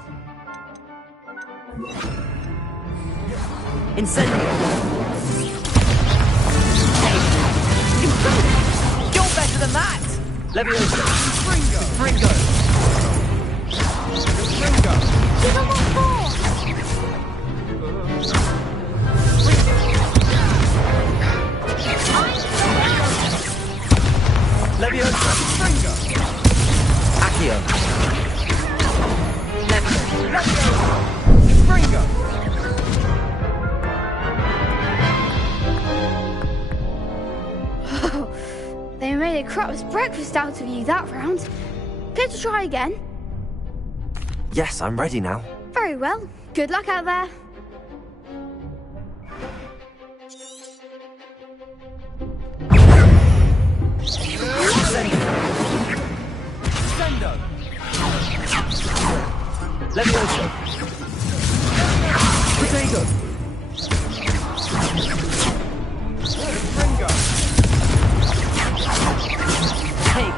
Incendio! You're better than that! Leviosa! Fringo! Fringo! Fringo! Give him one more! Leviosa! Fringo! Accio! Leviosa! Fringo! They made a crap's breakfast out of you that round. Care to try again? Yes, I'm ready now. Very well. Good luck out there. Sendo! Leviosa! Potato! Fringo! Take!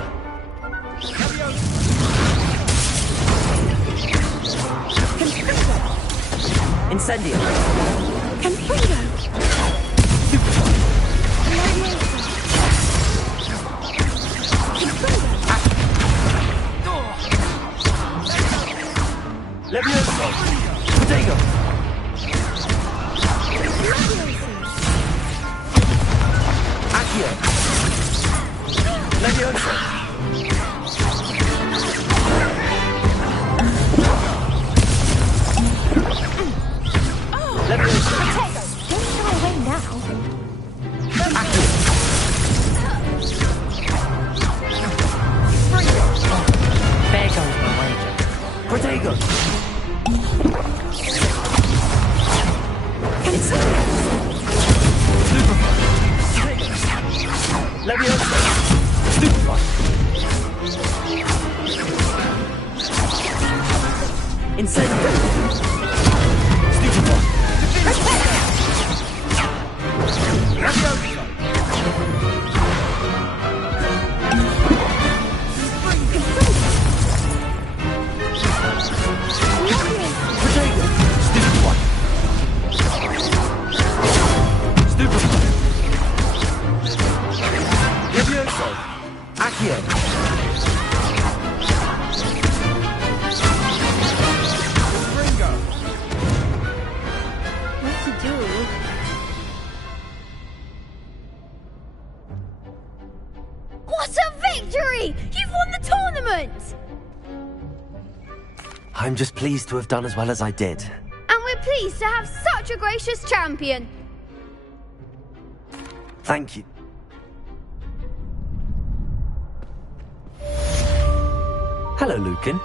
Incendio! Confringo! Leviosa! Potato! Accio! Leviosa! Leviosa! Don't shy away now. Accio! There goes my wager. Protego! Stupefy! Leviosa! Stupefy! Incendio! Stupefy! Leviosa! Protego! Stupefy! Stupefy! Leviosa! Accio! Fringo! What to do? What a victory! You've won the tournament! I'm just pleased to have done as well as I did. And we're pleased to have such a gracious champion. Thank you. Hello, Lucan.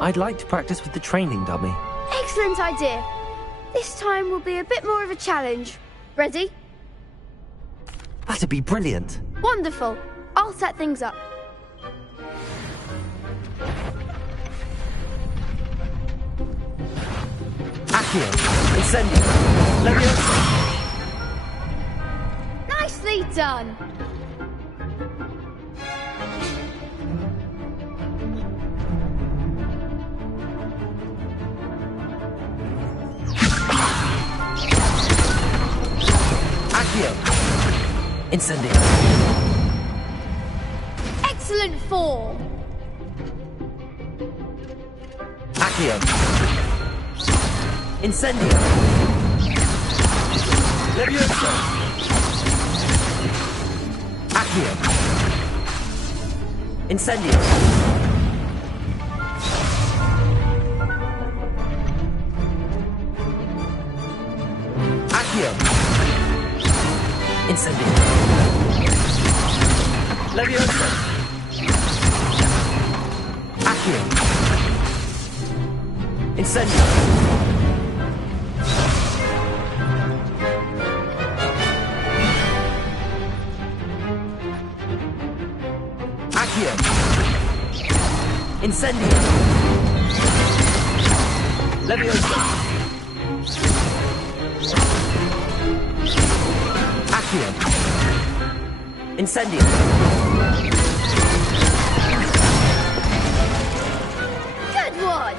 I'd like to practice with the training dummy. Excellent idea. This time will be a bit more of a challenge. Ready? That'd be brilliant. Wonderful. I'll set things up. Accio! Incendio! Leviosa! Nicely done. Accio! Incendio! Excellent form. Accio! Incendio! Leviosa! Accio! Incendio! Accio! Incendio! Leviosa! Accio! Incendio! Accio! Incendio! Leviosa! Accio! Incendio! Good one!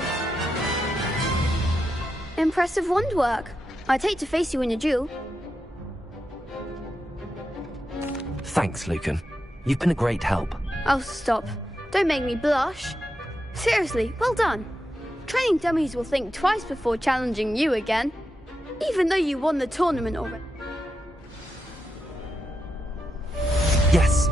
Impressive wand work. I'd hate to face you in a duel. Thanks, Lucan. You've been a great help. Oh, stop. Don't make me blush. Seriously, well done. Training dummies will think twice before challenging you again. Even though you won the tournament already. Yes.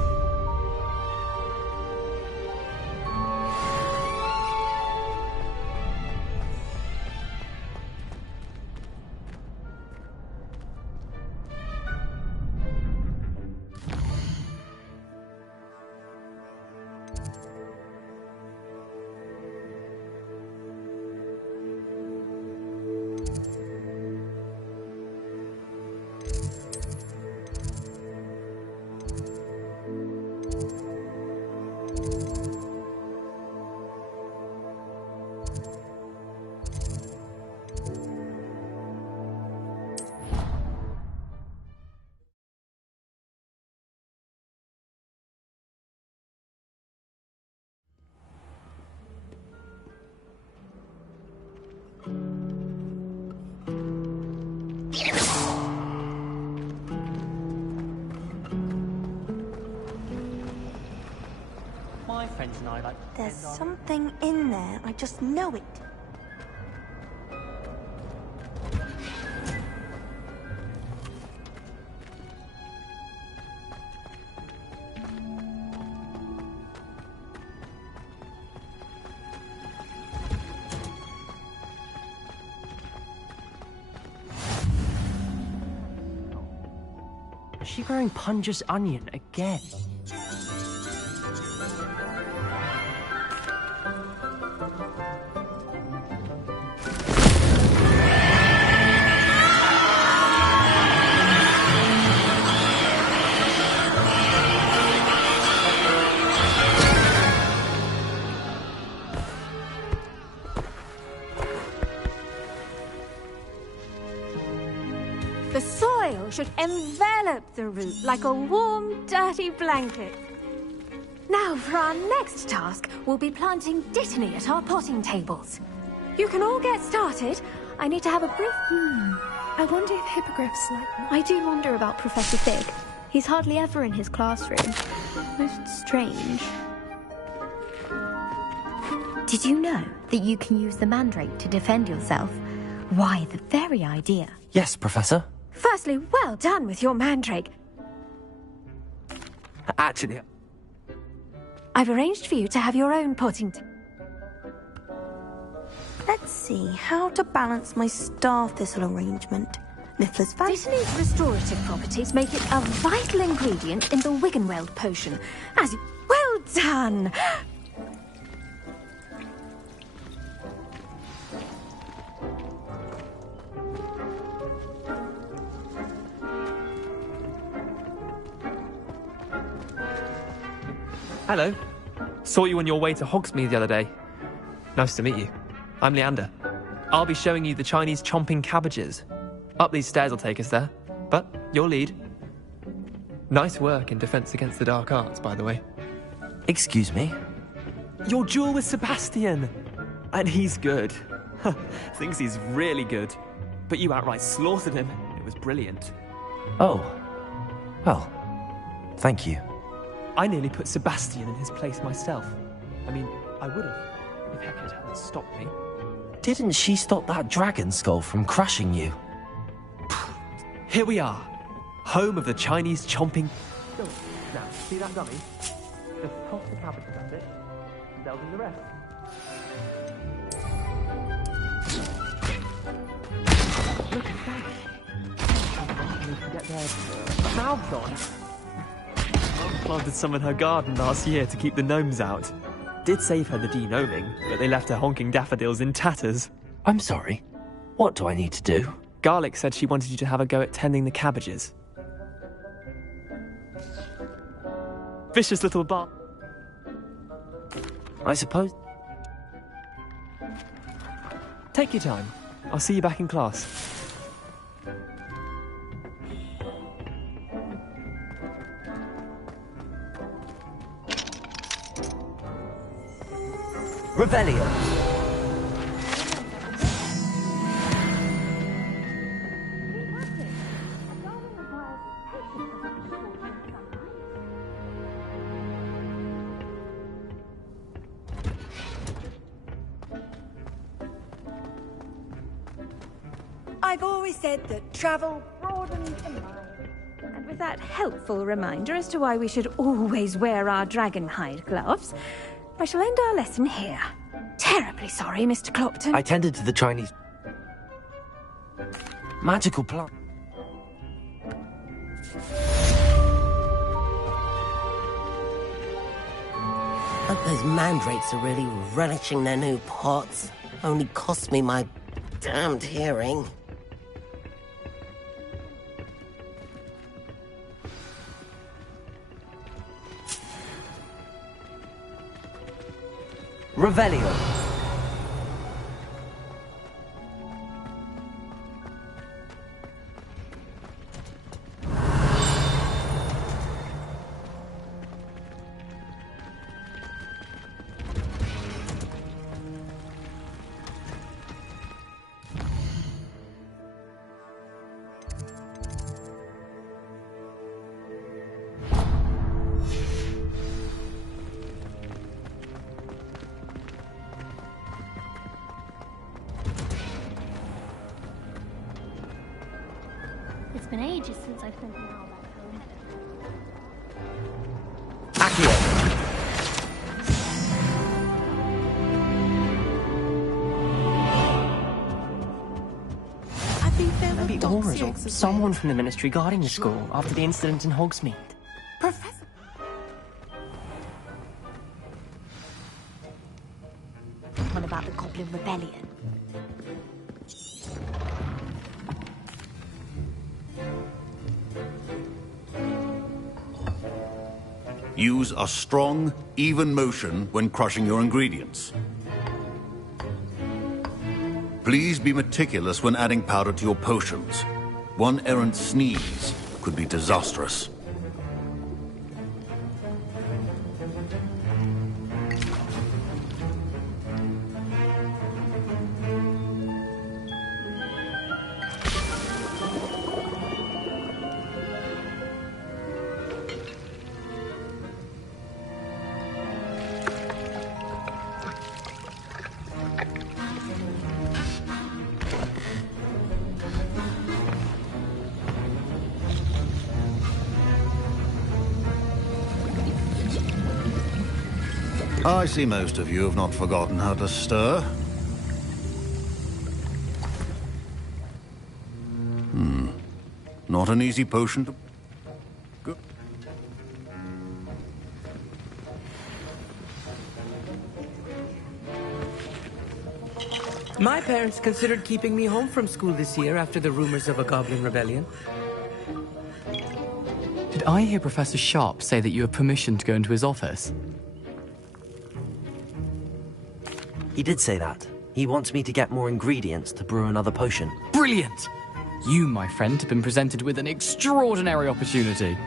My friends and I like to There's depend on- something in there. I just know it. Is she growing Punja's onion again? The soil should envelop the root like a warm, dirty blanket. Now, for our next task, we'll be planting dittany at our potting tables. You can all get started. I need to have a brief... I wonder if hippogriffs like... I do wonder about Professor Fig. He's hardly ever in his classroom. Most strange. Did you know that you can use the mandrake to defend yourself? Why, the very idea. Yes, Professor. Firstly, well done with your mandrake. Actually, I've arranged for you to have your own potting... Let's see how to balance my star thistle arrangement. Niffler's fan. Dittany's restorative properties make it a vital ingredient in the Wiggenweld potion. Well done! Hello. Saw you on your way to Hogsmeade the other day. Nice to meet you. I'm Leander. I'll be showing you the Chinese chomping cabbages. Up these stairs will take us there, but your lead. Nice work in defense against the dark arts, by the way. excuse me? Your duel with Sebastian! And he's good. Thinks he's really good. But you outright slaughtered him. It was brilliant. Oh. Well, thank you. I nearly put Sebastian in his place myself. I mean, I would have, if Hecate hadn't stopped me. Didn't she stop that dragon skull from crushing you? Here we are. Home of the Chinese chomping... Now, see that dummy? Just toss the cabbage at it, and they'll do the rest. Look at that! I need to get their mouths on. Mum planted some in her garden last year to keep the gnomes out. Did save her the de-gnoming, but they left her honking daffodils in tatters. I'm sorry. What do I need to do? Garlic said she wanted you to have a go at tending the cabbages. Vicious little bar. I suppose... Take your time. I'll see you back in class. Revelio. I've always said that travel broadens the mind. And with that helpful reminder as to why we should always wear our dragon hide gloves, I shall end our lesson here. Terribly sorry, Mr. Clopton. I tended to the Chinese... magical plant. Hope those mandrakes are really relishing their new pots. Only cost me my damned hearing. Revelio. It's been ages since I've spent an hour back home. Accio. Maybe Aurors or someone from the Ministry guarding the school after the incident in Hogsmeade. Professor... What about the Goblin Rebellion? Use a strong, even motion when crushing your ingredients. Please be meticulous when adding powder to your potions. One errant sneeze could be disastrous. I see most of you have not forgotten how to stir. Not an easy potion to... Good. My parents considered keeping me home from school this year after the rumors of a goblin rebellion. Did I hear Professor Sharp say that you have permission to go into his office? He did say that. He wants me to get more ingredients to brew another potion. Brilliant! You, my friend, have been presented with an extraordinary opportunity.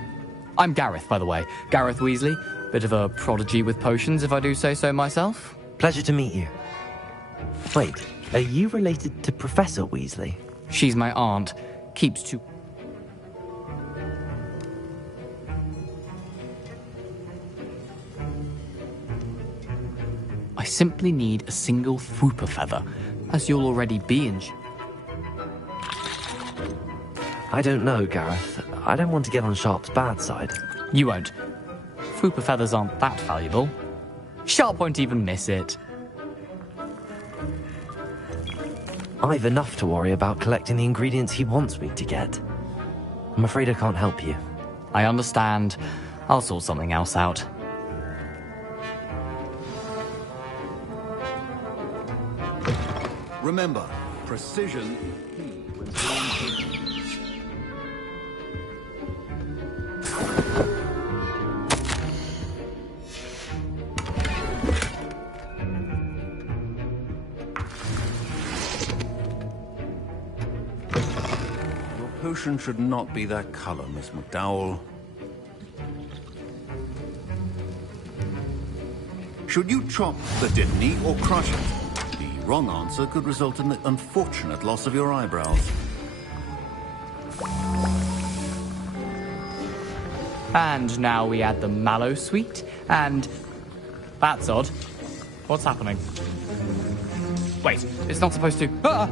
I'm Gareth, by the way. Gareth Weasley. Bit of a prodigy with potions, if I do say so myself. Pleasure to meet you. Wait, are you related to Professor Weasley? She's my aunt. Keeps to... I simply need a single Fwooper feather, as you'll already be in... I don't know, Gareth. I don't want to get on Sharp's bad side. You won't. Fwooper feathers aren't that valuable. Sharp won't even miss it. I've enough to worry about collecting the ingredients he wants me to get. I'm afraid I can't help you. I understand. I'll sort something else out. Remember, precision when Your potion should not be that color, Miss McDowell. Should you chop the Dittany or crush it? The wrong answer could result in the unfortunate loss of your eyebrows. And now we add the mallow sweet, and... That's odd. What's happening? Wait, it's not supposed to... Ah!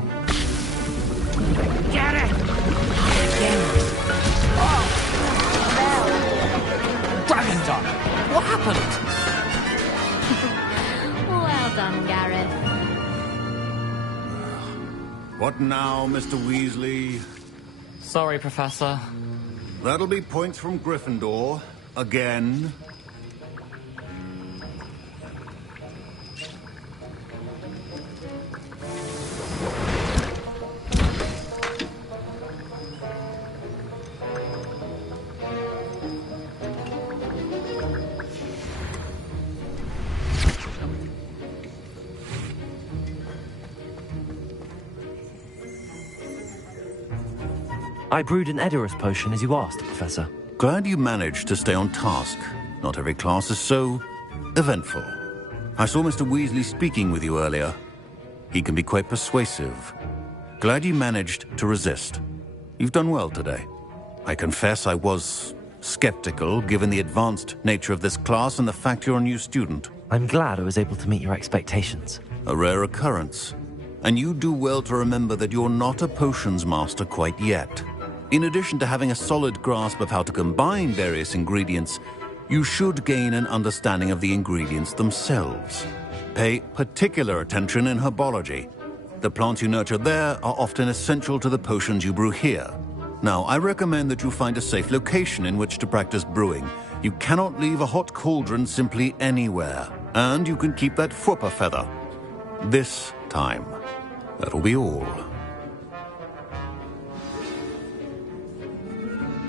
Get it! Dragon Dog! What happened? Well done, Gareth. What now, Mr. Weasley? Sorry, Professor. That'll be points from Gryffindor. Again. I brewed an Edorus potion as you asked, Professor. Glad you managed to stay on task. Not every class is so eventful. I saw Mr. Weasley speaking with you earlier. He can be quite persuasive. Glad you managed to resist. You've done well today. I confess I was skeptical, given the advanced nature of this class and the fact you're a new student. I'm glad I was able to meet your expectations. A rare occurrence. And you do well to remember that you're not a potions master quite yet. In addition to having a solid grasp of how to combine various ingredients, you should gain an understanding of the ingredients themselves. Pay particular attention in herbology. The plants you nurture there are often essential to the potions you brew here. Now, I recommend that you find a safe location in which to practice brewing. You cannot leave a hot cauldron simply anywhere. And you can keep that Fwooper feather. This time. That'll be all.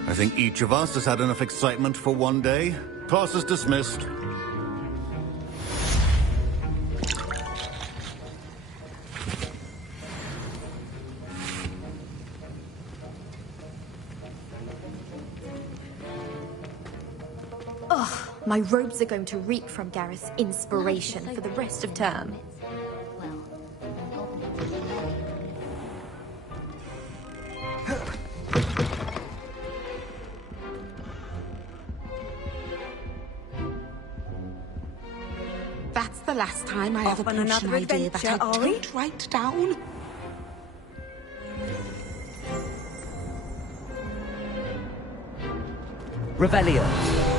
I think each of us has had enough excitement for one day. Class is dismissed. Ugh, my robes are going to reek from Gareth's inspiration for the rest of term. That's the last time I have a Off on potion another idea that adventure, I are we? don't write down. Revelio.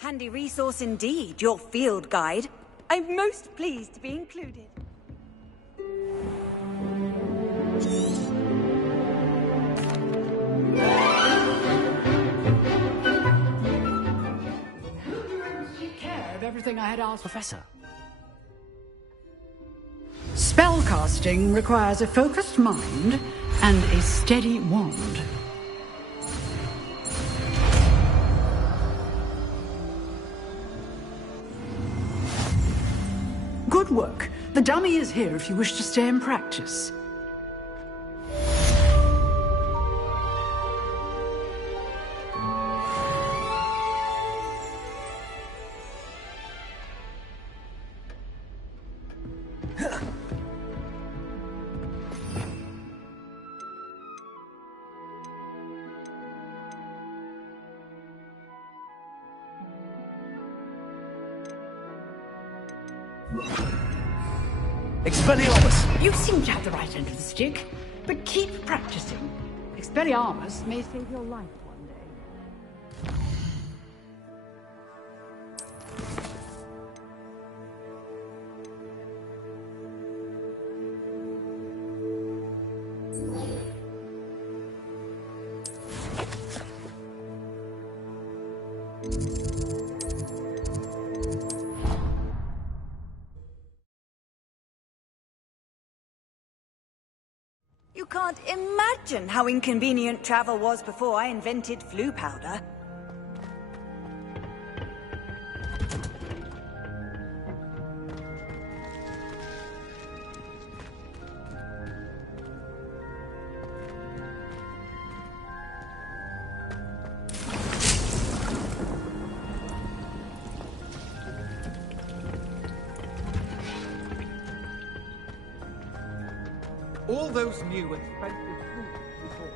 Handy resource indeed, your field guide. I'm most pleased to be included. Take care of everything I had asked. Professor. Spellcasting requires a focused mind and a steady wand. Good work. The dummy is here if you wish to stay and practice. Expelliarmus! You seem to have the right end of the stick, but keep practicing. Expelliarmus may save your life one day. You can't imagine how inconvenient travel was before I invented flu powder. All those new and expensive foods before.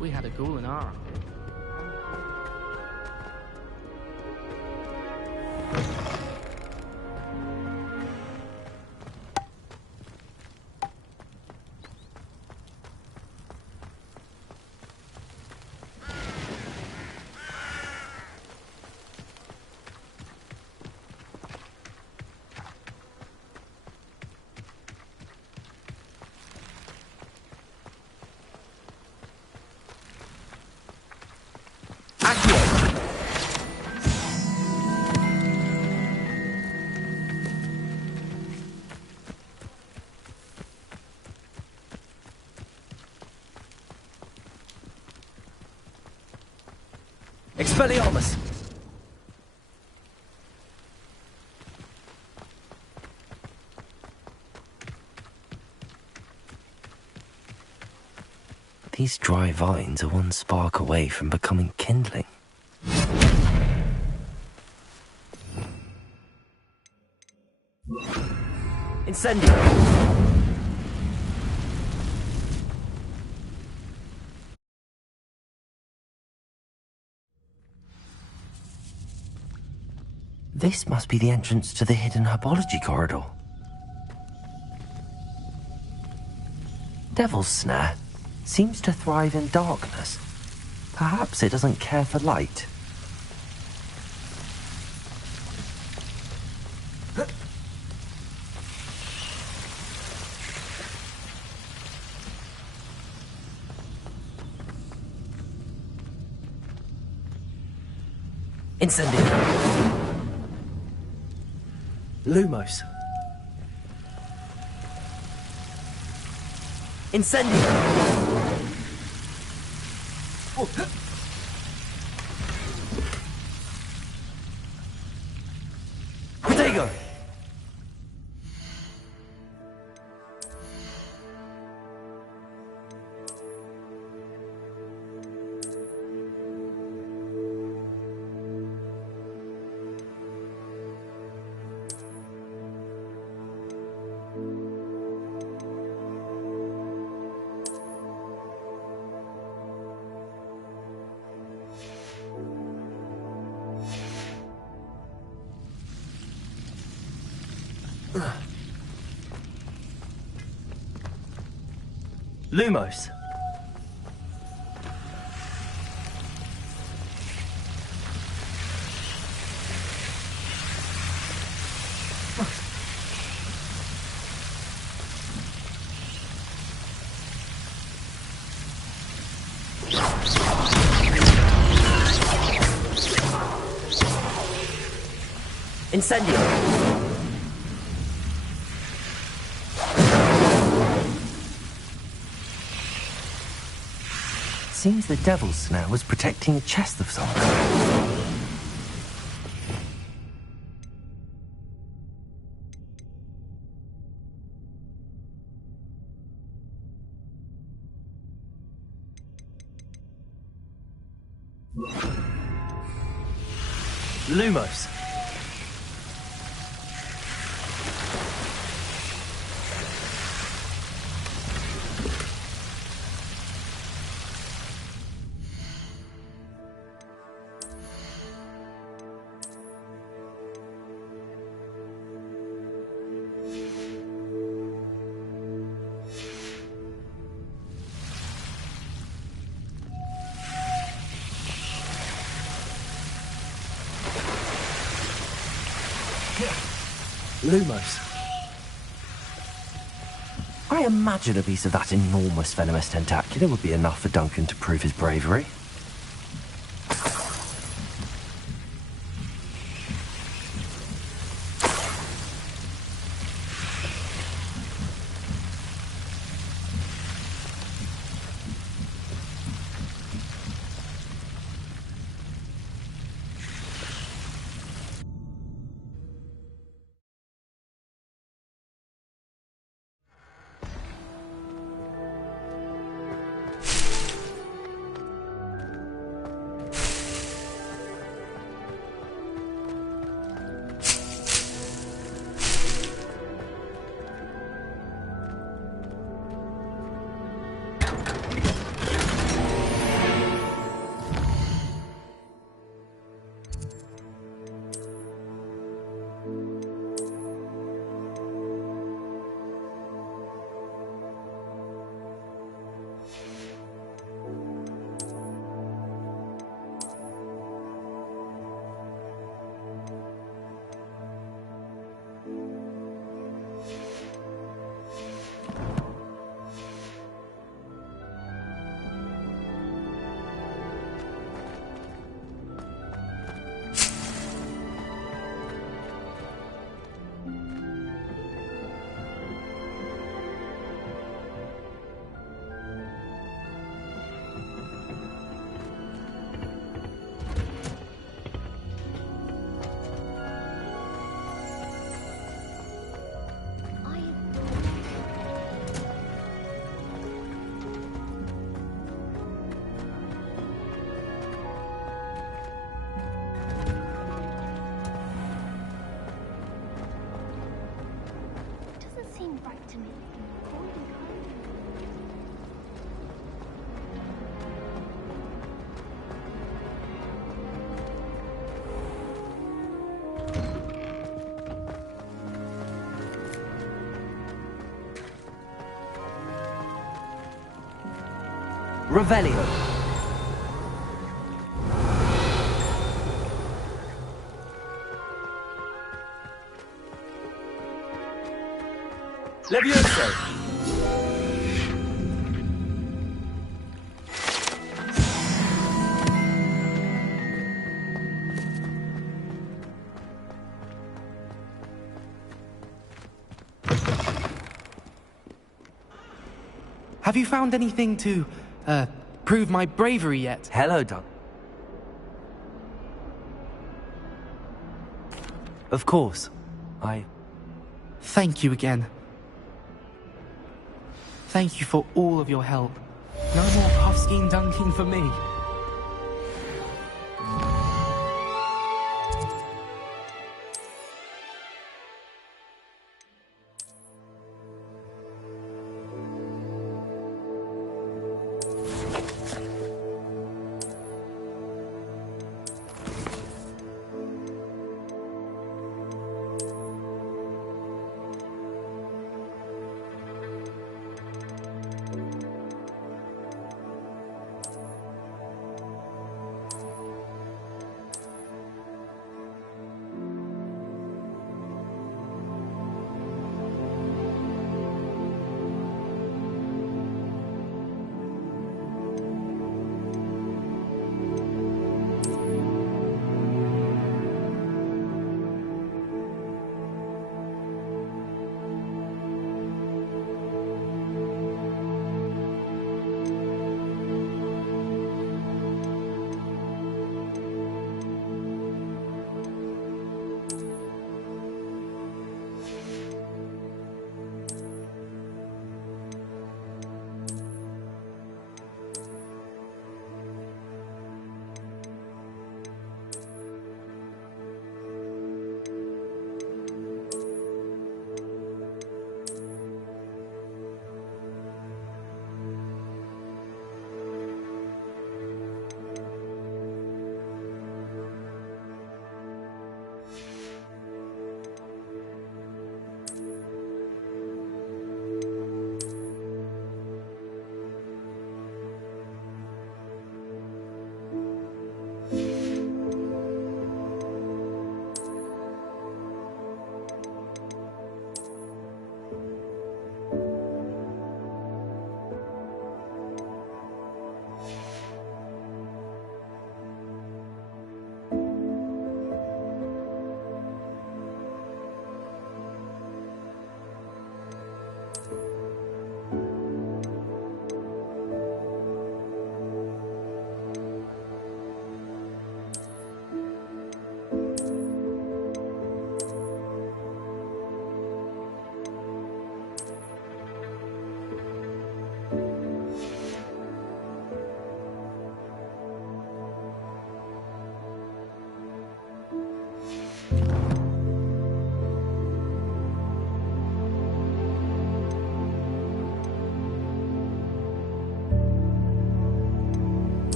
We had a ghoul in our outfit. Expelliarmus! These dry vines are one spark away from becoming kindling. Incendio! This must be the entrance to the hidden herbology corridor. Devil's Snare seems to thrive in darkness. Perhaps it doesn't care for light. Incendio! Lumos! Incendio! Protego! Lumos. Incendio. Seems the devil's snare was protecting a chest of some kind. Lumos. Lumos. I imagine a piece of that enormous venomous tentacular would be enough for Duncan to prove his bravery. Revelio. Levioso. Have you found anything to, prove my bravery yet? Hello, Doc. Of course. Thank you again. Thank you for all of your help. No more puff-skiing dunking for me.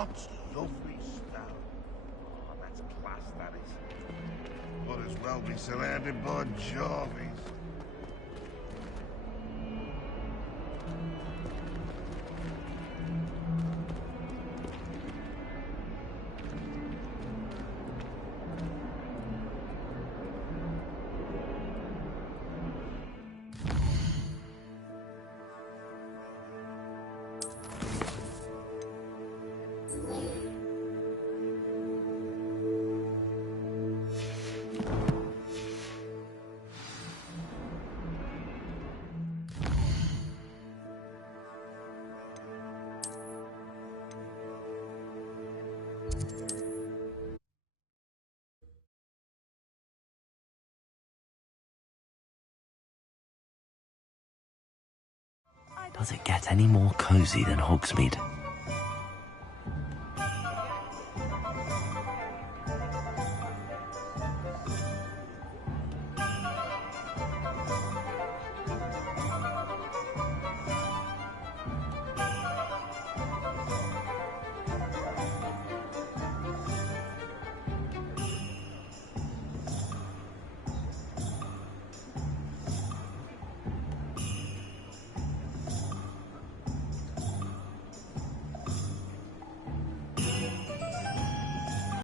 What lovely smell. Oh, that's class, that is. Could as well be surrounded by Jarvis. Does it get any more cozy than Hogsmeade?